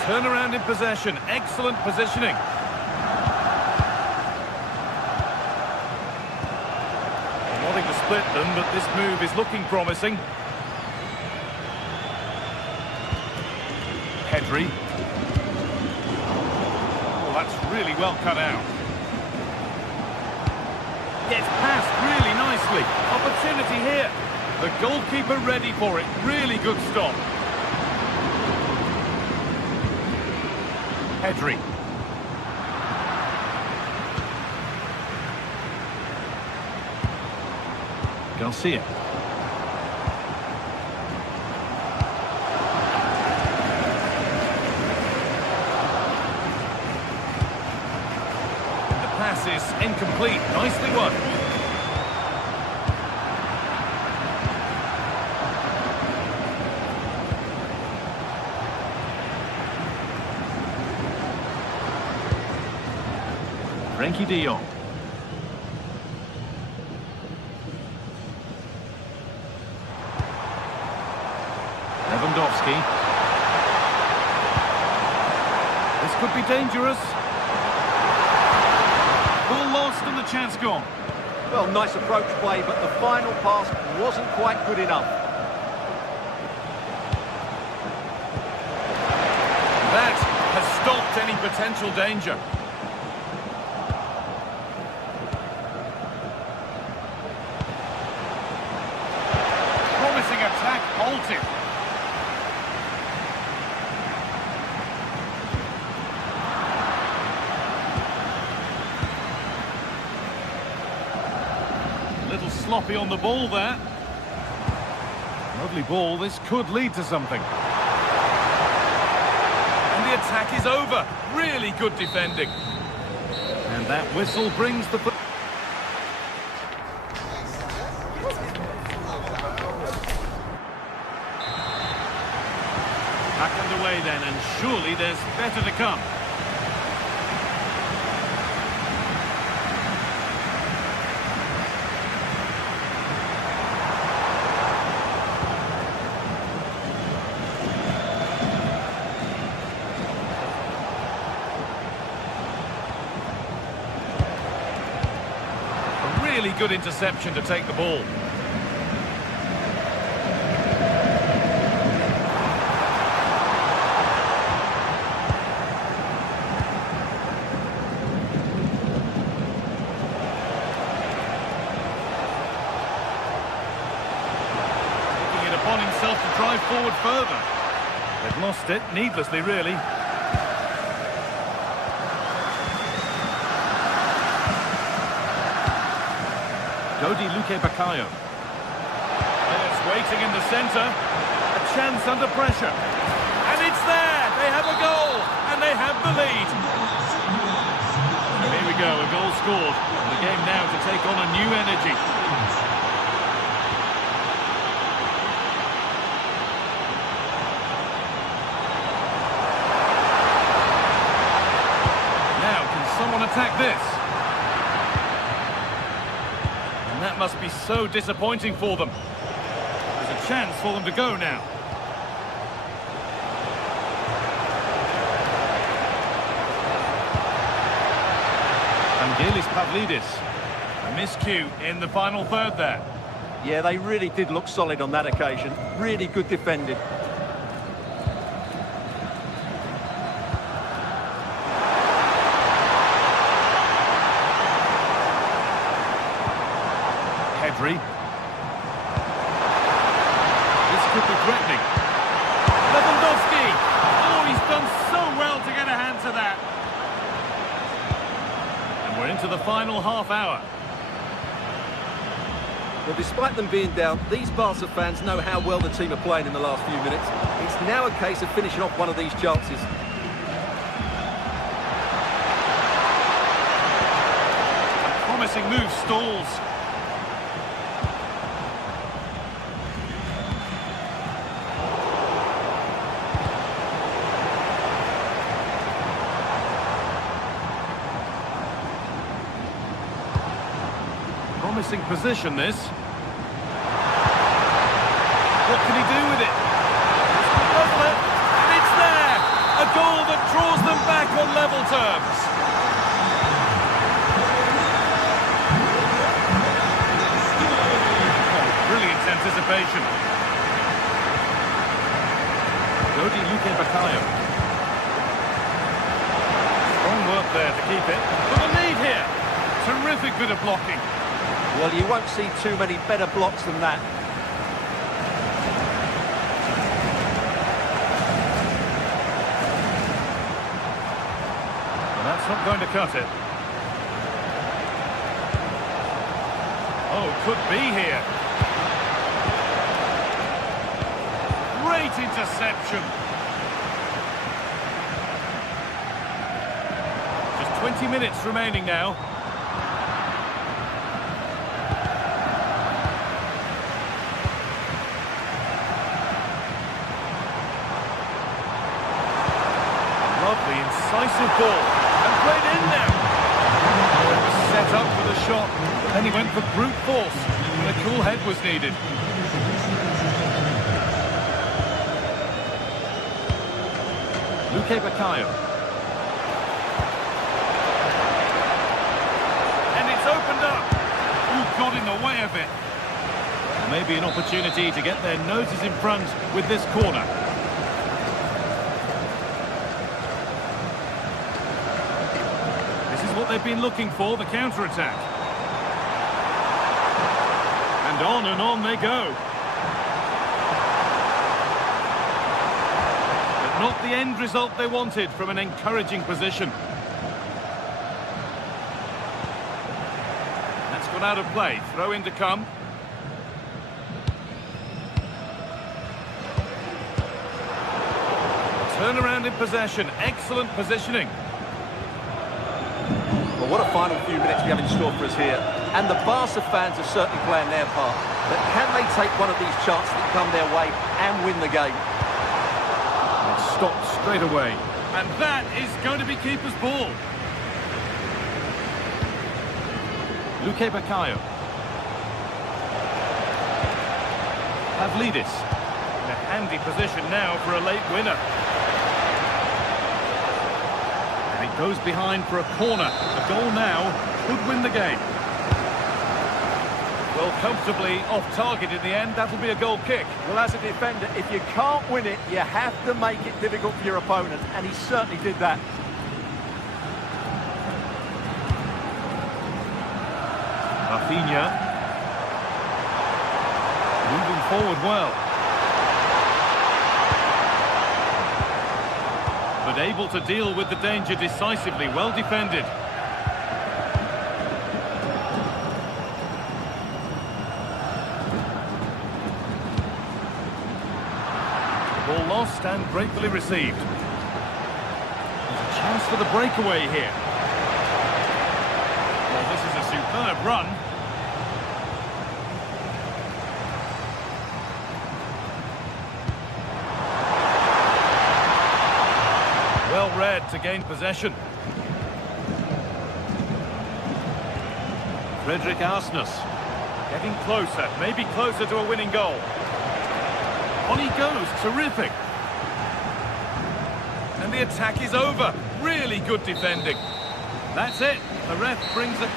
Turnaround in possession, excellent positioning. Wanting to split them, but this move is looking promising. Pedri. Oh, that's really well cut out. Gets past really nicely. Opportunity here. The goalkeeper ready for it. Really good stop. Pedri. Garcia. pass incomplete. Nicely won. Frenkie de Jong. Lewandowski. This could be dangerous. Ball lost and the chance gone. Well, nice approach play, but the final pass wasn't quite good enough. That has stopped any potential danger. Promising attack halted. Little sloppy on the ball there. Lovely ball, this could lead to something. And the attack is over. Really good defending. And that whistle brings the... Back underway then, and surely there's better to come. A really good interception to take the ball. Upon himself to drive forward further. They've lost it, needlessly really. Dodi Luque Bacallo. Players waiting in the centre. A chance under pressure. And it's there! They have a goal! And they have the lead! So here we go, a goal scored. And the game now to take on a new energy. Someone attack this. And that must be so disappointing for them. There's a chance for them to go now. Angelis Pavlidis. A miscue in the final third there. Yeah, they really did look solid on that occasion. Really good defending. This could be threatening. Lewandowski! Oh, he's done so well to get a hand to that. And we're into the final half hour. Well, despite them being down, these Barca fans know how well the team are playing in the last few minutes. It's now a case of finishing off one of these chances. A promising move stalls. Promising position, this. What can he do with it? And it's there! A goal that draws them back on level terms. Oh, brilliant anticipation. Dodi Luque Bacallo. Strong work there to keep it. For the lead here. Terrific bit of blocking. Well, you won't see too many better blocks than that. Well, that's not going to cut it. Oh, could be here. Great interception. Just 20 minutes remaining now. incisive ball. And played in now. He was set up for the shot. Then he went for brute force. And a cool head was needed. Luque Baccaio. And it's opened up. Who got in the way of it? Maybe an opportunity to get their noses in front with this corner. This is what they've been looking for, the counter-attack. And on they go. But not the end result they wanted from an encouraging position. That's gone out of play. Throw in to come. Turnaround in possession. Excellent positioning. Well, what a final few minutes we have in store for us here. And the Barca fans are certainly playing their part. But can they take one of these chances that come their way and win the game? It stopped straight away. And that is going to be keeper's ball. Luque Baccaio. Pavlidis. In a handy position now for a late winner. And he goes behind for a corner. A goal now could win the game. Well, comfortably off target in the end. That'll be a goal kick. Well, as a defender, if you can't win it, you have to make it difficult for your opponent. And he certainly did that. Rafinha. Moving forward well. But able to deal with the danger decisively. Well defended. Ball lost and gratefully received. There's a chance for the breakaway here. Well, this is a superb run. Well read to gain possession. Frederick Arsnus getting closer, maybe closer to a winning goal. On he goes, terrific. And the attack is over. Really good defending. That's it. The ref brings it.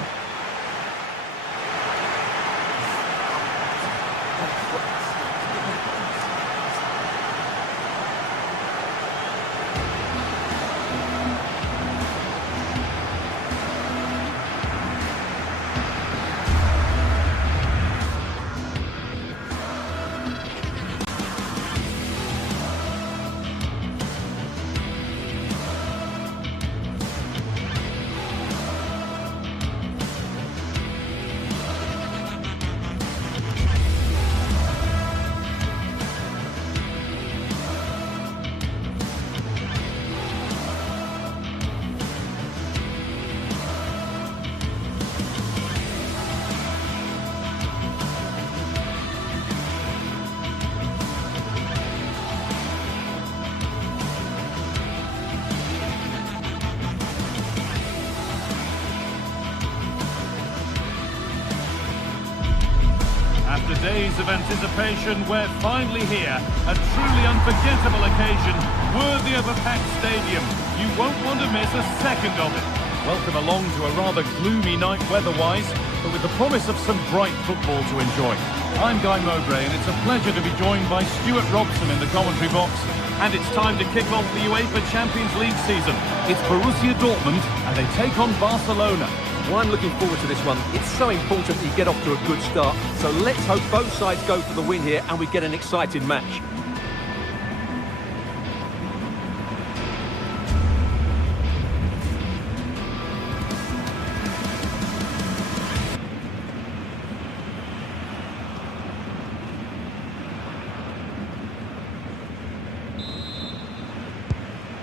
After days of anticipation, we're finally here. A truly unforgettable occasion, worthy of a packed stadium. You won't want to miss a second of it. Welcome along to a rather gloomy night weather-wise, but with the promise of some bright football to enjoy. I'm Guy Mowbray, and it's a pleasure to be joined by Stuart Robson in the commentary box. And it's time to kick off the UEFA Champions League season. It's Borussia Dortmund, and they take on Barcelona. Well, I'm looking forward to this one. It's so important that you get off to a good start. So let's hope both sides go for the win here and we get an exciting match.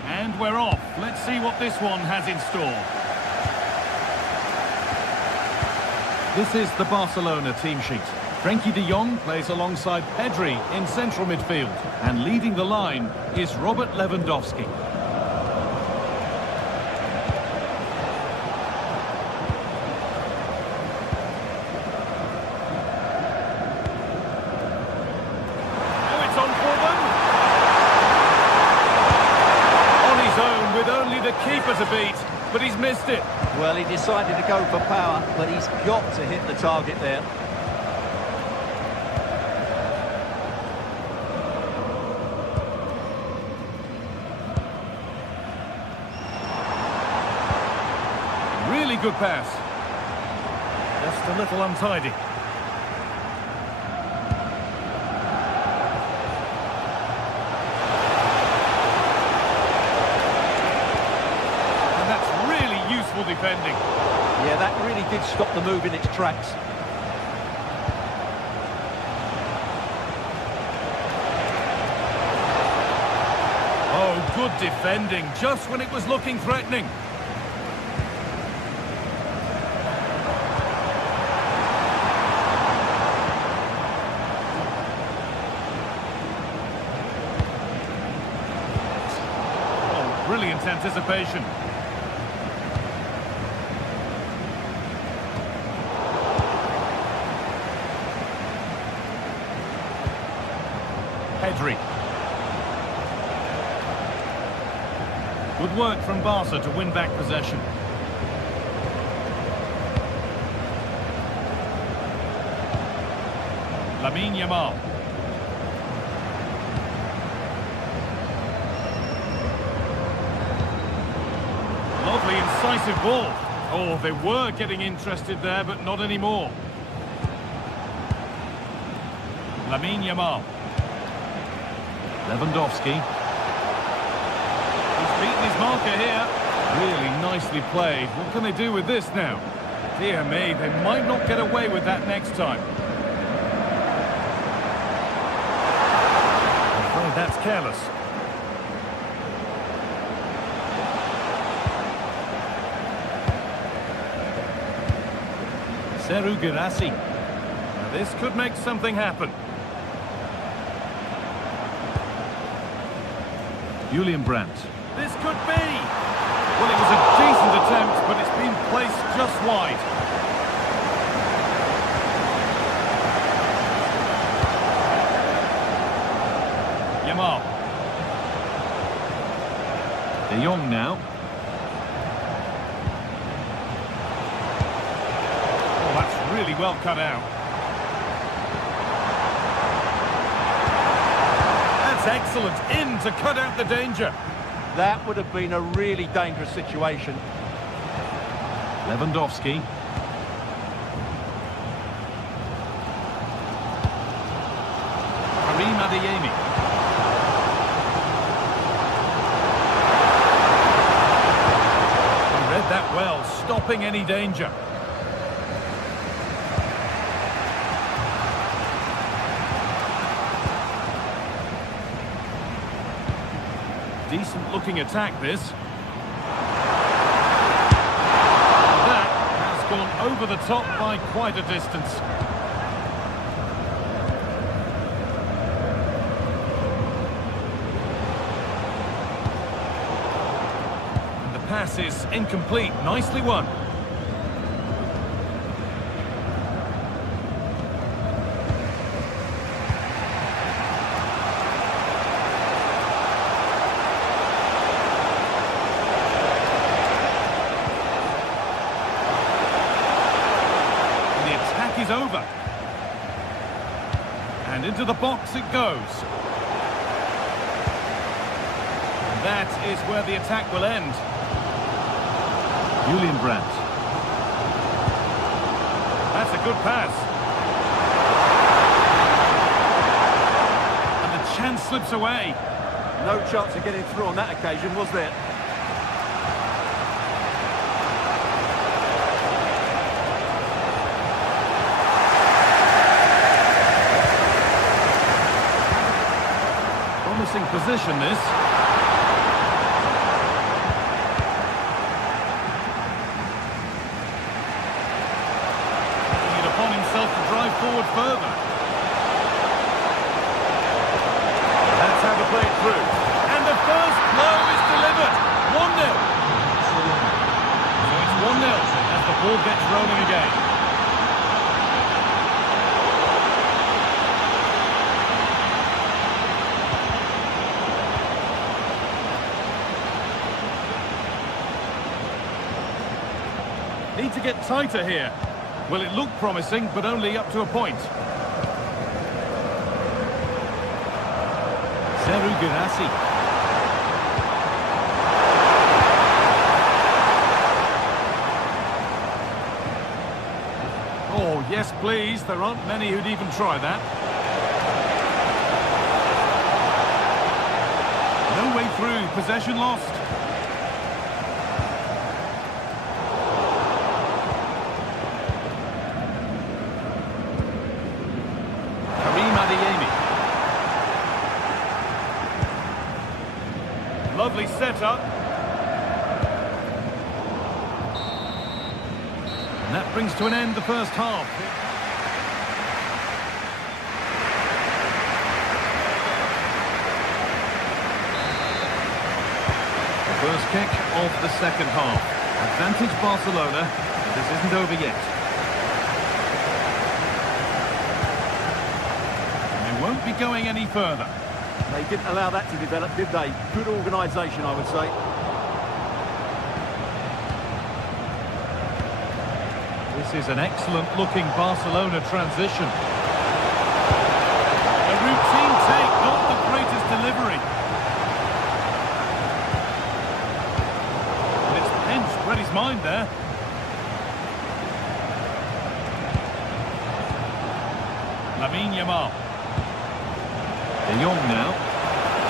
And we're off. Let's see what this one has in store. This is the Barcelona team sheet. Frenkie de Jong plays alongside Pedri in central midfield. And leading the line is Robert Lewandowski. missed it. Well, he decided to go for power, but he's got to hit the target there. Really good pass. Just a little untidy. And that's really useful defending. Yeah, that really did stop the move in its tracks. Oh, good defending, just when it was looking threatening. Brilliant anticipation. Pedri. Good work from Barca to win back possession. Lamine Yamal. Lovely, incisive ball. Oh, they were getting interested there, but not anymore. Lamine Yamal. Lewandowski. He's beaten his marker here. Really nicely played. What can they do with this now? Dear me, they might not get away with that next time. I'm afraid that's careless. Seru Girassi. Now this could make something happen. Julian Brandt. This could be! Well, it was a decent attempt, but it's been placed just wide. Yamal. De Jong now. Really well cut out. That's excellent. In to cut out the danger. That would have been a really dangerous situation. Lewandowski. Karim Adeyemi. He read that well, stopping any danger. Decent looking attack, this. That has gone over the top by quite a distance. And the pass is incomplete. Nicely won. Is over. And into the box it goes. And that is where the attack will end. Julian Brandt. That's a good pass. And the chance slips away. No chance of getting through on that occasion, was there? Promising position, this. Taking it upon himself to drive forward further. That's how to play it through. And the first blow is delivered. 1-0. So it's 1-0 as the ball gets rolling again. Need to get tighter here. Well, it looked promising, but only up to a point. Seru Girassi. Oh, yes, please. There aren't many who'd even try that. No way through. Possession lost. Lovely setup. And that brings to an end the first half. The first kick of the second half. Advantage Barcelona. This isn't over yet. And they won't be going any further. They didn't allow that to develop, did they? Good organisation, I would say. This is an excellent-looking Barcelona transition. A routine take, not the greatest delivery. And it's pinched, read his mind there. Lamine Yamal. De Jong now.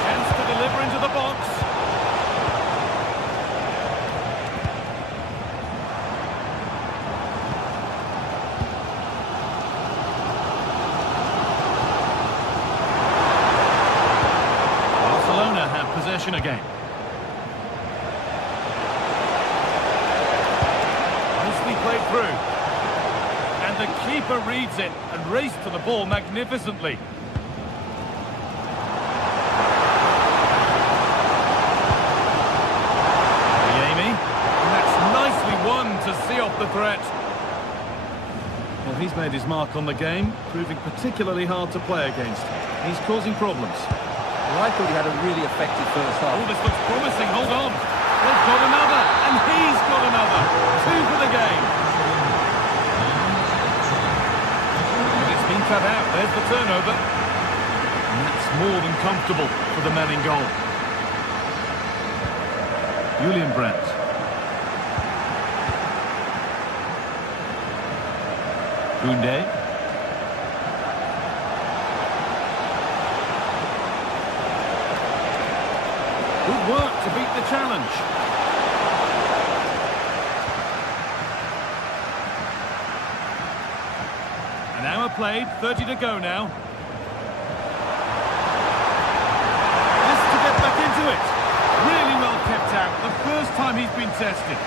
Chance to deliver into the box. Barcelona have possession again. Nicely played through. And the keeper reads it and raced for the ball magnificently. To see off the threat. Well, he's made his mark on the game, proving particularly hard to play against. He's causing problems. Well, I thought he had a really effective first half. Oh, this looks promising. Hold on. They've got another, and he's got another. 2 for the game. And it's been cut out. There's the turnover. And that's more than comfortable for the man in goal. Julian Brandt. Koundé. Good work to beat the challenge. An hour played, 30 to go now. This to get back into it. Really well kept out. The first time he's been tested.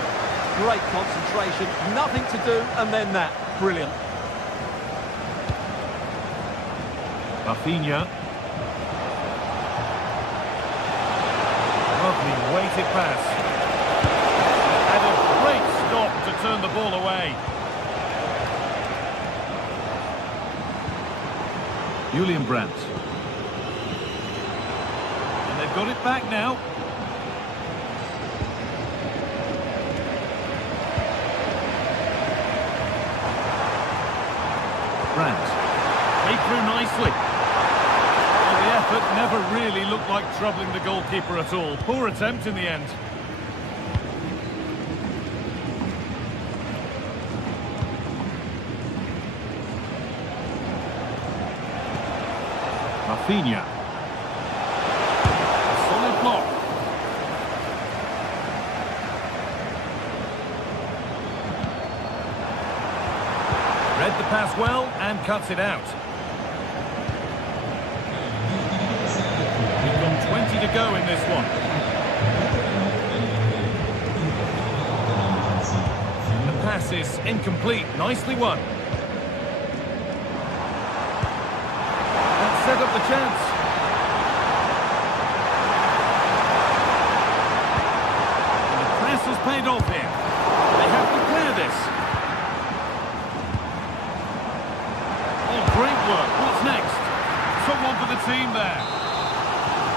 Great concentration, nothing to do, and then that. Brilliant. Rafinha. Lovely weighted pass. And a great stop to turn the ball away. Julian Brandt. And they've got it back now. Brandt. Played through nicely. The effort never really looked like troubling the goalkeeper at all. Poor attempt in the end. Rafinha. A solid block. Read the pass well and cuts it out. We've got 20 to go in this one. The pass is incomplete. Nicely won. That set up the chance. And the press has paid off here. They have to clear this. Oh, great work. What's next? Someone for the team there.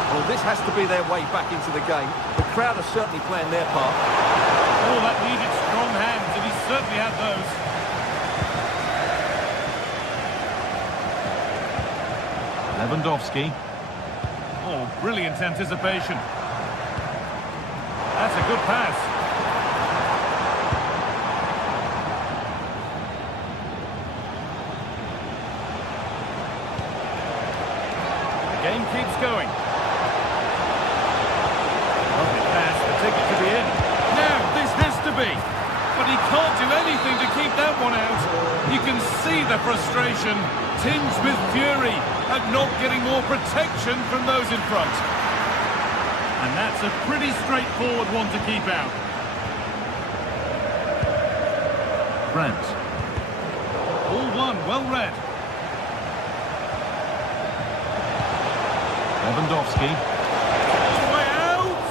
Well, this has to be their way back into the game. The crowd are certainly playing their part. Oh, that needed strong hands, and he's certainly had those. Lewandowski. Oh, brilliant anticipation. That's a good pass. The game keeps going. Lovely pass, the ticket to be in. Now, this has to be. But he can't do anything to keep that one out. You can see the frustration, tinged with fury at not getting more protection from those in front. And that's a pretty straightforward one to keep out. Brandt. All one, well read. Lewandowski. Way out!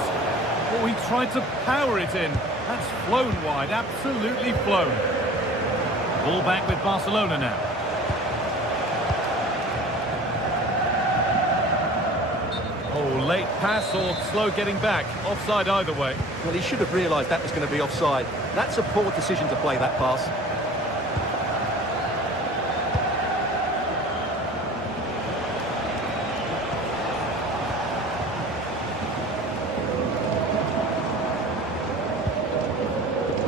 Oh, he tried to power it in. That's flown wide, absolutely flown. Ball back with Barcelona now. Oh, late pass or slow getting back. Offside either way. Well, he should have realised that was going to be offside. That's a poor decision to play that pass.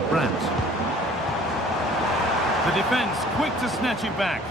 Brandt. The defence quick to snatch it back.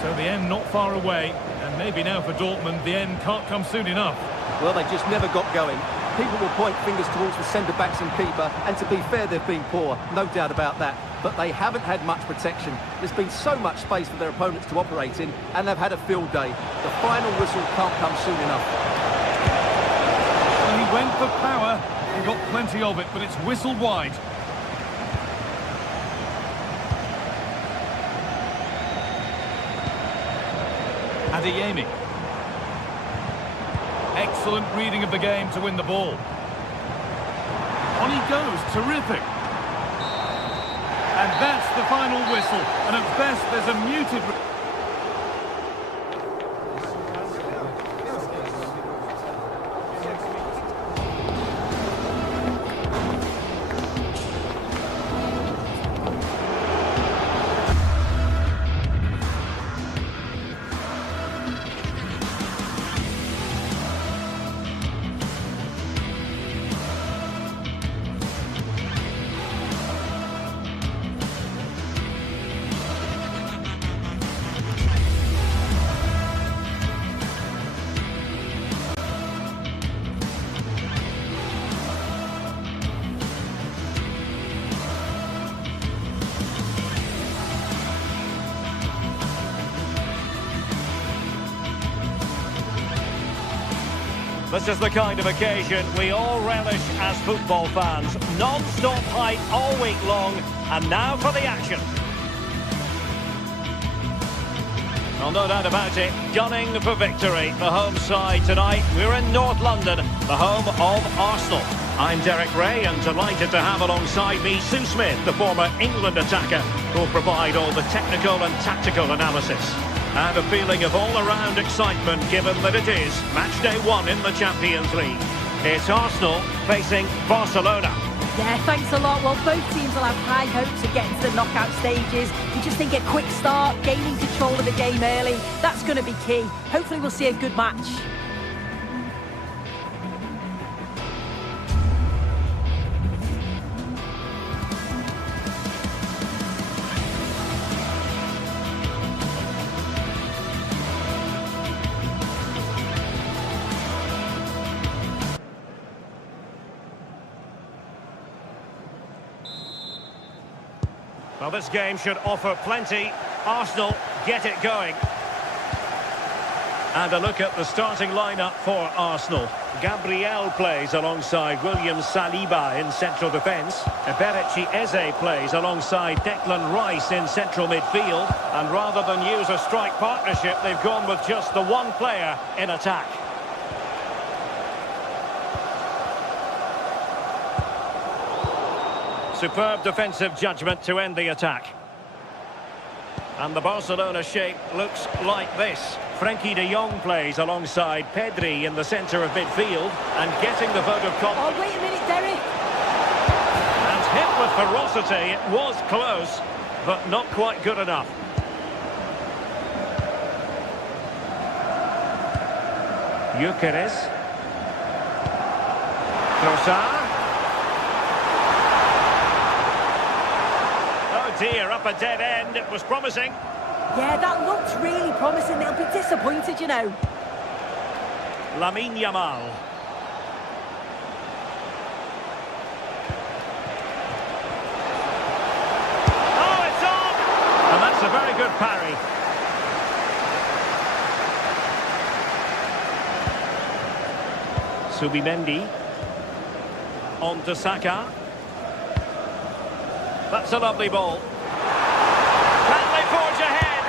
So the end not far away, and maybe now for Dortmund the end can't come soon enough. Well, they just never got going. People will point fingers towards the centre-backs and keeper, and to be fair, they've been poor, no doubt about that. But they haven't had much protection. There's been so much space for their opponents to operate in, and they've had a field day. The final whistle can't come soon enough. Well, he went for power, he got plenty of it, but it's whistled wide. Adeyemi. Excellent reading of the game to win the ball. On he goes, terrific. And that's the final whistle. And at best, there's a muted... This is the kind of occasion we all relish as football fans. Non-stop hype all week long, and now for the action. Well, no doubt about it, gunning for victory. The home side tonight. We're in North London, the home of Arsenal. I'm Derek Ray, and delighted to have alongside me Sue Smith, the former England attacker, who'll provide all the technical and tactical analysis. And a feeling of all-around excitement given that it is match day 1 in the Champions League. It's Arsenal facing Barcelona. Yeah, thanks a lot. Well, both teams will have high hopes of getting to the knockout stages. You just think a quick start, gaining control of the game early, that's going to be key. Hopefully we'll see a good match. Well, this game should offer plenty. Arsenal get it going. And a look at the starting lineup for Arsenal. Gabriel plays alongside William Saliba in central defence. Eberechi Eze plays alongside Declan Rice in central midfield. And rather than use a strike partnership, they've gone with just the one player in attack. Superb defensive judgment to end the attack. And the Barcelona shape looks like this. Frankie de Jong plays alongside Pedri in the centre of midfield and getting the vote of confidence. Oh, wait a minute, Derek. And hit with ferocity. It was close, but not quite good enough. Gyökeres. Trossard. Oh dear, up a dead end. It was promising. Yeah, that looked really promising. They'll be disappointed, you know. Lamine Yamal. Oh, it's on! And that's a very good parry. Subimendi. On to Saka. That's a lovely ball. Can they forge ahead?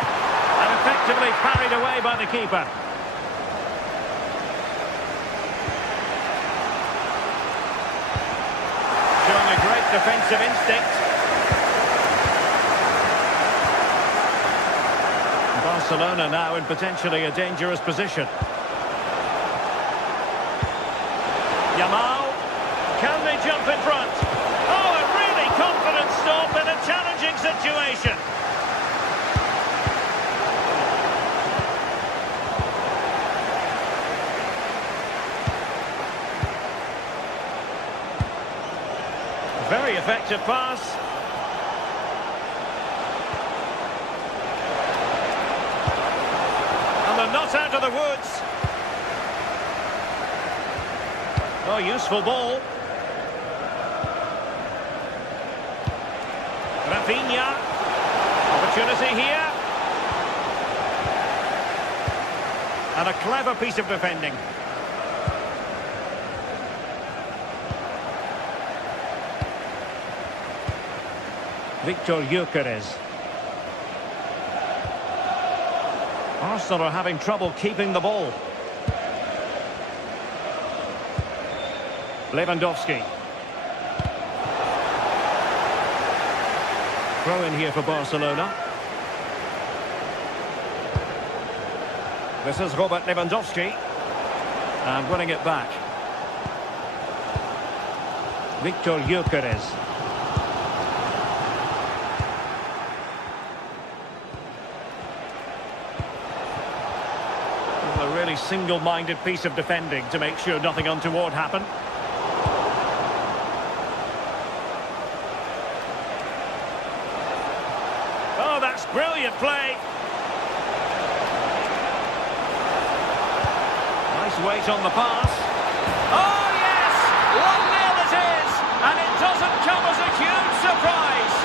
And effectively parried away by the keeper. Showing a great defensive instinct. Barcelona now in potentially a dangerous position. Yamal, can they jump in front? Oh, a really confident stop in a challenging situation. Very effective pass. And they're not out of the woods. Oh, useful ball. Rafinha. Opportunity here. And a clever piece of defending. Victor Gyökeres. Arsenal are having trouble keeping the ball. Lewandowski. Throw in here for Barcelona. This is Robert Lewandowski. And winning it back. Victor Gyökeres. A really single-minded piece of defending to make sure nothing untoward happened. Oh, that's brilliant play. Nice weight on the pass. Oh, yes! 1-0 it is! And it doesn't come as a huge surprise.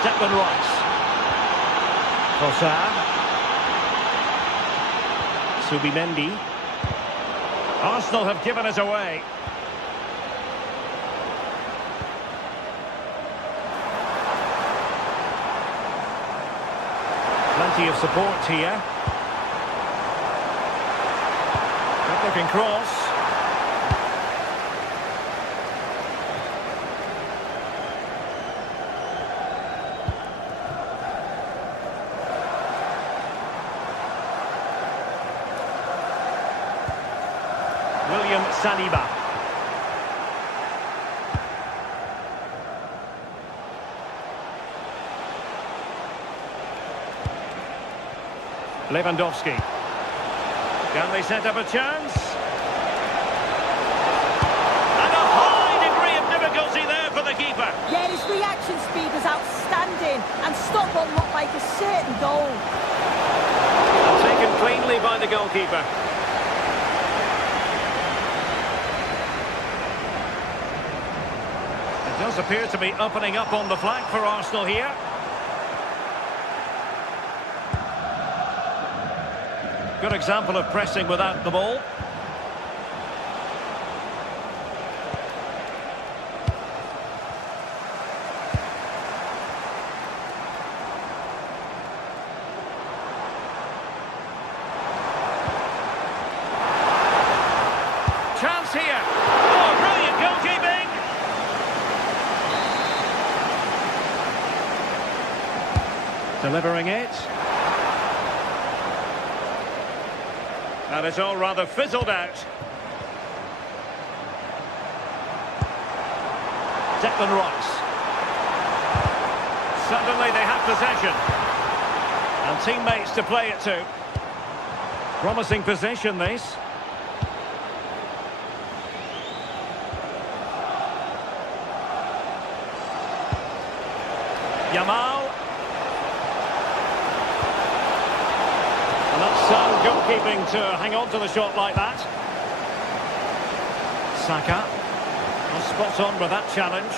Declan Rice. Trossard. Subimendi. Arsenal have given us away. Plenty of support here. Good looking cross. William Saliba. Lewandowski. Can they set up a chance? And a high degree of difficulty there for the keeper. Yeah, his reaction speed was outstanding and stopped what looked like a certain goal. Taken cleanly by the goalkeeper. It does appear to be opening up on the flank for Arsenal here. Good example of pressing without the ball. Chance here. Oh, brilliant goalkeeping. Delivering it. And it's all rather fizzled out. Declan Rice. Suddenly they have possession. And teammates to play it to. Promising possession, this. Yamal. And that's sound goalkeeping to hang on to the shot like that. Saka. Well, spot on with that challenge.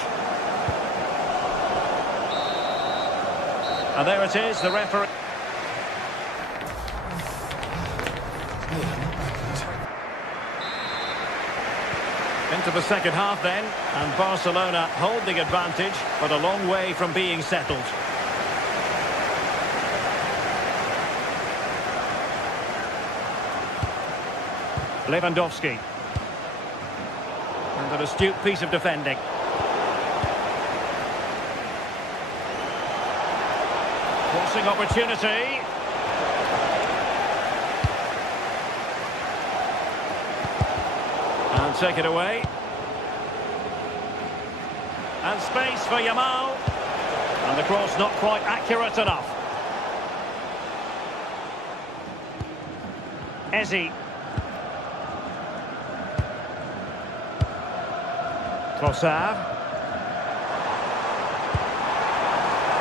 And there it is, the referee. Into the second half then, and Barcelona hold the advantage, but a long way from being settled. Lewandowski. And an astute piece of defending. Crossing opportunity. And take it away. And space for Yamal. And the cross not quite accurate enough. Ezi. Trossard.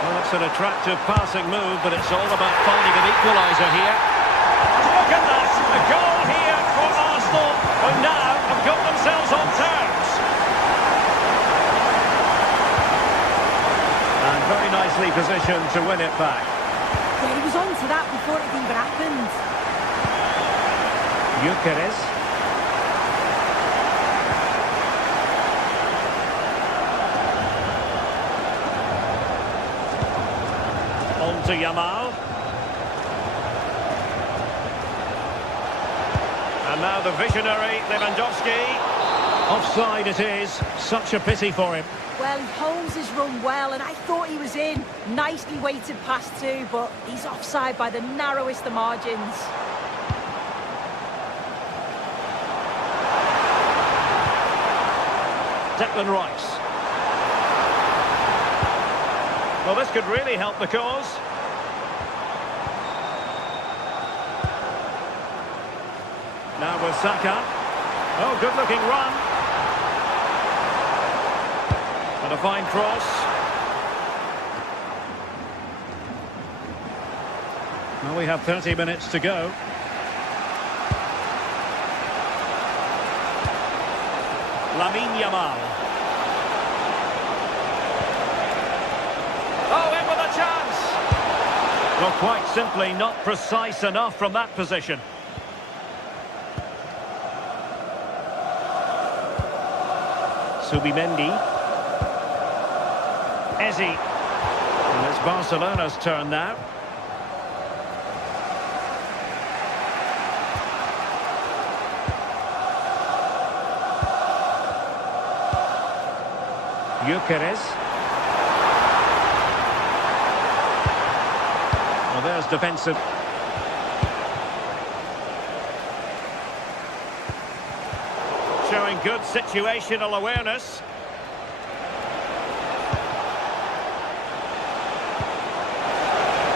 Well, it's an attractive passing move, but it's all about finding an equaliser here. Look at that! A goal here for Arsenal, who now have got themselves on terms. And very nicely positioned to win it back. Yeah, he was on to that before it even happened. Gyökeres. On to Yamal. And now the visionary Lewandowski. Offside it is. Such a pity for him. Well, Holmes has run well, and I thought he was in. Nicely weighted pass too, but he's offside by the narrowest of margins. Declan Rice. Well, this could really help the cause. Now with Saka. Oh, good-looking run. And a fine cross. Well, we have 30 minutes to go. Lamine Yamal. Oh, in with a chance! Well, quite simply not precise enough from that position. Subimendi. Ezi. And it's Barcelona's turn now. Gyökeres. Well, there's defensive. Showing good situational awareness.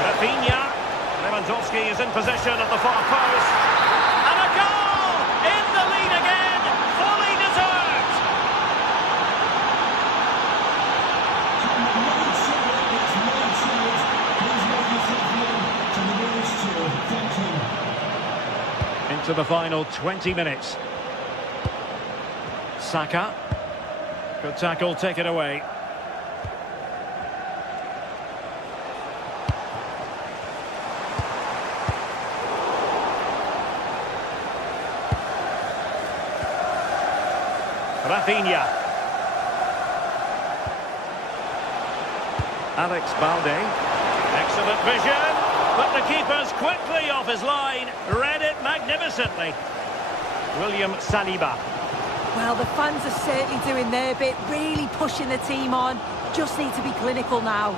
Rafinha. Lewandowski is in possession at the far post. And a goal! In the lead again! Fully deserved! Into the final 20 minutes. Saka. Good tackle, take it away. Rafinha. Alex Balde. Excellent vision, but the keeper's quickly off his line. Read it magnificently. William Saliba. Well, the fans are certainly doing their bit, really pushing the team on. Just need to be clinical now.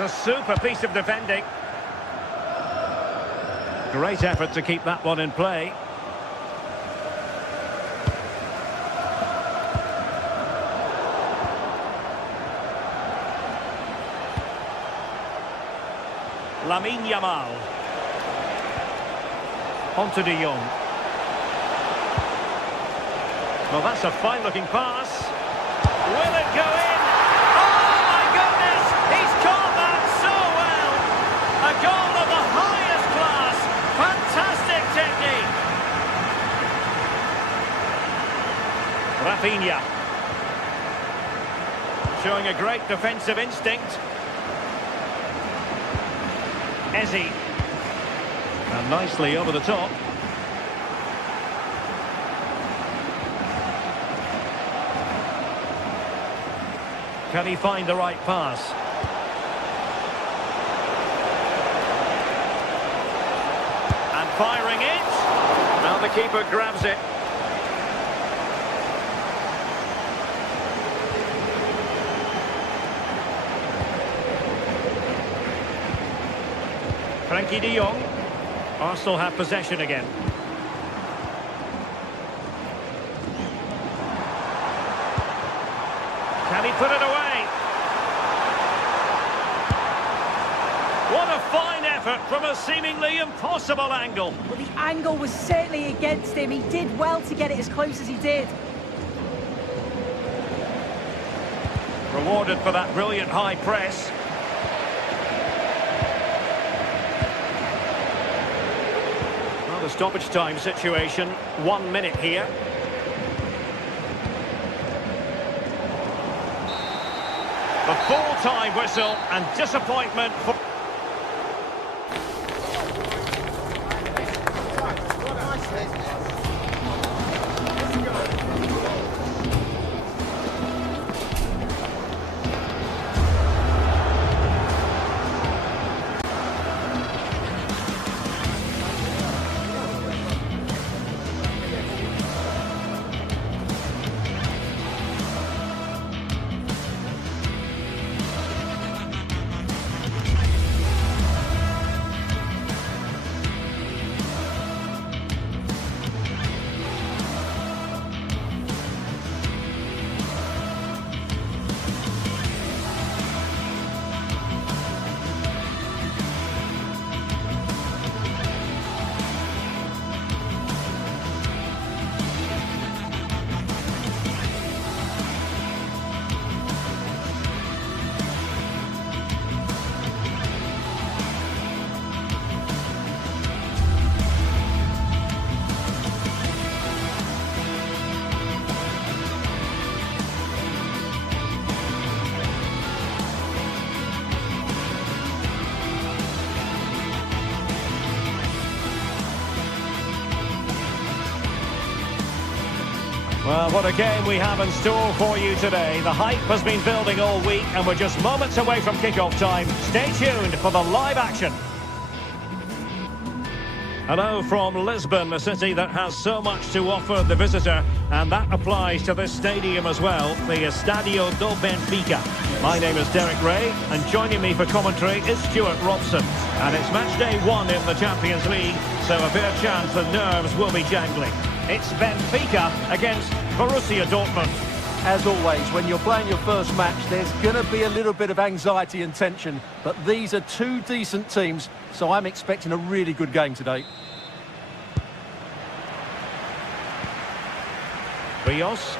a super piece of defending. Great effort to keep that one in play. Lamine Yamal. Onto De Jong. Well, that's a fine-looking pass. Will it go in? Oh, my goodness! He's caught that so well! A goal of the highest class. Fantastic technique. Rafinha. Showing a great defensive instinct. Ezzy. And nicely over the top. Can he find the right pass? And firing it. Now the keeper grabs it. Frankie de Jong. Arsenal have possession again. Can he put it away? What a fine effort from a seemingly impossible angle. Well, the angle was certainly against him. He did well to get it as close as he did. Rewarded for that brilliant high press. Well, the stoppage time situation, 1 minute here. The full-time whistle and disappointment for... Well, what a game we have in store for you today. The hype has been building all week and we're just moments away from kick-off time. Stay tuned for the live action. Hello from Lisbon, a city that has so much to offer the visitor, and that applies to this stadium as well, the Estadio do Benfica. My name is Derek Ray, and joining me for commentary is Stuart Robson. And it's match day 1 in the Champions League, so a fair chance the nerves will be jangling. It's Benfica against Borussia Dortmund. As always, when you're playing your first match, there's going to be a little bit of anxiety and tension, but these are two decent teams, so I'm expecting a really good game today. Rios.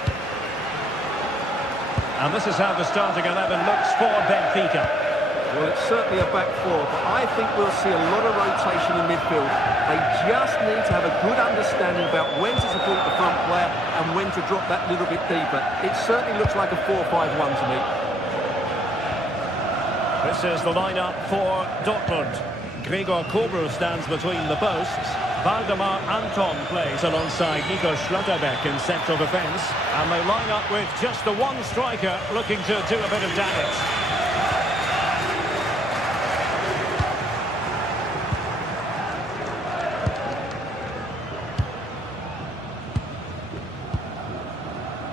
And this is how the starting 11 looks for Benfica. Well, it's certainly a back four, but I think we'll see a lot of rotation in midfield. They just need to have a good understanding about when to support the front player and when to drop that little bit deeper. It certainly looks like a 4-5-1 to me. This is the lineup for Dortmund. Gregor Kobel stands between the posts. Valdemar Anton plays alongside Nico Schlotterbeck in central defence. And they line up with just the one striker looking to do a bit of damage.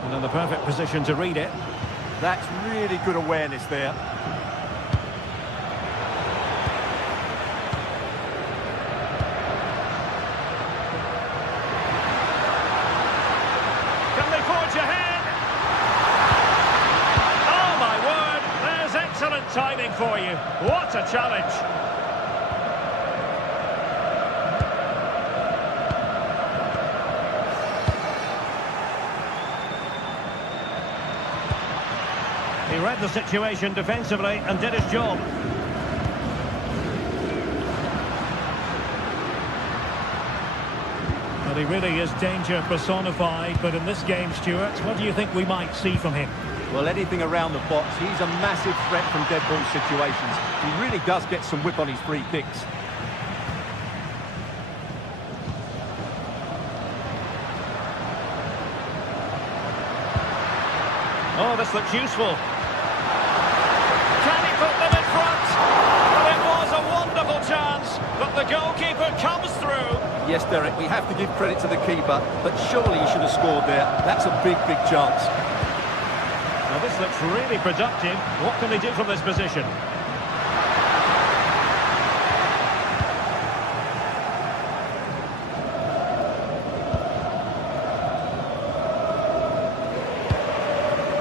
And in the perfect position to read it. That's really good awareness there. for you. What a challenge. He read the situation defensively and did his job. Well, he really is danger personified, but in this game, Stuart, what do you think we might see from him? Well, anything around the box. He's a massive threat from dead ball situations. He really does get some whip on his free kicks. Oh, this looks useful. Can he put them in front? Well, it was a wonderful chance, but the goalkeeper comes through. Yes, Derek, we have to give credit to the keeper, but surely he should have scored there. That's a big, big chance. Now, this looks really productive. What can they do from this position?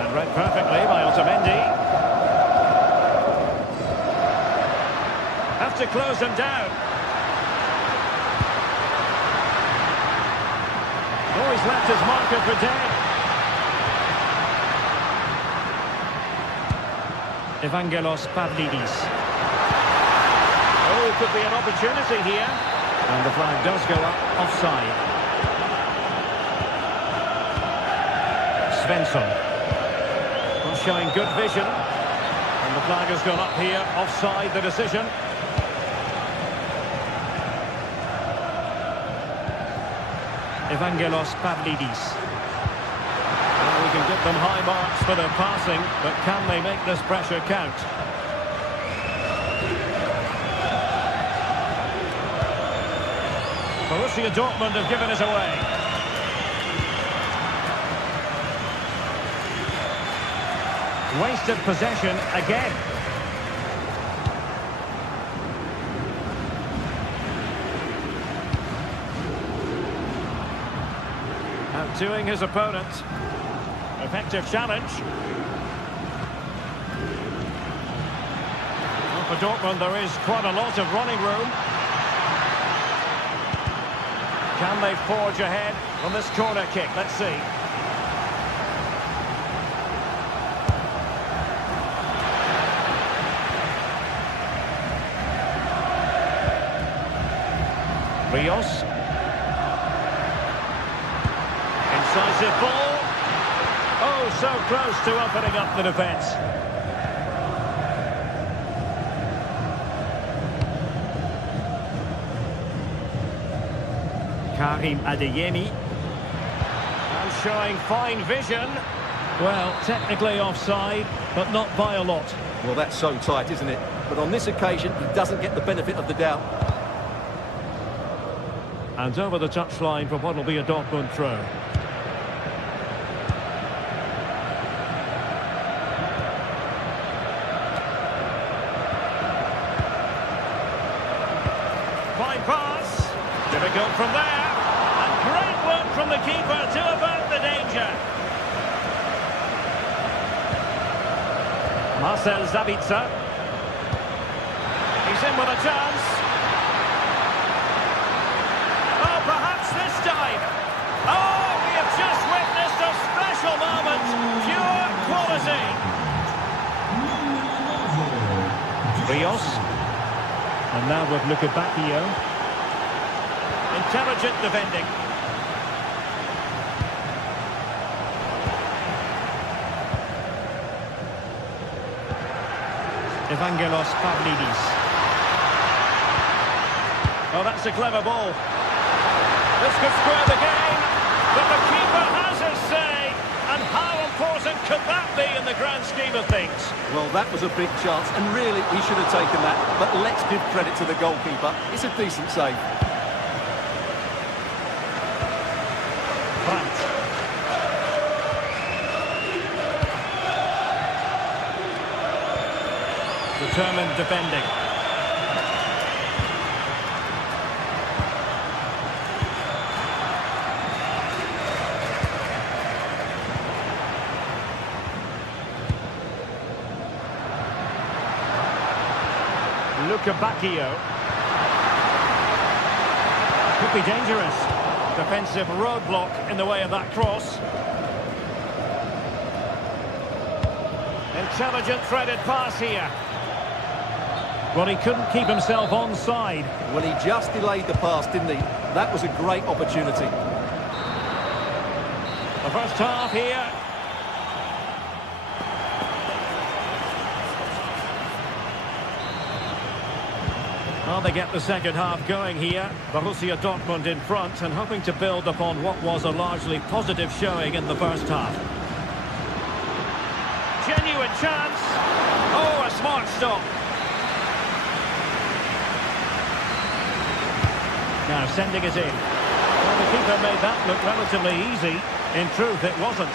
And read perfectly by Otamendi. Have to close them down. Oh, he's left his marker for dead. Evangelos Pavlidis. Oh, could be an opportunity here. And the flag does go up, offside. Svensson. Well, showing good vision. And the flag has gone up here, offside the decision. Evangelos Pavlidis. Well, we can give them high marks for their passing, but can they make this pressure count? Borussia Dortmund have given it away. Wasted possession again. Outdoing his opponent. Effective challenge. Well, for Dortmund, there is quite a lot of running room. Can they forge ahead from this corner kick? Let's see. Rios. Incisive ball. Oh, so close to opening up the defence. Karim Adeyemi. And showing fine vision. Well, technically offside, but not by a lot. Well, that's so tight, isn't it? But on this occasion, he doesn't get the benefit of the doubt. And over the touchline for what will be a Dortmund throw. Fine pass. Difficult from there. And great work from the keeper to avert the danger. Marcel Sabitzer. He's in with a chance. Oh, perhaps this time. Oh, we have just witnessed a special moment. Pure quality. Rios. And now with Lukebakio. Intelligent defending. Evangelos Pavlidis. Oh, that's a clever ball. This could square the game, but the keeper has his say. And how important could that be in the grand scheme of things? Well, that was a big chance, and really, he should have taken that. But let's give credit to the goalkeeper. It's a decent save. Brandt. Determined defending. Cabacchio. Could be dangerous. Defensive roadblock in the way of that cross. Intelligent threaded pass here. Well, he couldn't keep himself onside. Well, he just delayed the pass, didn't he? That was a great opportunity. The first half here. Well, they get the second half going here. Borussia Dortmund in front and hoping to build upon what was a largely positive showing in the first half. Genuine chance. Oh, a smart stop. Now sending it in. Well, the keeper made that look relatively easy. In truth, it wasn't.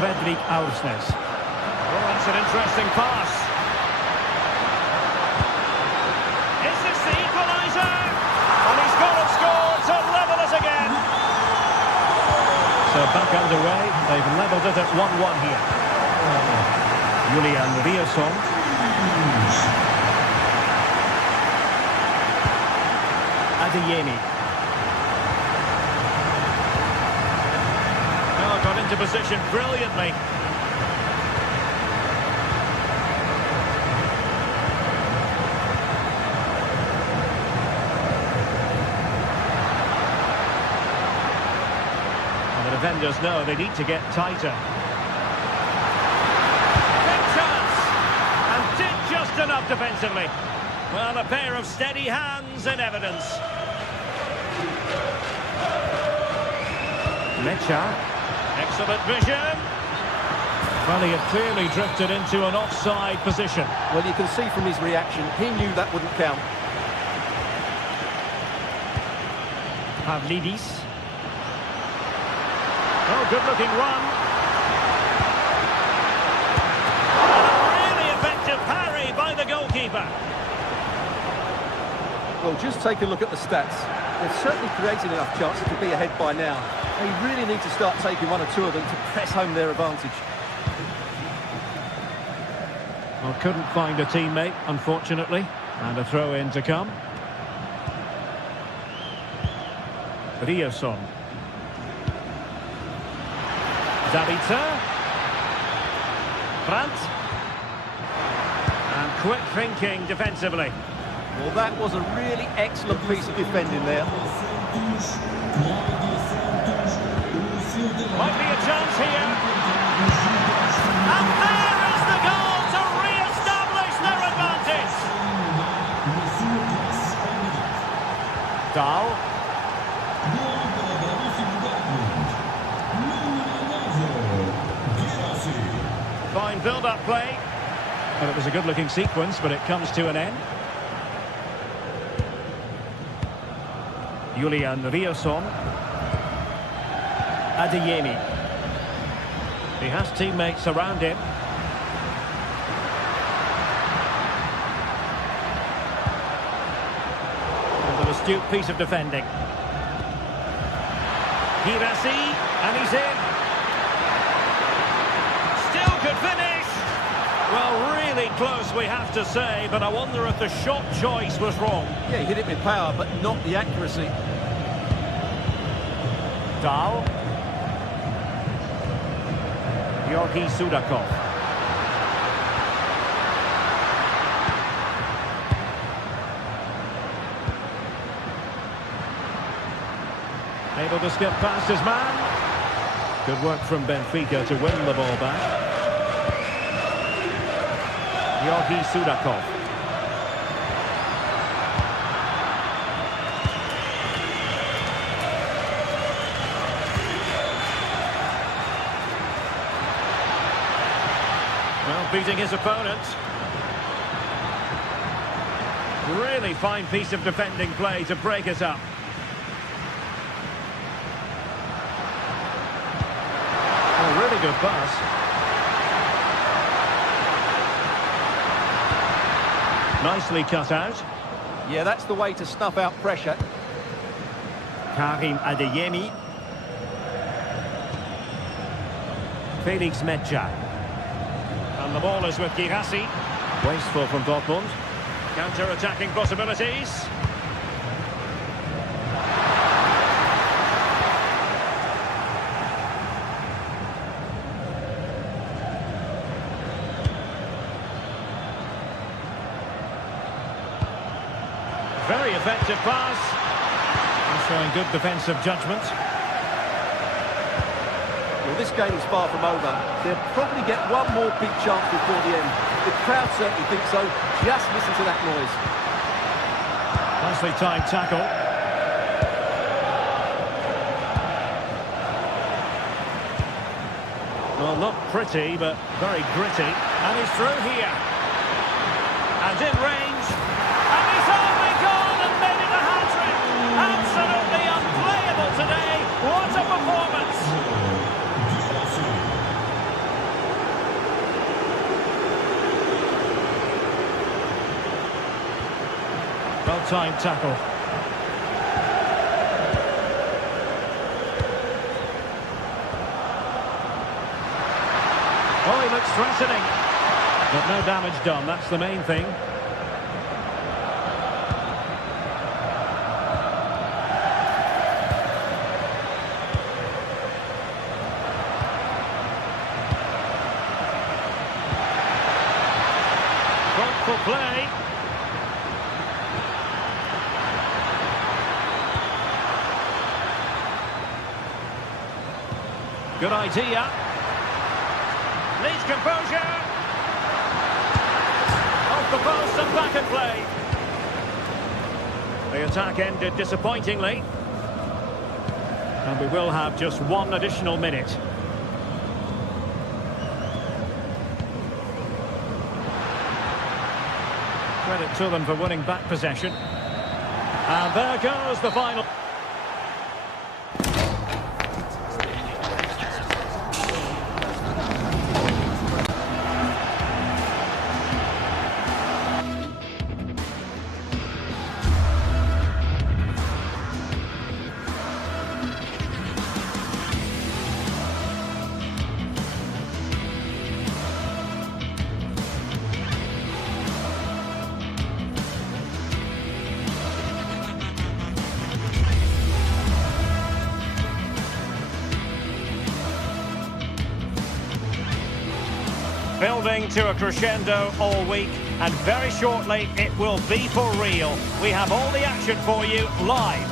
Fredrik Aursnes. Oh, that's an interesting pass. Is this the equaliser? And he's gone and scored to level it again. So back underway. They've levelled it at 1-1 here. Julian Rierson. Adeyemi. Oh, got into position brilliantly. And the defenders know they need to get tighter. Big chance! And did just enough defensively. Well, a pair of steady hands in evidence. Mecha. Excellent vision. Well, he had clearly drifted into an offside position. Well, you can see from his reaction, he knew that wouldn't count. Pavlidis. Oh, good-looking run. And a really effective parry by the goalkeeper. Well, just take a look at the stats. They've certainly created enough chances to be ahead by now. They really need to start taking one or two of them to press home their advantage. Well, couldn't find a teammate, unfortunately. And a throw-in to come. Rierson. Davica. Brandt. And quick thinking defensively. Well, that was a really excellent piece of defending there. Might be a chance here. And there is the goal to re-establish their advantage. Dahl. Fine build-up play. Well, it was a good-looking sequence, but it comes to an end. Julian Rierson. Adeyemi. He has teammates around him. And an astute piece of defending. Girassi, and he's in. Still could finish. Well, really close, we have to say, but I wonder if the shot choice was wrong. Yeah, he hit it with power, but not the accuracy. Dahl. Georgi Sudakov. Able to skip past his man. Good work from Benfica to win the ball back. Georgi Sudakov. Well, beating his opponent. Really fine piece of defending play to break it up. Oh, really good pass. Nicely cut out. Yeah, that's the way to snuff out pressure. Karim Adeyemi. Felix Mecha. And the ball is with Girassi. Wasteful from Dortmund. Counter-attacking possibilities. Very effective pass. And showing good defensive judgment. Well, this game is far from over. They'll probably get one more big chance before the end. The crowd certainly think so. Just listen to that noise. Nicely timed tackle. Well, not pretty, but very gritty. And he's through here. And in range. And he's only gone and made it a hat-trick. Absolutely unplayable today. What a performance. Well-timed tackle. Oh, he looks threatening. But no damage done, that's the main thing. Thoughtful play. Good idea. Needs composure. Off the post and back in play. The attack ended disappointingly. And we will have just one additional minute. Credit to them for winning back possession. And there goes the final. Building to a crescendo all week, and very shortly it will be for real. We have all the action for you live.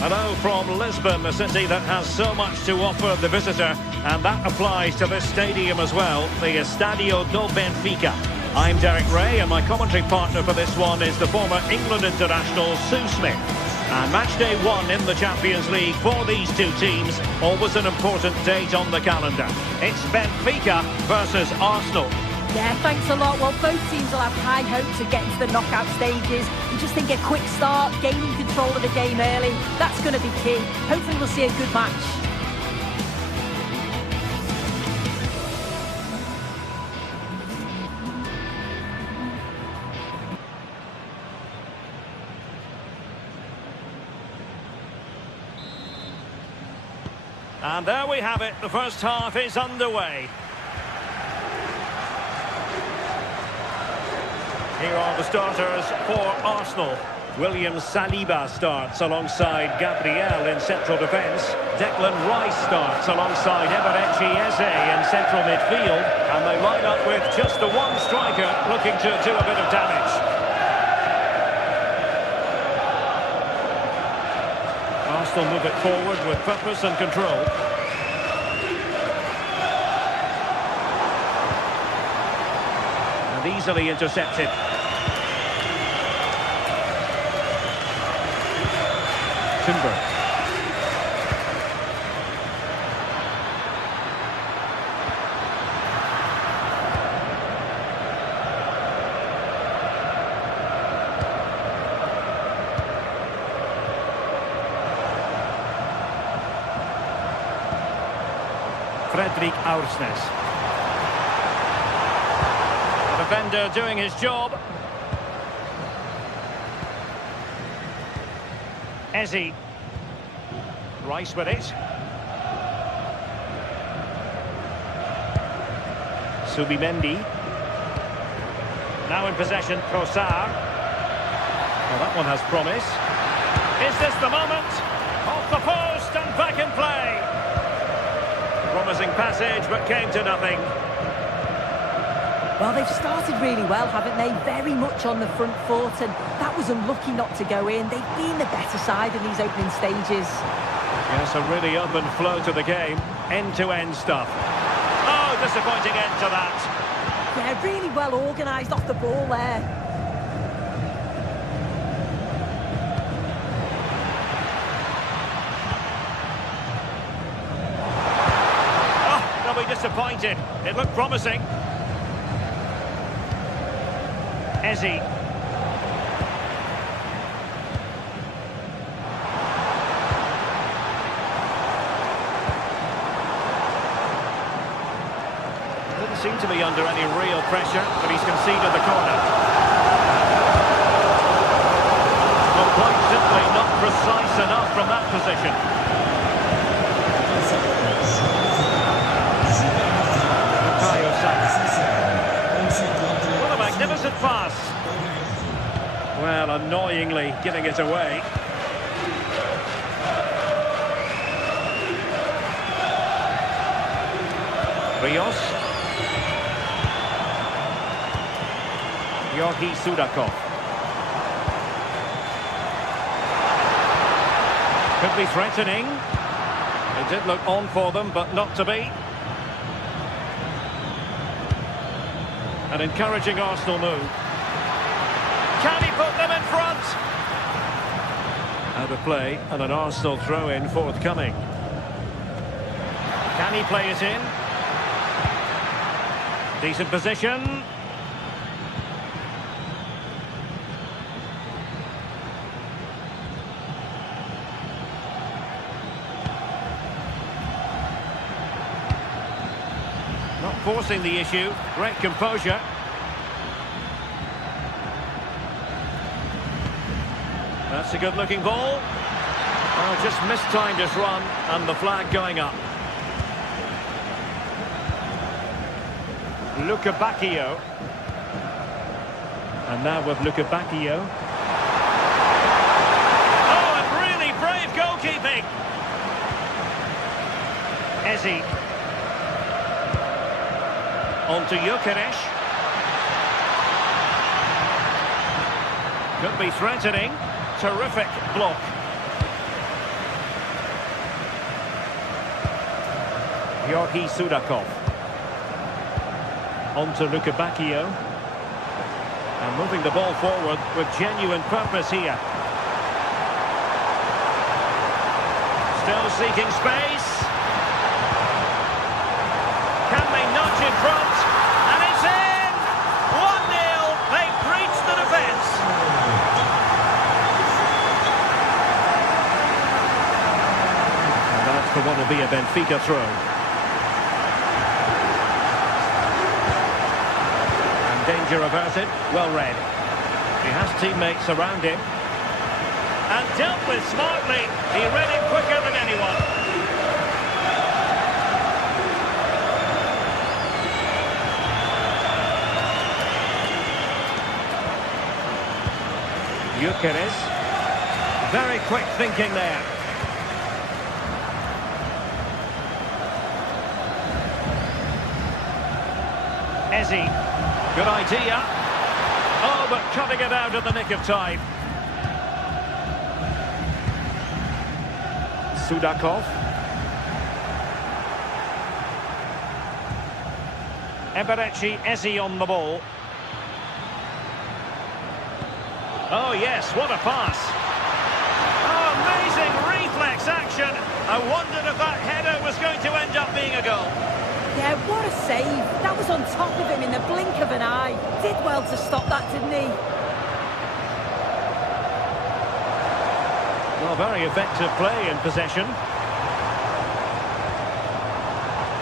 Hello from Lisbon, the city that has so much to offer the visitor, and that applies to this stadium as well, the Estadio do Benfica. I'm Derek Ray, and my commentary partner for this one is the former England international Sue Smith. And match day 1 in the Champions League for these two teams, always an important date on the calendar. It's Benfica versus Arsenal. Yeah, thanks a lot. Well, both teams will have high hopes of getting to the knockout stages. You just think a quick start, gaining control of the game early, that's going to be key. Hopefully we'll see a good match. And there we have it, the first half is underway. Here are the starters for Arsenal. William Saliba starts alongside Gabriel in central defence. Declan Rice starts alongside Eberechi Eze in central midfield. And they line up with just the one striker looking to do a bit of damage. Arsenal move it forward with purpose and control. And easily intercepted. Timber. Fredrik Aursnes. The defender doing his job. Eze. Rice with it. Subimendi. Now in possession, Trossard. Well, that one has promise. Is this the moment? Off the post and back in play. Promising passage, but came to nothing. Well, they've started really well, haven't they? Very much on the front foot, and that was unlucky not to go in. They've been the better side in these opening stages. Yes, a really open flow to the game. End-to-end stuff. Oh, disappointing end to that. Yeah, really well organised off the ball there. Oh, they'll be disappointed. It looked promising. Eze. Doesn't seem to be under any real pressure, but he's conceded the corner. Well, quite simply not precise enough from that position. What a magnificent pass. Well, annoyingly giving it away. Rios. Georgi Sudakov. Could be threatening. It did look on for them, but not to be. An encouraging Arsenal move. Can he put them in front? Out of play, and an Arsenal throw-in forthcoming. Can he play it in? Decent position. Not forcing the issue. Great composure. That's a good-looking ball. Oh, just mistimed his run, and the flag going up. Luca Bacchio. And now with Luca Bacchio. Oh, and really brave goalkeeping. Eze. On to Gyökeres. Could be threatening. Terrific block. Georgi Sudakov. On to Luca Bacchio. And moving the ball forward with genuine purpose here. Still seeking space. Can they nudge in front? And it's in! 1-0. They breached the defence. And that's for what will be a Benfica throw. Danger averted, well read. He has teammates around him. And dealt with smartly. He read it quicker than anyone. Gyökeres. Very quick thinking there. Eze. Good idea. Oh, but cutting it out in the nick of time. Sudakov. Eberechi Eze on the ball. Oh, yes, what a pass. Oh, amazing reflex action. I wondered if that header was going to end up being a goal. Yeah, what a save. That was on top of him in the blink of an eye. Did well to stop that, didn't he? Well, very effective play in possession.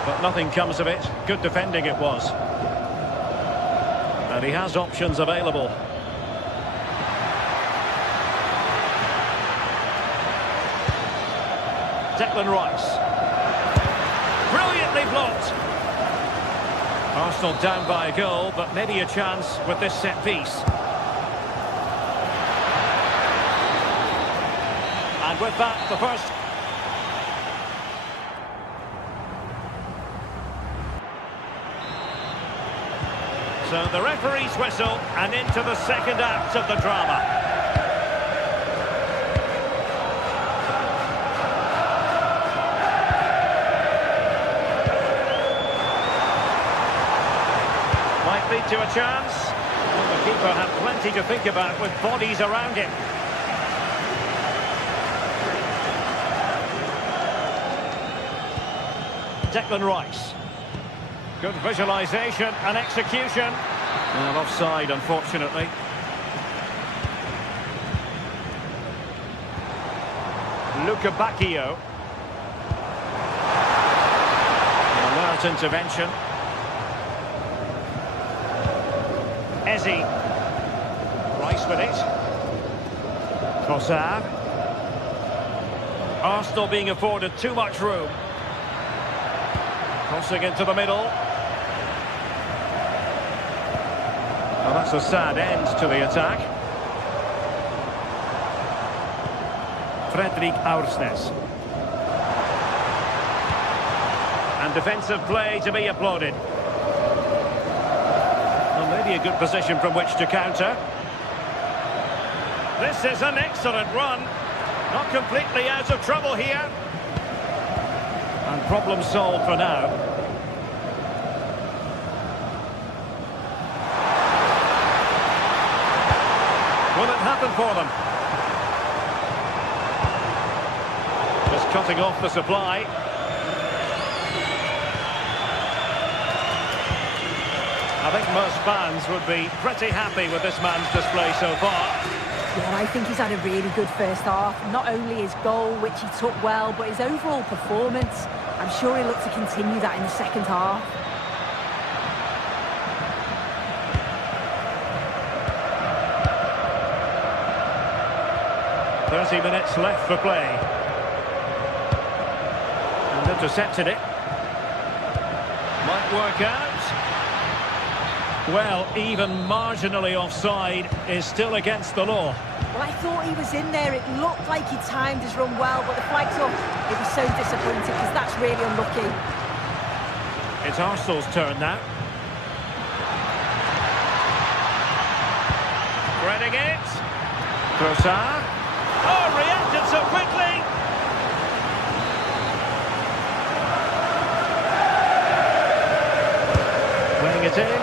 But nothing comes of it. Good defending it was. And he has options available. Declan Rice. Brilliantly blocked. Arsenal down by a goal, but maybe a chance with this set piece. And with that, the first. So the referee's whistle, and into the second act of the drama. Might lead to a chance. Well, the keeper had plenty to think about with bodies around him. Declan Rice. Good visualisation and execution. Well, offside, unfortunately. Luca Bacchio. Alert intervention. Eze. Rice with it. Trossard. Arsenal being afforded too much room. Crossing into the middle. Well, that's a sad end to the attack. Fredrik Aursnes. And defensive play to be applauded. Well, maybe a good position from which to counter. This is an excellent run. Not completely out of trouble here. And problem solved for now. Will it happen for them? Just cutting off the supply. I think most fans would be pretty happy with this man's display so far. Yeah, I think he's had a really good first half. Not only his goal, which he took well, but his overall performance. I'm sure he'll look to continue that in the second half. "30 minutes left for play." And intercepted it. Might work out. Well, even marginally offside is still against the law. Well, I thought he was in there. It looked like he timed his run well, but the flag's up. It was so disappointing because that's really unlucky. It's Arsenal's turn now. Threading it. Trossard. Oh, reacted so quickly. Playing it in.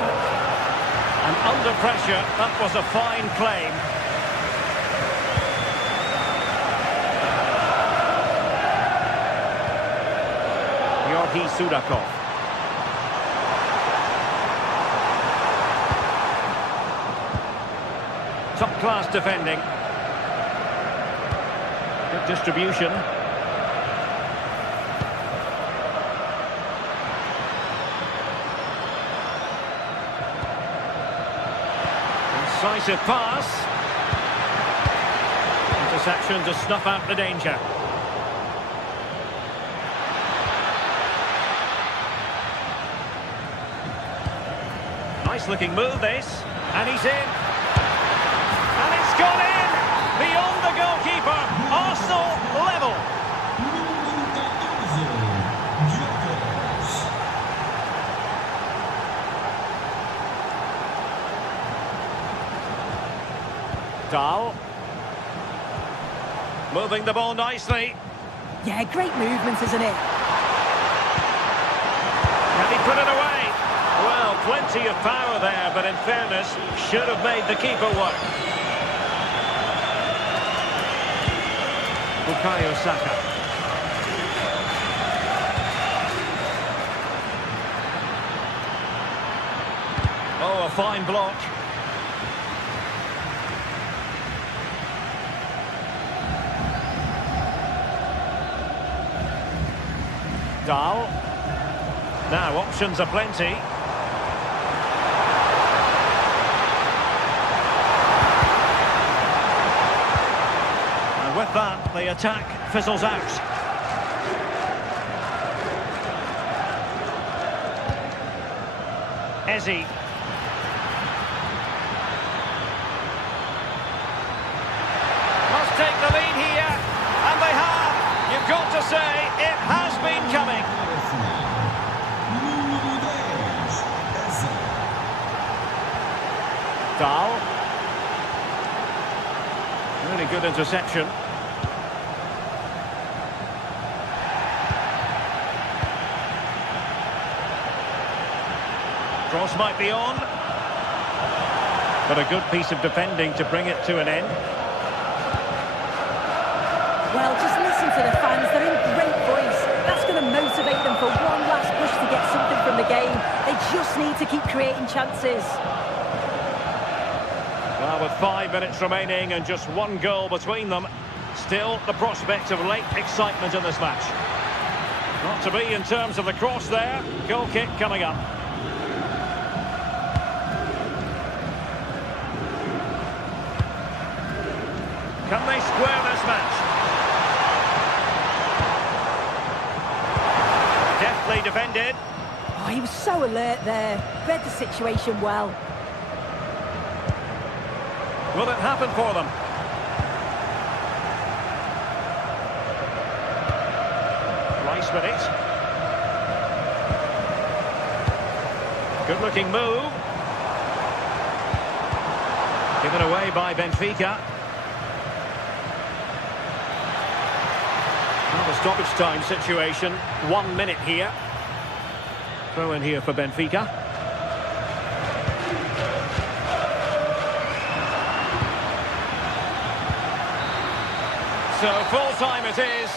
And under pressure, that was a fine claim. Georgi Sudakov. Top-class defending. Good distribution. Incisive pass. Interception to snuff out the danger. Nice looking move this. And he's in. And it's gone in! Beyond the goalkeeper. Arsenal level. Dahl. Moving the ball nicely. Yeah, great movement, isn't it? Can he put it away? Well, plenty of power there, but in fairness, should have made the keeper work. Bukayo Saka. Oh, a fine block. Dahl. Now, options are plenty. And with that, the attack fizzles out. Ezzy. Must take the lead here, and they have. You've got to say, it has been coming. Dahl. Really good interception. Cross might be on. But a good piece of defending to bring it to an end. Well, just listen to the fans. They're in great voice. That's going to motivate them for one last push to get something from the game. They just need to keep creating chances. Well, with 5 minutes remaining and just one goal between them, still the prospect of late excitement in this match. Not to be in terms of the cross there. Goal kick coming up. Can they square this match? Deftly defended. Oh, he was so alert there. Read the situation well. Will it happen for them? Rice with it. Good-looking move. Given away by Benfica. Well, the stoppage time situation. 1 minute here. Throw in here for Benfica. So full time it is.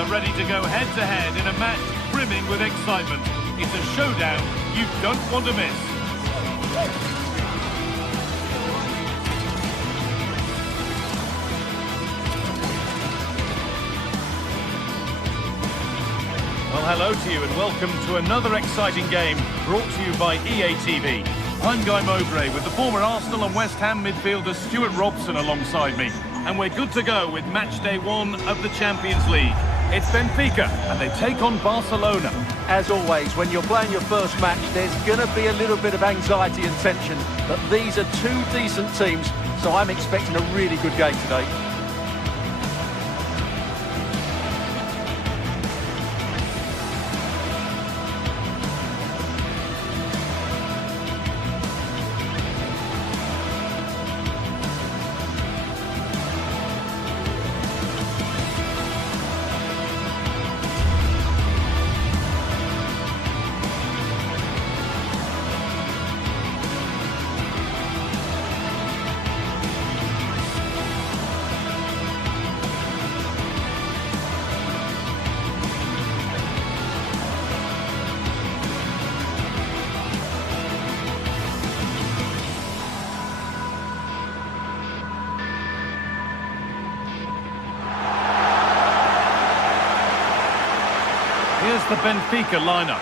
are ready to go head-to-head in a match brimming with excitement. It's a showdown you don't want to miss. Well, hello to you and welcome to another exciting game brought to you by EA TV. I'm Guy Mowbray with the former Arsenal and West Ham midfielder Stuart Robson alongside me. And we're good to go with match day 1 of the Champions League. It's Benfica and they take on Barcelona. As always, when you're playing your first match, there's going to be a little bit of anxiety and tension. But these are two decent teams, so I'm expecting a really good game today. Here's the Benfica lineup.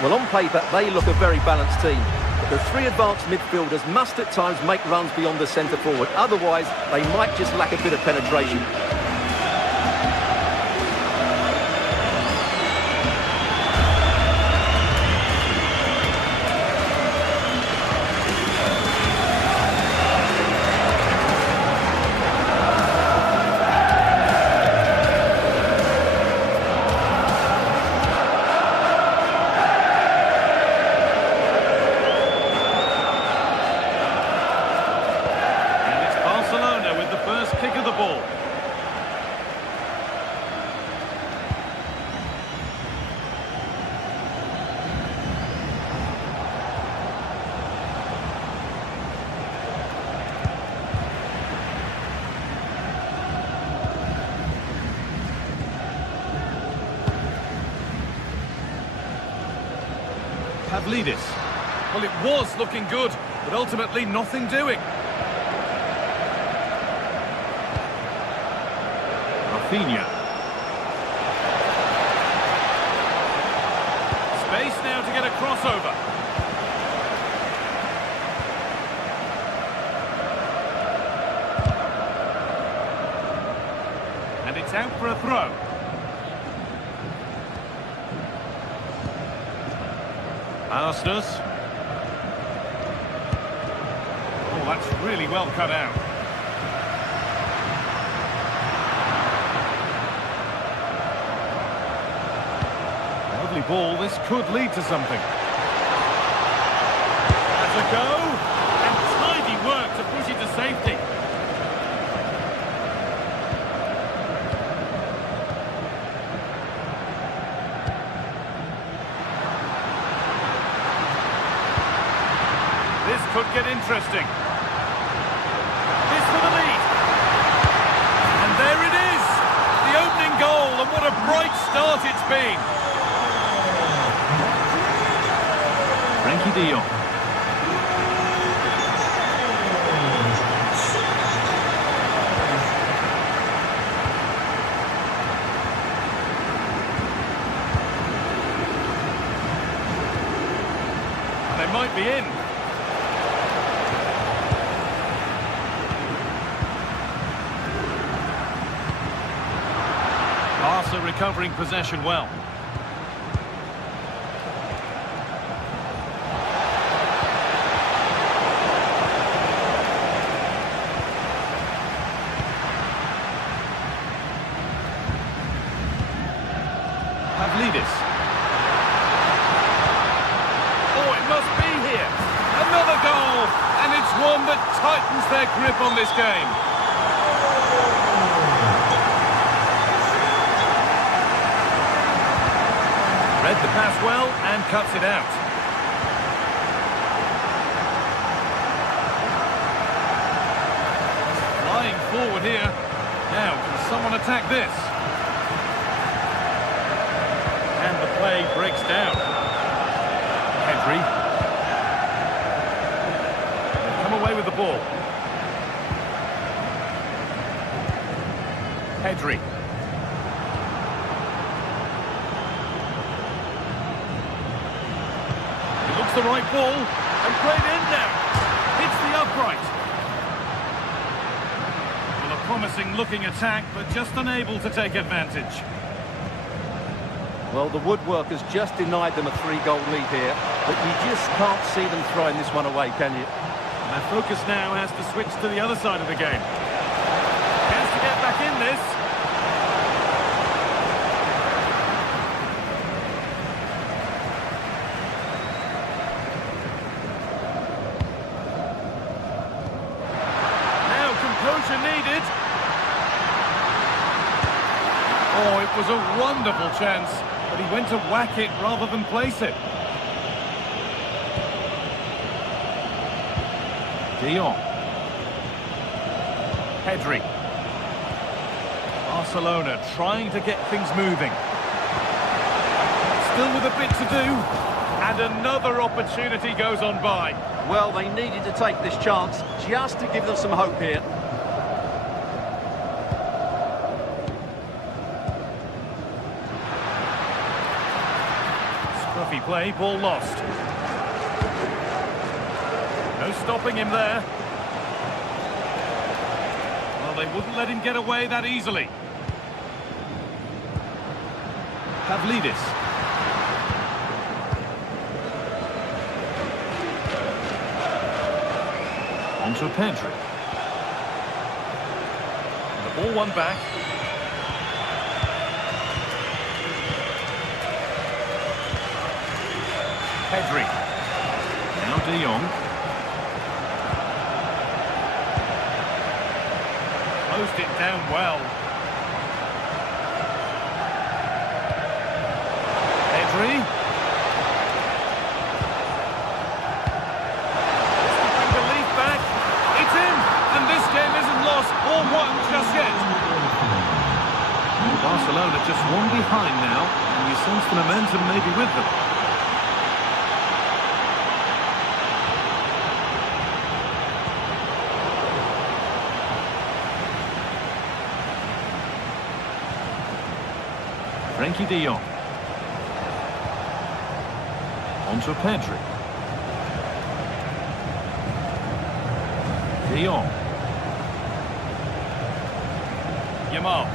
Well, on paper, they look a very balanced team. But the three advanced midfielders must at times make runs beyond the centre forward. Otherwise, they might just lack a bit of penetration. Kick of the ball. Pavlidis. Well, it was looking good, but ultimately nothing doing. Space now to get a crossover. And it's out for a throw. Arsenal. Oh, that's really well cut out. Ball, this could lead to something. That's a go, and tidy work to push it to safety. This could get interesting. This for the lead. And there it is, the opening goal, and what a bright start it's been. De Jong. They might be in. Barca recovering possession well. Pavlidis. Oh, it must be here. Another goal, and it's one that tightens their grip on this game. Read the pass well and cuts it out. Flying forward here. Now, can someone attack this? play breaks down. Pedri. They've come away with the ball. Pedri. He looks the right ball and played in now. Hits the upright. Well, a promising looking attack, but just unable to take advantage. Well, the woodwork has just denied them a 3-goal lead here, but you just can't see them throwing this one away, can you? And their focus now has to switch to the other side of the game. Chance to get back in this. Now composure needed. Oh, it was a wonderful chance, but he went to whack it rather than place it. De Jong. Pedri. Barcelona trying to get things moving. Still with a bit to do. And another opportunity goes on by. Well, they needed to take this chance just to give them some hope here. Scruffy play, ball lost. No stopping him there. Well, they wouldn't let him get away that easily. Pavlidis. Onto Pedri. The ball won back. Pedri. Now De Jong. Closed it down well. Pedri. Bring the lead back. It's in, and this game isn't lost or won just yet. Barcelona just one behind now, and you sense the momentum maybe with them. Frenkie de Jong. Onto Pedri. De Jong. Yamal.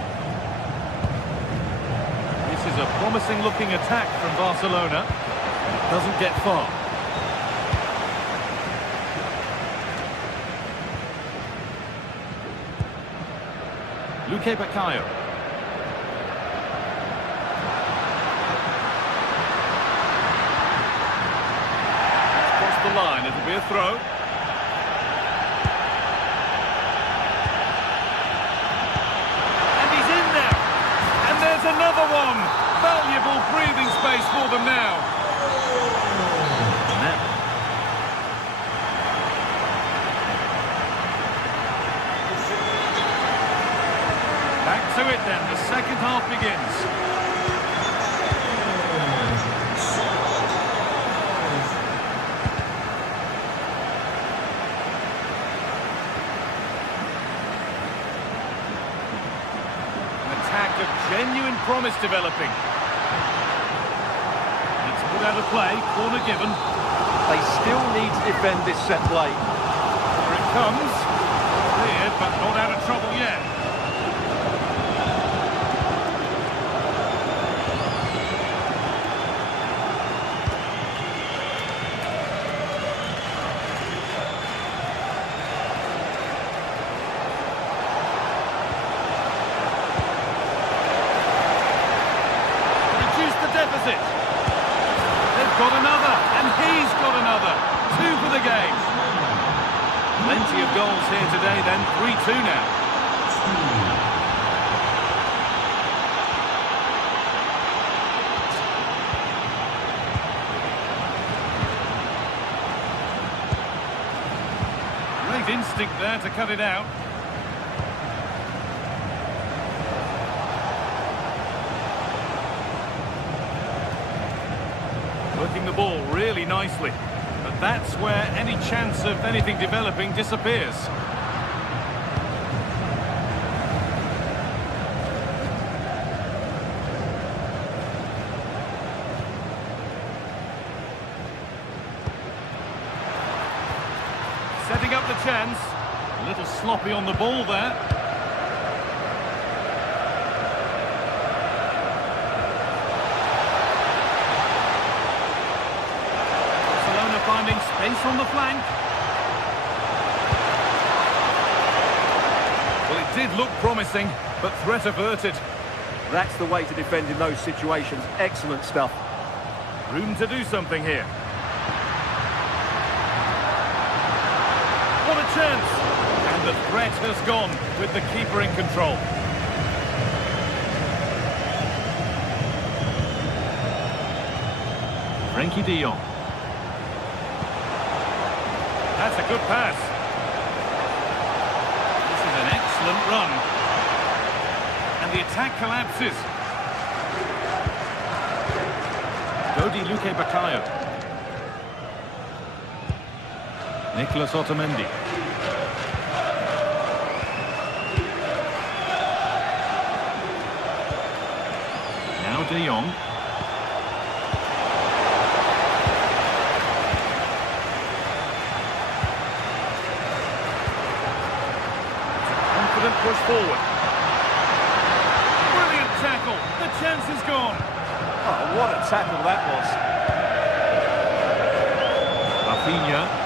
This is a promising looking attack from Barcelona. It doesn't get far. Luque Baccaio. The line, it'll be a throw. And he's in there. And there's another one. Valuable breathing space for them now. Back to it then. The second half begins. Of genuine promise developing. It's put out of play, corner given. They still need to defend this set play. Here it comes. Cleared, but not out of trouble yet. Deficit. They've got another, and he's got another. 2 for the game. Plenty of goals here today then, 3-2 now. Great instinct there to cut it out. Working the ball really nicely. But that's where any chance of anything developing disappears. Setting up the chance. A little sloppy on the ball there. Barcelona finding space on the flank. Well, it did look promising, but threat averted. That's the way to defend in those situations. Excellent stuff. Room to do something here. What a chance! And the threat has gone with the keeper in control. Frenkie de Jong. That's a good pass. This is an excellent run. And the attack collapses. Dodi Luque Baccaio. Nicolas Otamendi. Now de Jong. Confident push forward. Brilliant tackle. The chance is gone. Oh, what a tackle that was. Rafinha.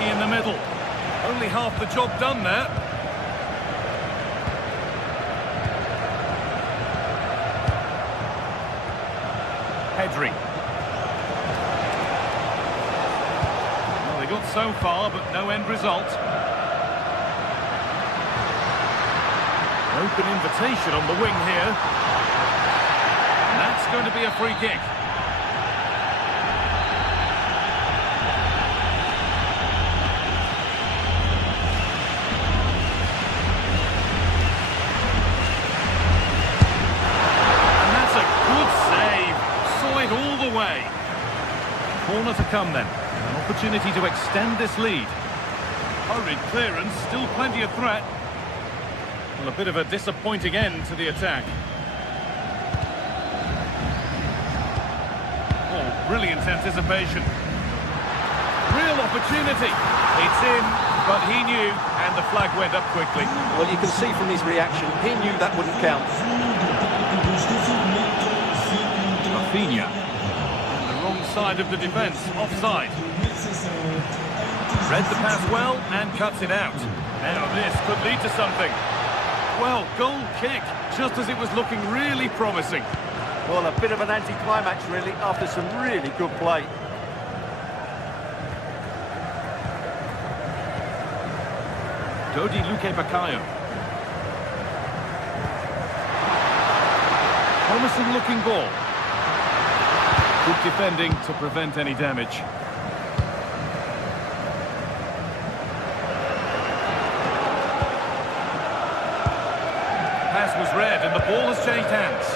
In the middle. Only half the job done there. Pedri. Well, they got so far, but no end result. Open invitation on the wing here. And that's going to be a free kick. Corner to come then. An opportunity to extend this lead. Hurried clearance, still plenty of threat. Well, a bit of a disappointing end to the attack. Oh, brilliant anticipation. Real opportunity. It's in, but he knew, and the flag went up quickly. Well, you can see from his reaction, he knew that wouldn't count. Rafinha. Side of the defence, offside. Read the pass well and cuts it out. Now this could lead to something. Well, goal kick, just as it was looking really promising. Well, a bit of an anticlimax really, after some really good play. Dodi Luque Baccaio. Promising looking ball. Good defending to prevent any damage. Pass was read and the ball has changed hands.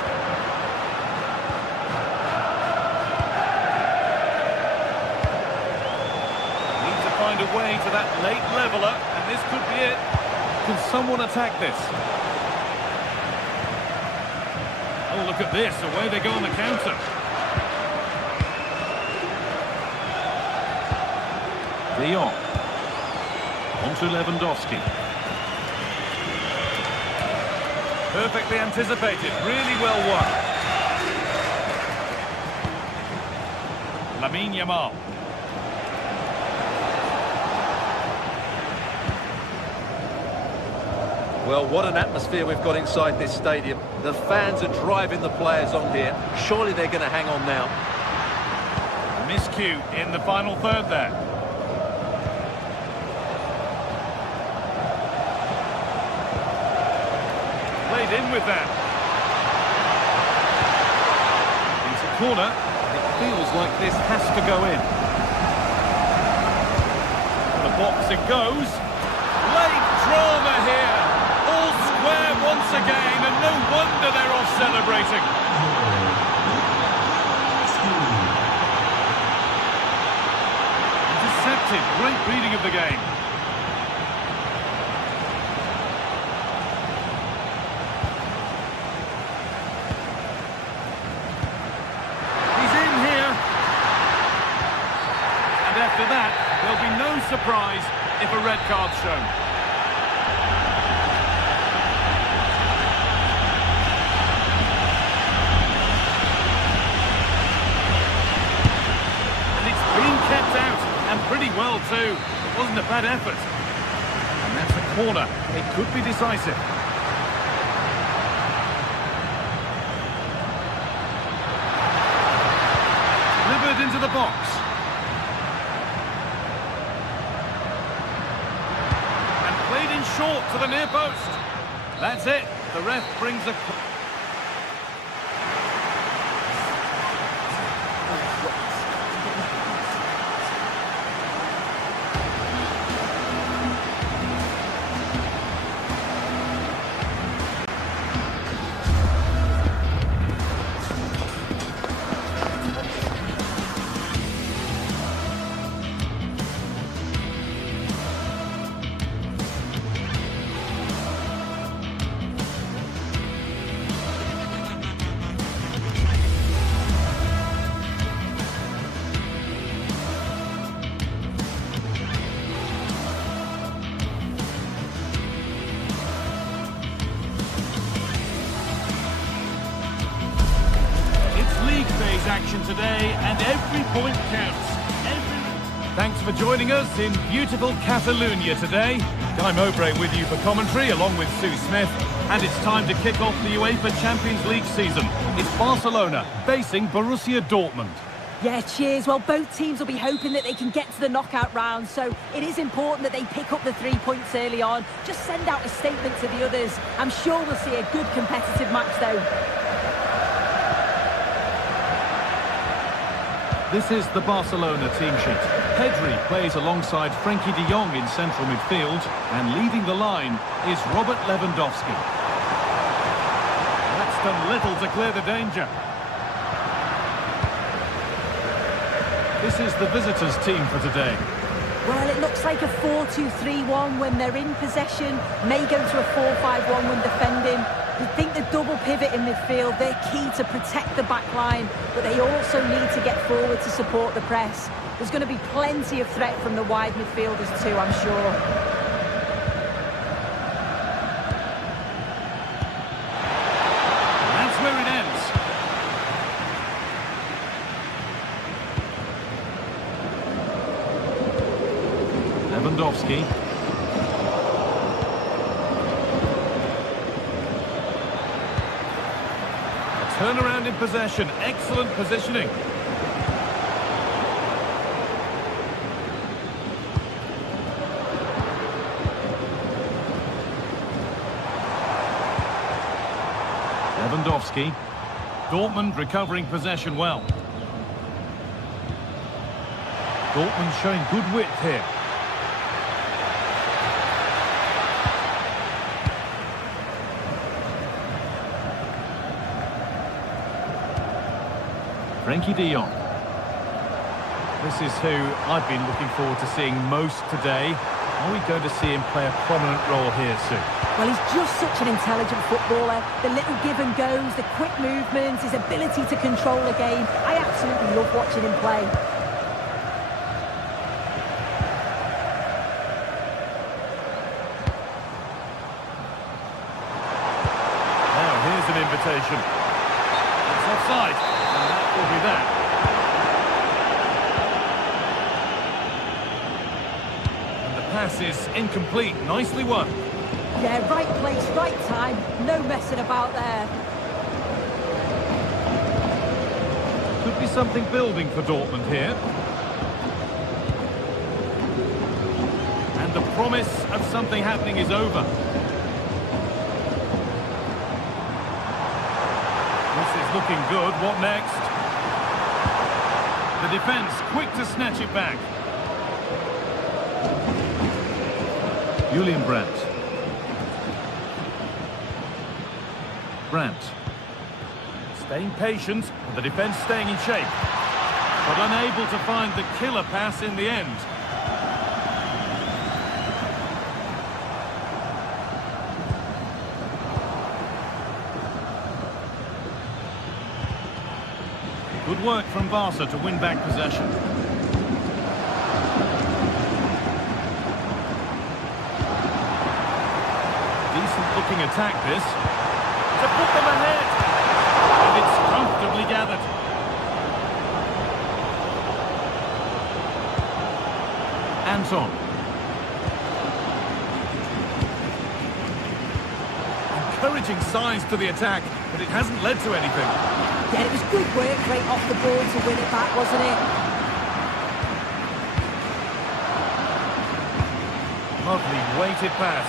Need to find a way to that late leveller, and this could be it. Can someone attack this? Oh, look at this, away they go on the counter. De Jong. On to Lewandowski. Perfectly anticipated, really well won. Lamine Yamal. Well, what an atmosphere we've got inside this stadium. The fans are driving the players on here. Surely they're going to hang on now. Miscue in the final third there. Played in with that. Into corner. It feels like this has to go in. The box it goes. Late drama here. All square once chance again, and no wonder they're off celebrating. Intercepted, great reading of the game. He's in here. And after that, there'll be no surprise if a red card's shown. Kept out, and pretty well too. It wasn't a bad effort. And that's a corner. It could be decisive. Delivered into the box. And played in short to the near post. That's it. The ref brings a... action today, and every point counts. Thanks for joining us in beautiful Catalonia today. Guy Mowbray with you for commentary, along with Sue Smith. And it's time to kick off the UEFA Champions League season. It's Barcelona facing Borussia Dortmund. Yeah, cheers. Well, both teams will be hoping that they can get to the knockout round, so it is important that they pick up the 3 points early on. Just send out a statement to the others. I'm sure we'll see a good competitive match, though. This is the Barcelona team sheet. Pedri plays alongside Frenkie de Jong in central midfield, and leading the line is Robert Lewandowski. That's done little to clear the danger. This is the visitors' team for today. Well, it looks like a 4-2-3-1 when they're in possession. May go to a 4-5-1 when defending. I think the double pivot in midfield, they're key to protect the back line, but they also need to get forward to support the press. There's going to be plenty of threat from the wide midfielders too, I'm sure. That's where it ends. Lewandowski. Turnaround in possession, excellent positioning. Lewandowski. Dortmund recovering possession well. Dortmund showing good width here. Frenkie de Jong. This is who I've been looking forward to seeing most today. Are we going to see him play a prominent role here soon? Well, he's just such an intelligent footballer. The little give and goes, the quick movements, his ability to control a game. I absolutely love watching him play. Now, here's an invitation. It's offside, and that will be that. And the pass is incomplete. Nicely won. Yeah, right place, right time. No messing about there. Could be something building for Dortmund here. And the promise of something happening is over. This is looking good. What next? The defence quick to snatch it back. Julian Brandt. Brandt. Staying patient, and the defence staying in shape. But unable to find the killer pass in the end. Good work from Barca to win back possession. Decent-looking attack, this. To put them ahead. And it's comfortably gathered. Anton. Encouraging signs to the attack, but it hasn't led to anything. Yeah, it was good work right off the ball to win it back, wasn't it? Lovely weighted pass.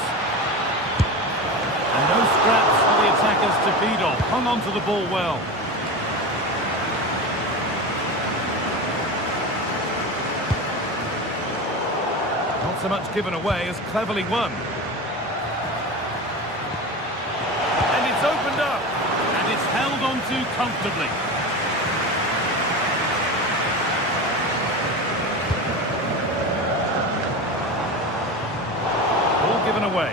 And no scraps for the attackers to feed off. Hung on to the ball well. Not so much given away as cleverly won. And it's opened up. And it's held on to comfortably. Ball given away.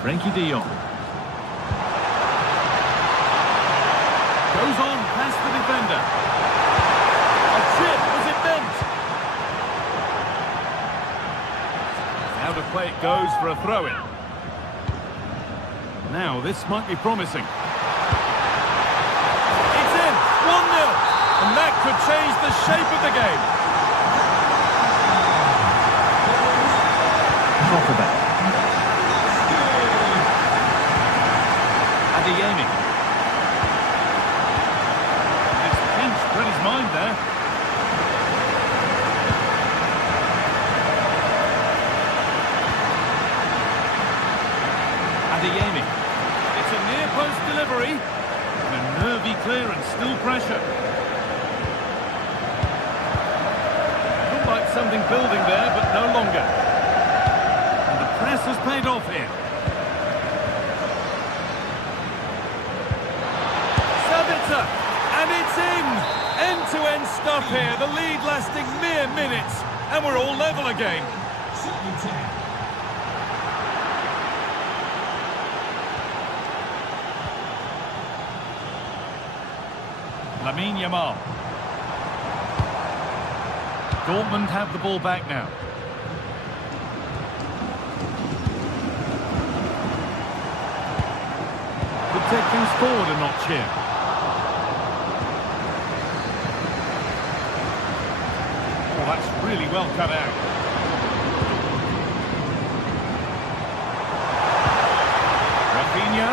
Frankie de Jong. Goes on past the defender. A chip, was it meant? Out of play it goes for a throw-in. Now this might be promising. It's in! 1-0! And that could change the shape of the game. Halfback. Aiming. It's pinched, read his mind there. Aiming. It's a near post delivery. And a nervy clearance, still pressure. Looked like something building there, but no longer. And the press has paid off here. And it's in! End-to-end stuff here, the lead lasting mere minutes, and we're all level again. Lamine Yamal. Dortmund have the ball back now. Could take things forward a notch here. That's really well cut out. Rafinha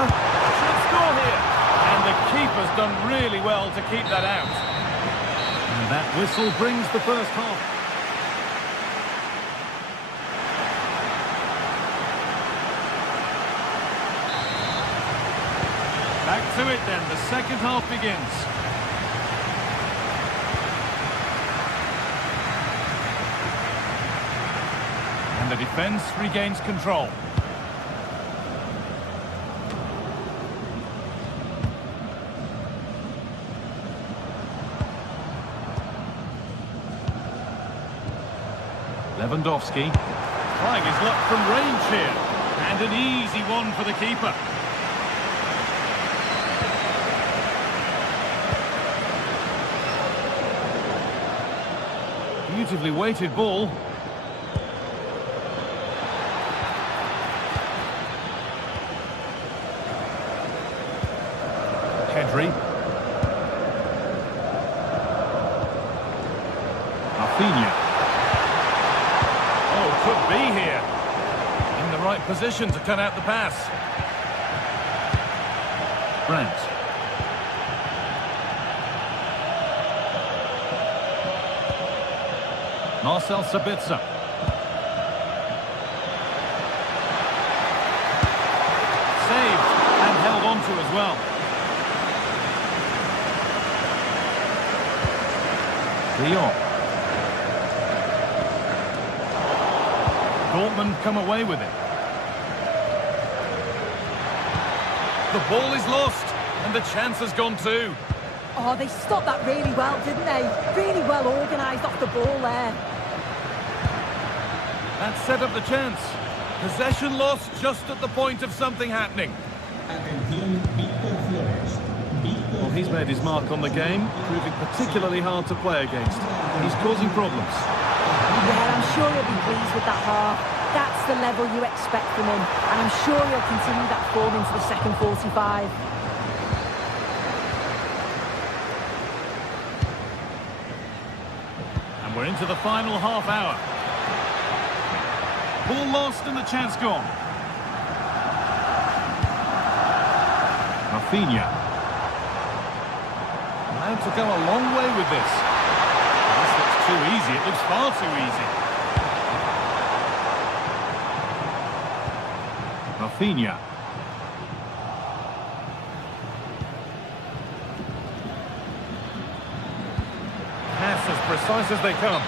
should score here. And the keeper's done really well to keep that out. And that whistle brings the first half. Back to it then, the second half begins. And the defence regains control. Lewandowski trying his luck from range here. And an easy one for the keeper. Beautifully weighted ball. Pedri. Rafinha. Oh, could be here. In the right position to cut out the pass. Brandt. Marcel Sabitzer. Saved and held on to as well. Leon. Dortmund come away with it. The ball is lost, and the chance has gone too. Oh, they stopped that really well, didn't they? Really well organised off the ball there. That set up the chance. Possession lost just at the point of something happening. Well, he's made his mark on the game, proving particularly hard to play against. He's causing problems. Yeah, I'm sure he'll be pleased with that half. That's the level you expect from him, and I'm sure he'll continue that form into the second 45. And we're into the final half hour. Ball lost and the chance gone. Rafinha. Allowed to go a long way with this. This looks too easy. It looks far too easy. Rafinha. Pass as precise as they come.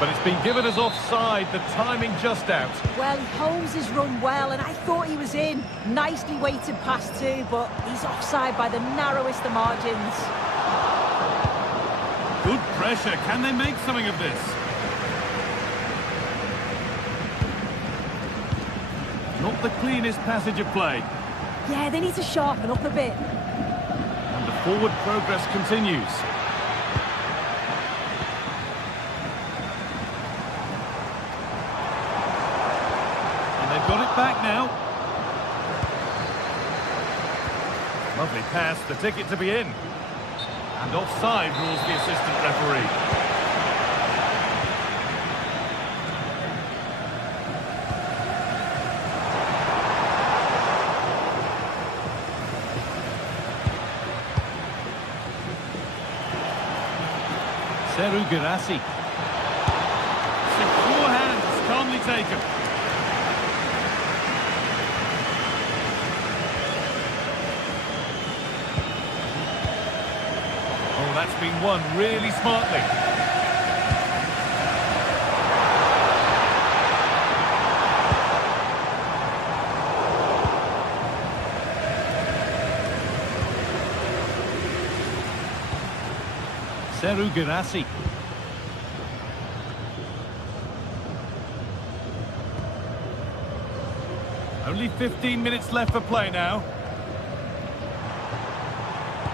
But it's been given as offside, the timing just out. Well, he holds his run well, and I thought he was in. Nicely weighted pass too, but he's offside by the narrowest of margins. Good pressure. Can they make something of this? Not the cleanest passage of play. Yeah, they need to sharpen up a bit. And the forward progress continues. Got it back now. Lovely pass, the ticket to be in. And offside rules the assistant referee. Seru Girassi. Secure hands, calmly taken. That's been won really smartly. Seru Girassi. Only 15 minutes left for play now.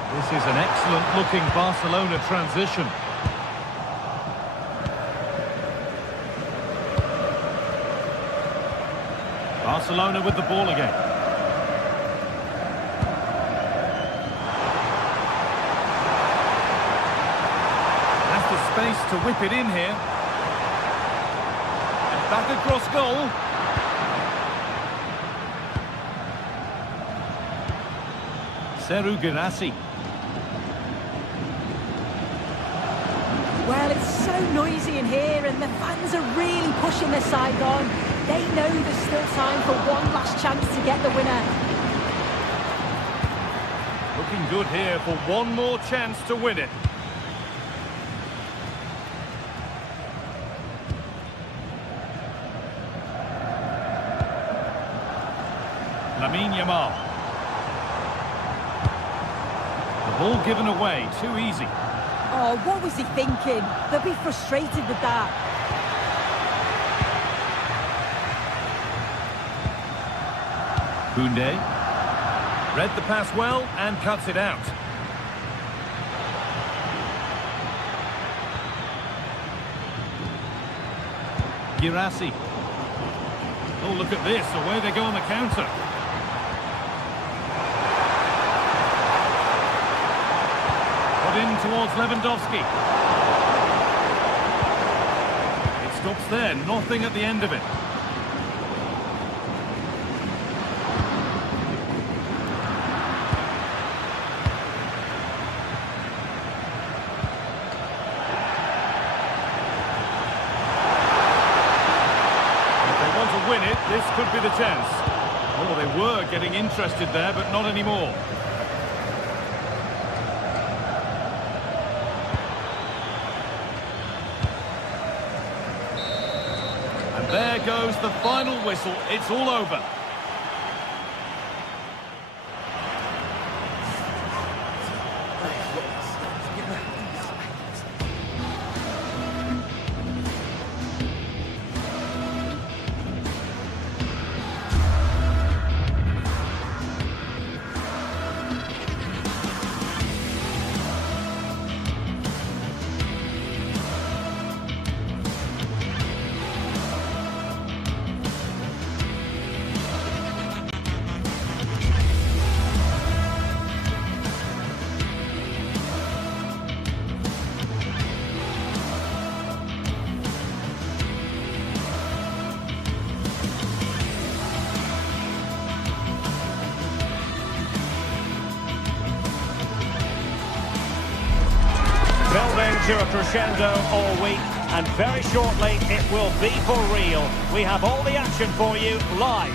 This is an excellent-looking Barcelona transition. Barcelona with the ball again. Has the space to whip it in here. And back across goal. Seru Girassi. Well, it's so noisy in here, and the fans are really pushing their side on. They know there's still time for one last chance to get the winner. Looking good here for one more chance to win it. Lamine Yamal. The ball given away, too easy. Oh, what was he thinking? They'll be frustrated with that. Koundé. Read the pass well and cuts it out. Girassi. Oh, look at this. Away they go on the counter. In towards Lewandowski. It stops there, nothing at the end of it. If they want to win it, this could be the chance. Oh, they were getting interested there, but not anymore. And there goes the final whistle. It's all over. Building to a crescendo all week, and very shortly it will be for real. We have all the action for you live.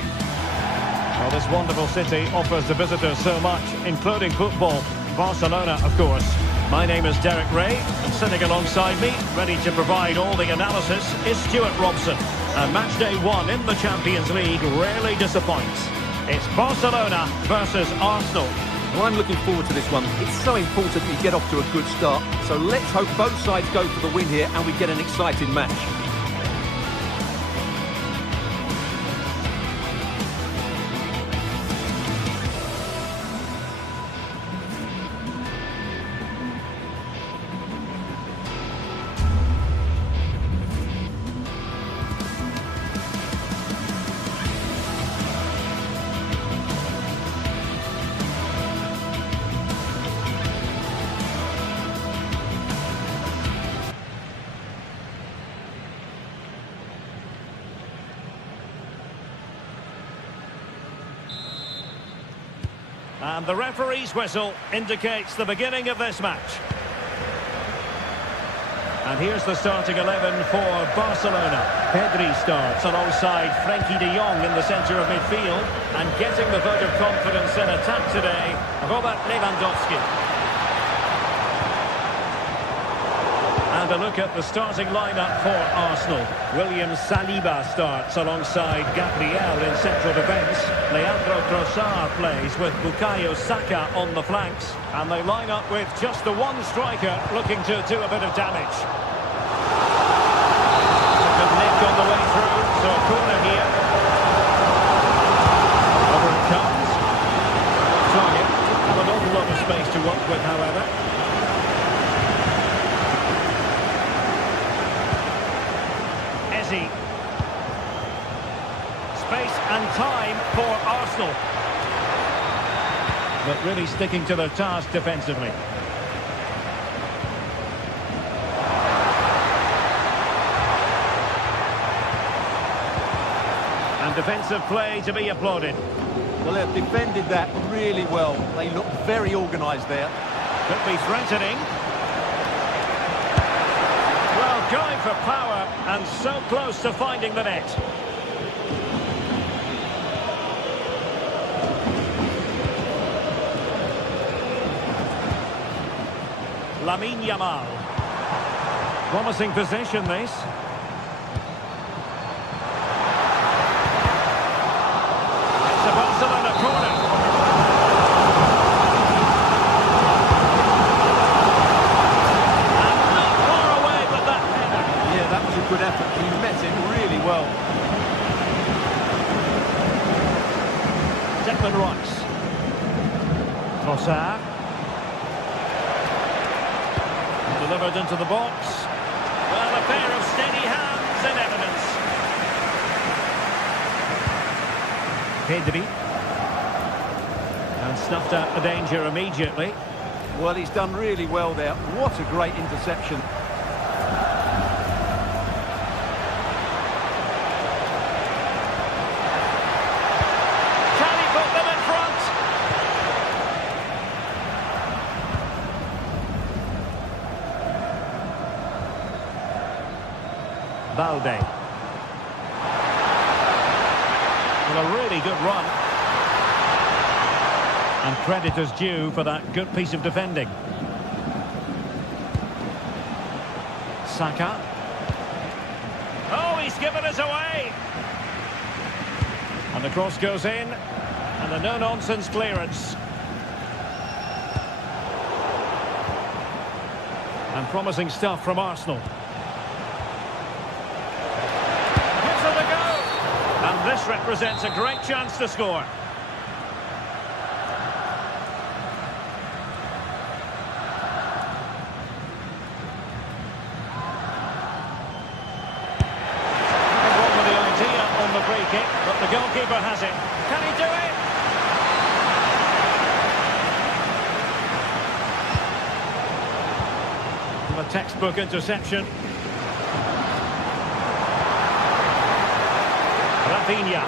Well, this wonderful city offers the visitors so much, including football. Barcelona, of course. My name is Derek Ray, and sitting alongside me, ready to provide all the analysis, is Stuart Robson. And match day one in the Champions League rarely disappoints. It's Barcelona versus Arsenal. Well, I'm looking forward to this one. It's so important we get off to a good start. So let's hope both sides go for the win here and we get an exciting match. And the referee's whistle indicates the beginning of this match. And here's the starting 11 for Barcelona. Pedri starts alongside Frenkie de Jong in the centre of midfield. And getting the vote of confidence in attack today, Robert Lewandowski. And a look at the starting lineup for Arsenal. William Saliba starts alongside Gabriel in central defence. Leandro Trossard plays with Bukayo Saka on the flanks. And they line up with just the one striker looking to do a bit of damage. Good nick on the way through, so a corner here. Over it comes. Target doesn't have an awful lot of space to work with, however. Space and time for Arsenal. But really sticking to their task defensively. And defensive play to be applauded. Well, they've defended that really well. They look very organised there. Could be threatening. Well, going for power and so close to finding the net. Lamine Yamal. Promising position, this. It's a Barcelona corner. And not far away with that header. Yeah, that was a good effort. He met it really well. Declan Rice. Trossard. Delivered into the box. Well, a pair of steady hands in evidence. Pedri. And snuffed out the danger immediately. Well, he's done really well there. What a great interception. Can he put them in front? Balde. Well, a really good run. And credit is due for that good piece of defending. Saka. Oh, he he's given us away. And the cross goes in, and the no-nonsense clearance. And promising stuff from Arsenal. Gives it a go. And this represents a great chance to score. Free kick, but the goalkeeper has it. Can he do it? A textbook interception. Rafinha.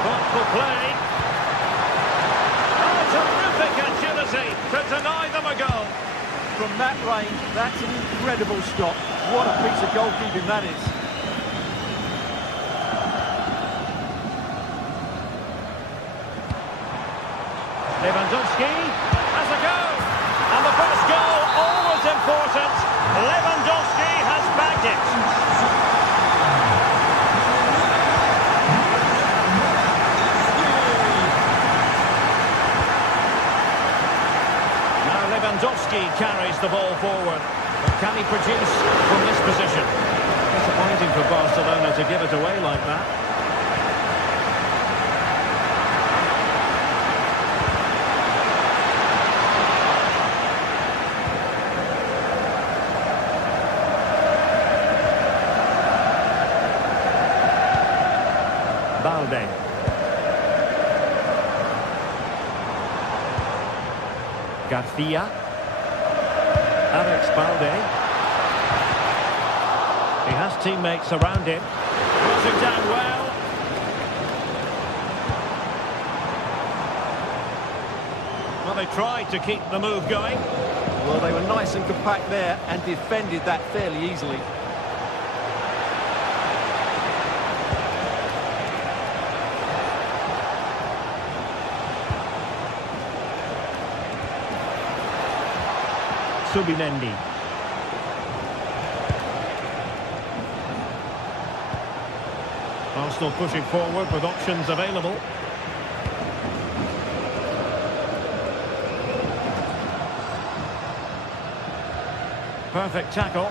Thoughtful play. Oh, terrific agility to deny them a goal. From that range, that's an incredible stop. What a piece of goalkeeping that is. Lewandowski has a go. And the first goal, always important. Lewandowski has bagged it. Now Lewandowski carries the ball forward. But can he produce from this position? Disappointing for Barcelona to give it away like that. Balde. Garcia. Alex Balde. He has teammates around him. Crossing down well. Well, they tried to keep the move going. Well, they were nice and compact there and defended that fairly easily. Subimendi. Arsenal pushing forward with options available. Perfect tackle.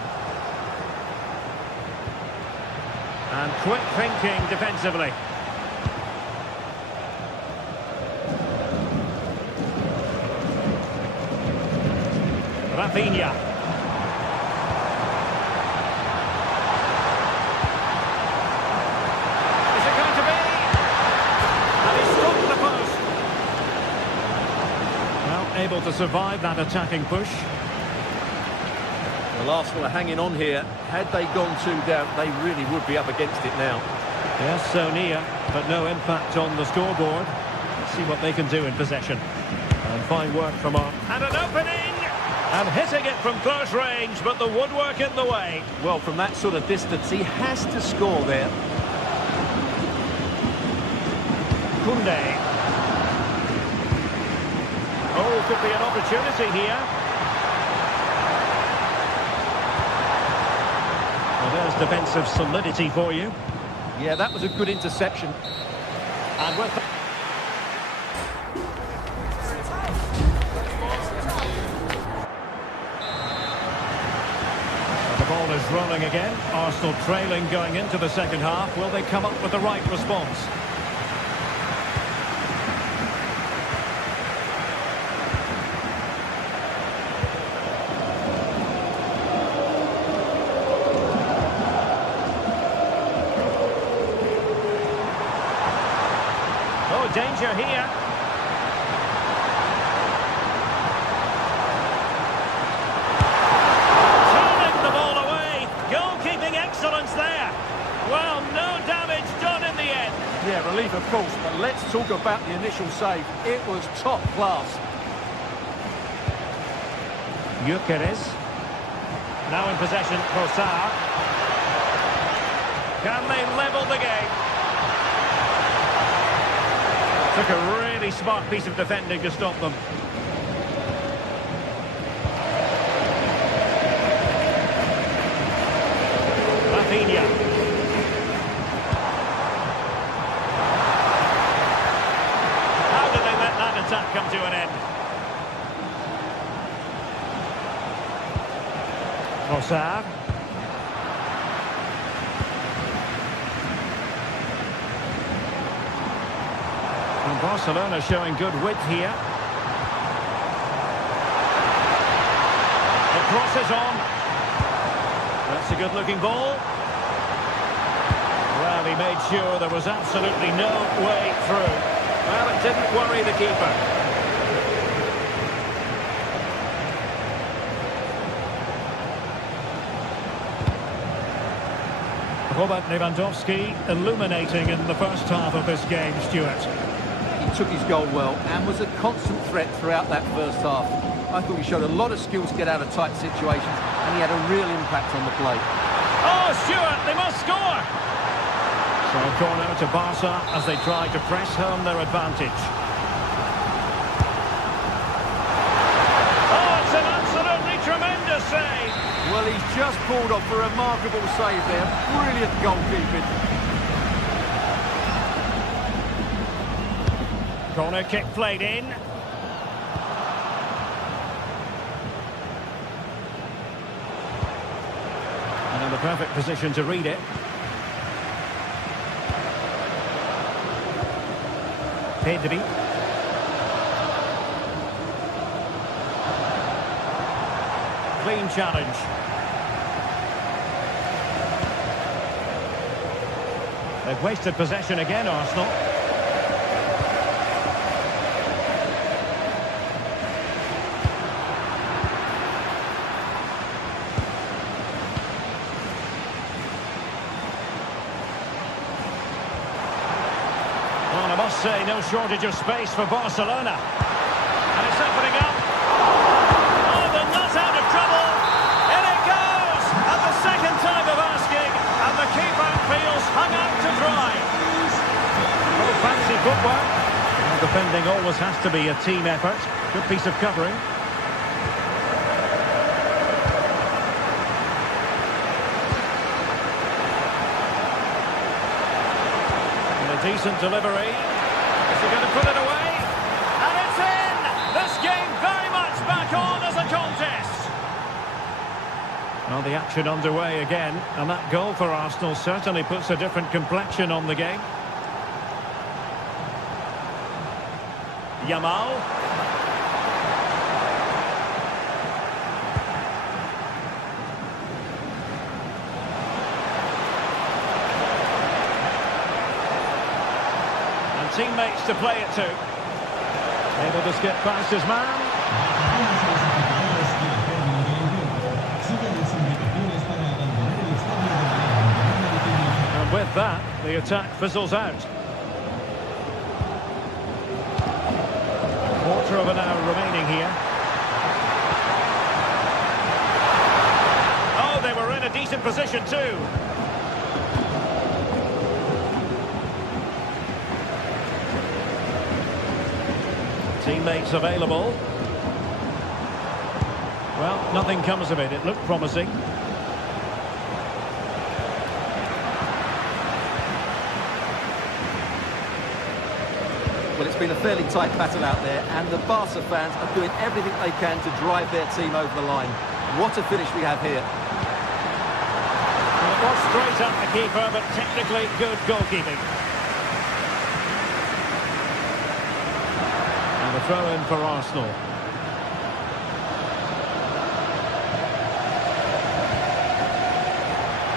And quick thinking defensively. Rafinha. Is it going to be? And he struck the post. Well, able to survive that attacking push. Well, Arsenal are hanging on here. Had they gone 2 down, they really would be up against it now. Yes, so near, but no impact on the scoreboard. Let's see what they can do in possession. And fine work from Arsenal. And an opening! And hitting it from close range, but the woodwork in the way. Well, from that sort of distance, he has to score there. Koundé. Oh, could be an opportunity here. Well, there's defensive solidity for you. Yeah, that was a good interception. And with the ball is rolling again. Arsenal trailing going into the second half. Will they come up with the right response? Oh, danger here. Well, no damage done in the end. Yeah, relief of course, but let's talk about the initial save. It was top class. Gyökeres. Now in possession, Trossard. Can they level the game? Took a really smart piece of defending to stop them. Trossard. And Barcelona showing good width here. The cross is on. That's a good-looking ball. Well, he made sure there was absolutely no way through. Well, it didn't worry the keeper. Robert Lewandowski illuminating in the first half of this game, Stuart. He took his goal well and was a constant threat throughout that first half. I thought he showed a lot of skills to get out of tight situations, and he had a real impact on the play. Oh, Stuart, they must score! So a corner to Barca as they try to press home their advantage. Oh, it's an absolutely tremendous save! Well, he's just pulled off a remarkable save there. Brilliant goalkeeping. Corner kick played in. And in the perfect position to read it. Pedri. Clean challenge. They've wasted possession again, Arsenal. Well, I must say, no shortage of space for Barcelona. And it's opening up. Oh, they're not out of trouble. In it goes! At the second time of asking, and the keeper feels hung out to dry. Oh, fancy footwork. Well, defending always has to be a team effort. Good piece of covering. Decent delivery. Is he going to put it away? And it's in! This game very much back on as a contest. Well, the action underway again, and that goal for Arsenal certainly puts a different complexion on the game. Yamal. Teammates to play it to. Able to skip past his man. And with that, the attack fizzles out. Quarter of an hour remaining here. Oh, they were in a decent position too. Teammates available. Well, nothing comes of it. It looked promising. Well, it's been a fairly tight battle out there, and the Barca fans are doing everything they can to drive their team over the line. What a finish we have here. Well, it was straight at the keeper, but technically good goalkeeping. A throw-in for Arsenal.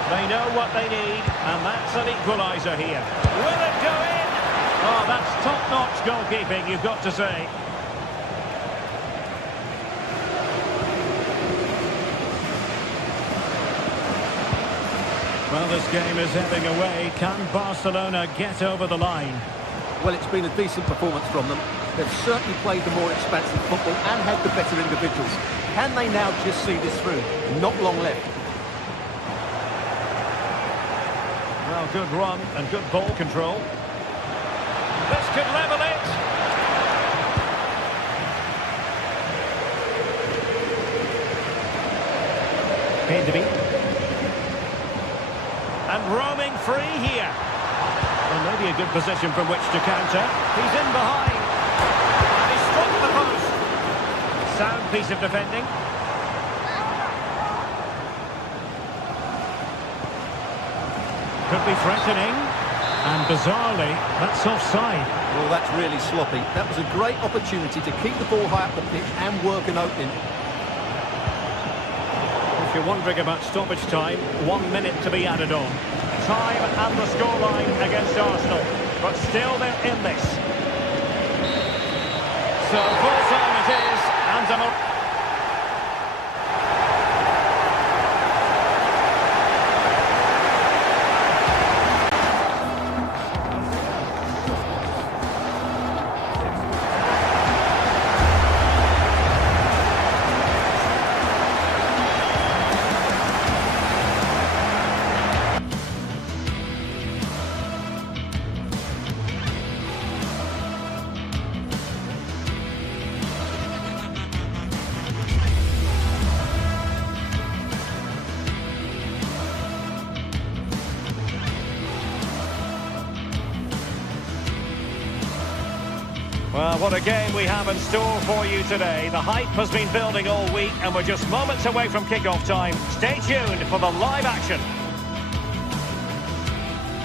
They know what they need, and that's an equaliser here. Will it go in? Oh, that's top-notch goalkeeping, you've got to say. Well, this game is ebbing away. Can Barcelona get over the line? Well, it's been a decent performance from them. They've certainly played the more expansive football and had the better individuals. Can they now just see this through? Not long left. Well, good run and good ball control. This could level it. Pedri. And roaming free here. Well, maybe a good position from which to counter. He's in behind. And he struck the post. Sound piece of defending. Could be threatening. And bizarrely, that's offside. Well, that's really sloppy. That was a great opportunity to keep the ball high up the pitch and work an opening. If you're wondering about stoppage time, 1 minute to be added on. Time and the scoreline against Arsenal. But still they're in this. So full time it is, and Well, what a game we have in store for you today. The hype has been building all week and we're just moments away from kick-off time. Stay tuned for the live action.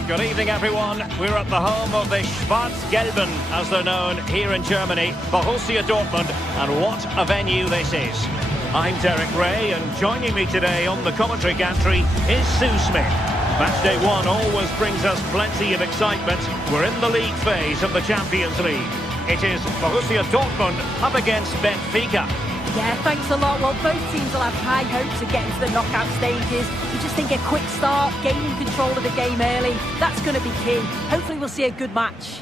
Good evening, everyone. We're at the home of the Schwarz-Gelben, as they're known here in Germany, Borussia Dortmund, and what a venue this is. I'm Derek Ray, and joining me today on the commentary gantry is Sue Smith. Matchday 1 always brings us plenty of excitement. We're in the league phase of the Champions League. It is Borussia Dortmund up against Benfica. Yeah, thanks a lot. Well, both teams will have high hopes of getting to the knockout stages. You just think a quick start, gaining control of the game early, that's going to be key. Hopefully we'll see a good match.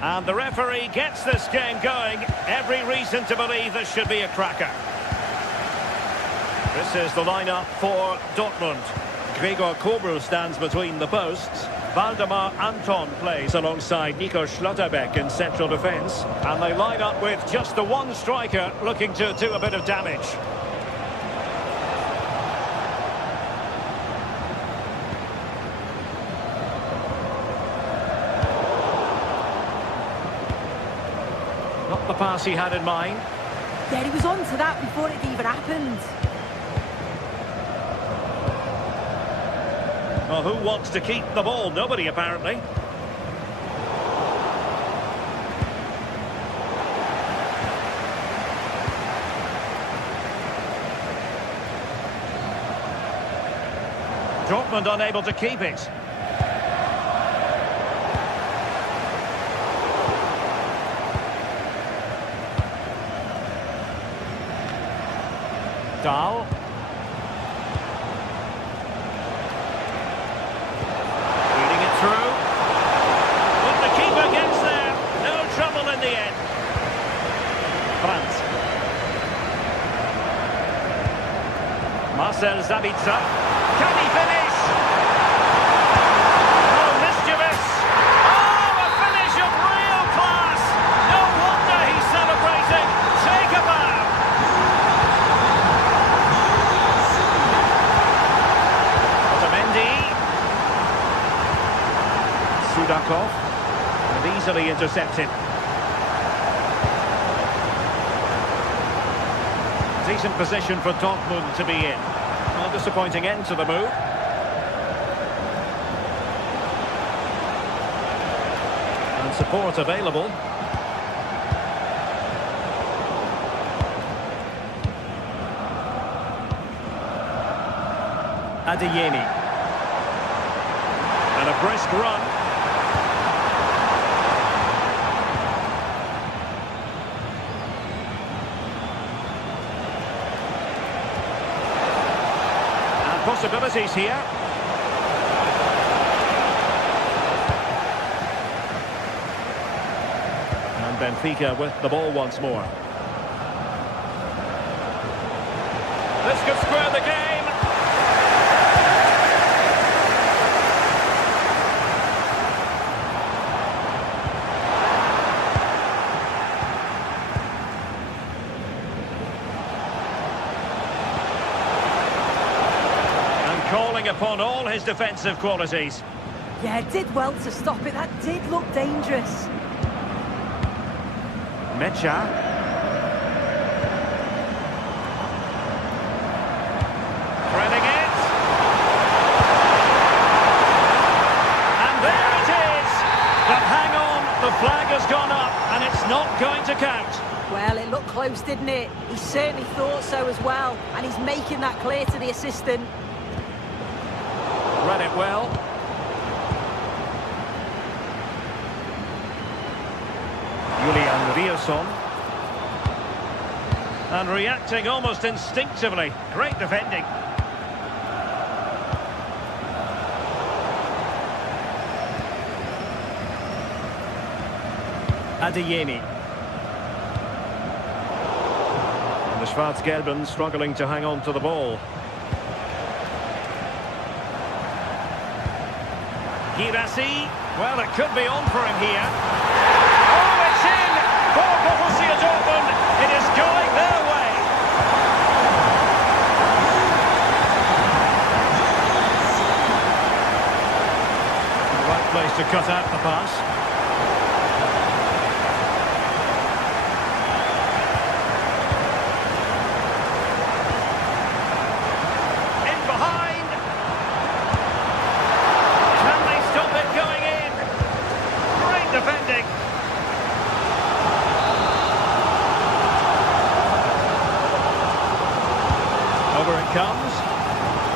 And the referee gets this game going. Every reason to believe this should be a cracker. This is the lineup for Dortmund. Gregor Kobel stands between the posts. Waldemar Anton plays alongside Nico Schlotterbeck in central defence. And they line up with just the one striker looking to do a bit of damage. Not the pass he had in mind. Yeah, he was on to that before it even happened. Well, who wants to keep the ball? Nobody, apparently. Dortmund unable to keep it. Dahl. Marcel Sabitzer. Can he finish? Oh, mischievous. Oh, a finish of real class. No wonder he's celebrating. Take a bow. Otamendi. Sudakov. And easily intercepted. Decent position for Dortmund to be in. Well, disappointing end to the move. And support available. Adeyemi. And a brisk run. Possibilities here. And Benfica with the ball once more. This could square the game. Calling upon all his defensive qualities. Yeah, did well to stop it. That did look dangerous. Mecha. Well, it looked close, didn't it? He certainly thought so as well, and he's making that clear to the assistant. Read it well. Julian Rierson. And reacting almost instinctively. Great defending. Adeyemi. And the Schwarz-Gelben struggling to hang on to the ball. Girassi. Well, it could be on for him here. Oh, it's in! For Borussia Dortmund. It is going their way. The right place to cut out the pass. Defending. Over it comes.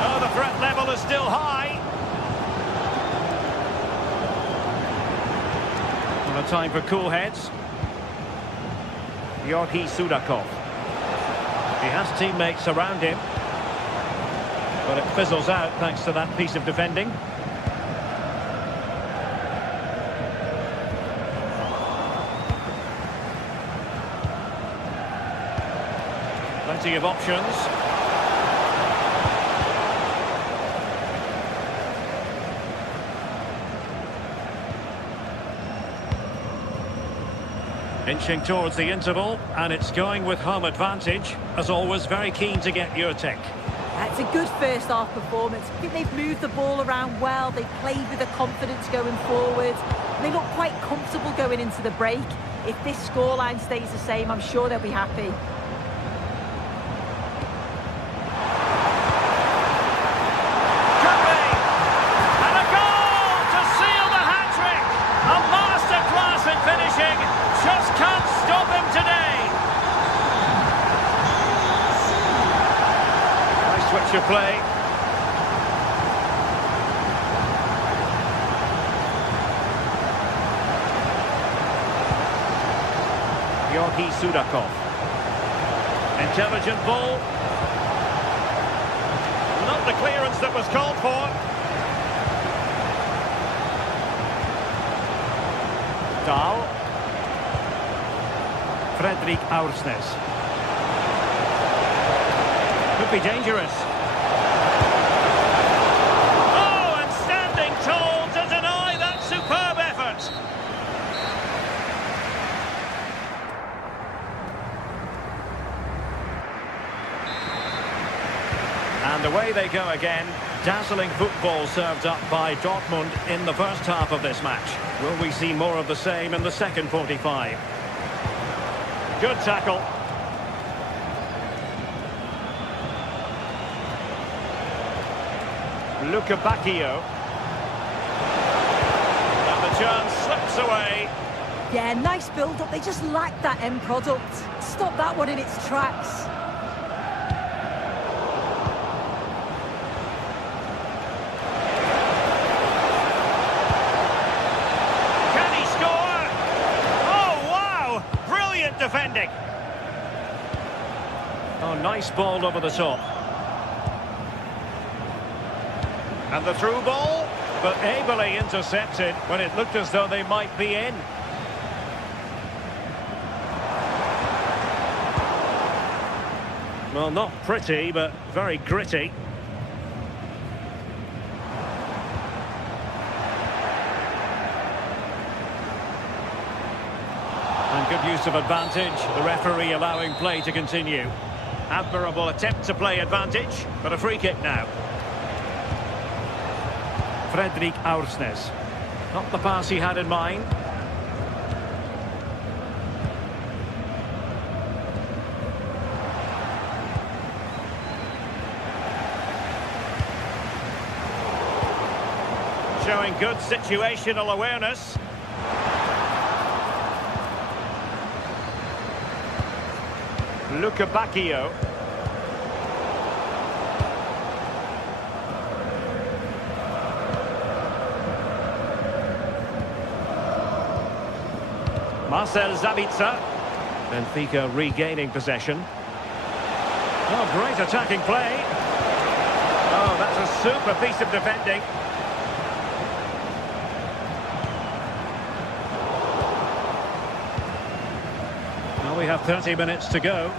Oh, the threat level is still high. And a time for cool heads. Georgi Sudakov. He has teammates around him. But it fizzles out thanks to that piece of defending. Plenty of options. Inching towards the interval, and it's going with home advantage. As always, very keen to get your take. That's a good first half performance. I think they've moved the ball around well. They've played with the confidence going forward. They look quite comfortable going into the break. If this scoreline stays the same, I'm sure they'll be happy. Just can't stop him today. Nice switch of play. Georgi Sudakov. Intelligent ball. Not the clearance that was called for. Dahl. Fredrik Aursnes. Could be dangerous. Oh, and standing tall to deny that superb effort. And away they go again. Dazzling football served up by Dortmund in the first half of this match. Will we see more of the same in the second 45? Good tackle. Luca Bacchio. And the chance slips away. Yeah, nice build-up. They just lack that end product. Stop that one in its tracks. Defending. Oh, nice ball over the top. And the through ball, but ably intercepted when it looked as though they might be in. Well, not pretty, but very gritty. Good use of advantage, the referee allowing play to continue. Admirable attempt to play advantage, but a free kick now. Fredrik Aursnes. Not the pass he had in mind. Showing good situational awareness. Luca Bacchio. Marcel Zabitzer. Benfica regaining possession. Oh, great attacking play. Oh, that's a super piece of defending. Well, we have 30 minutes to go.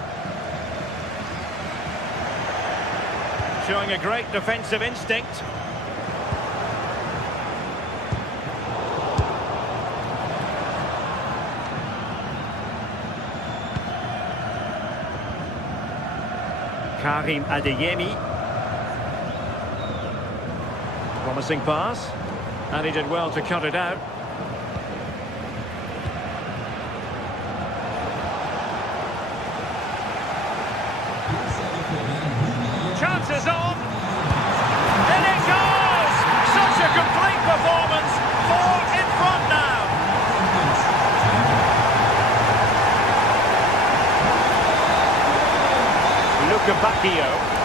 Showing a great defensive instinct. Karim Adeyemi. Promising pass. And he did well to cut it out. Chances on. And it goes! Such a complete performance. 4 in front now. Luca Bacchio.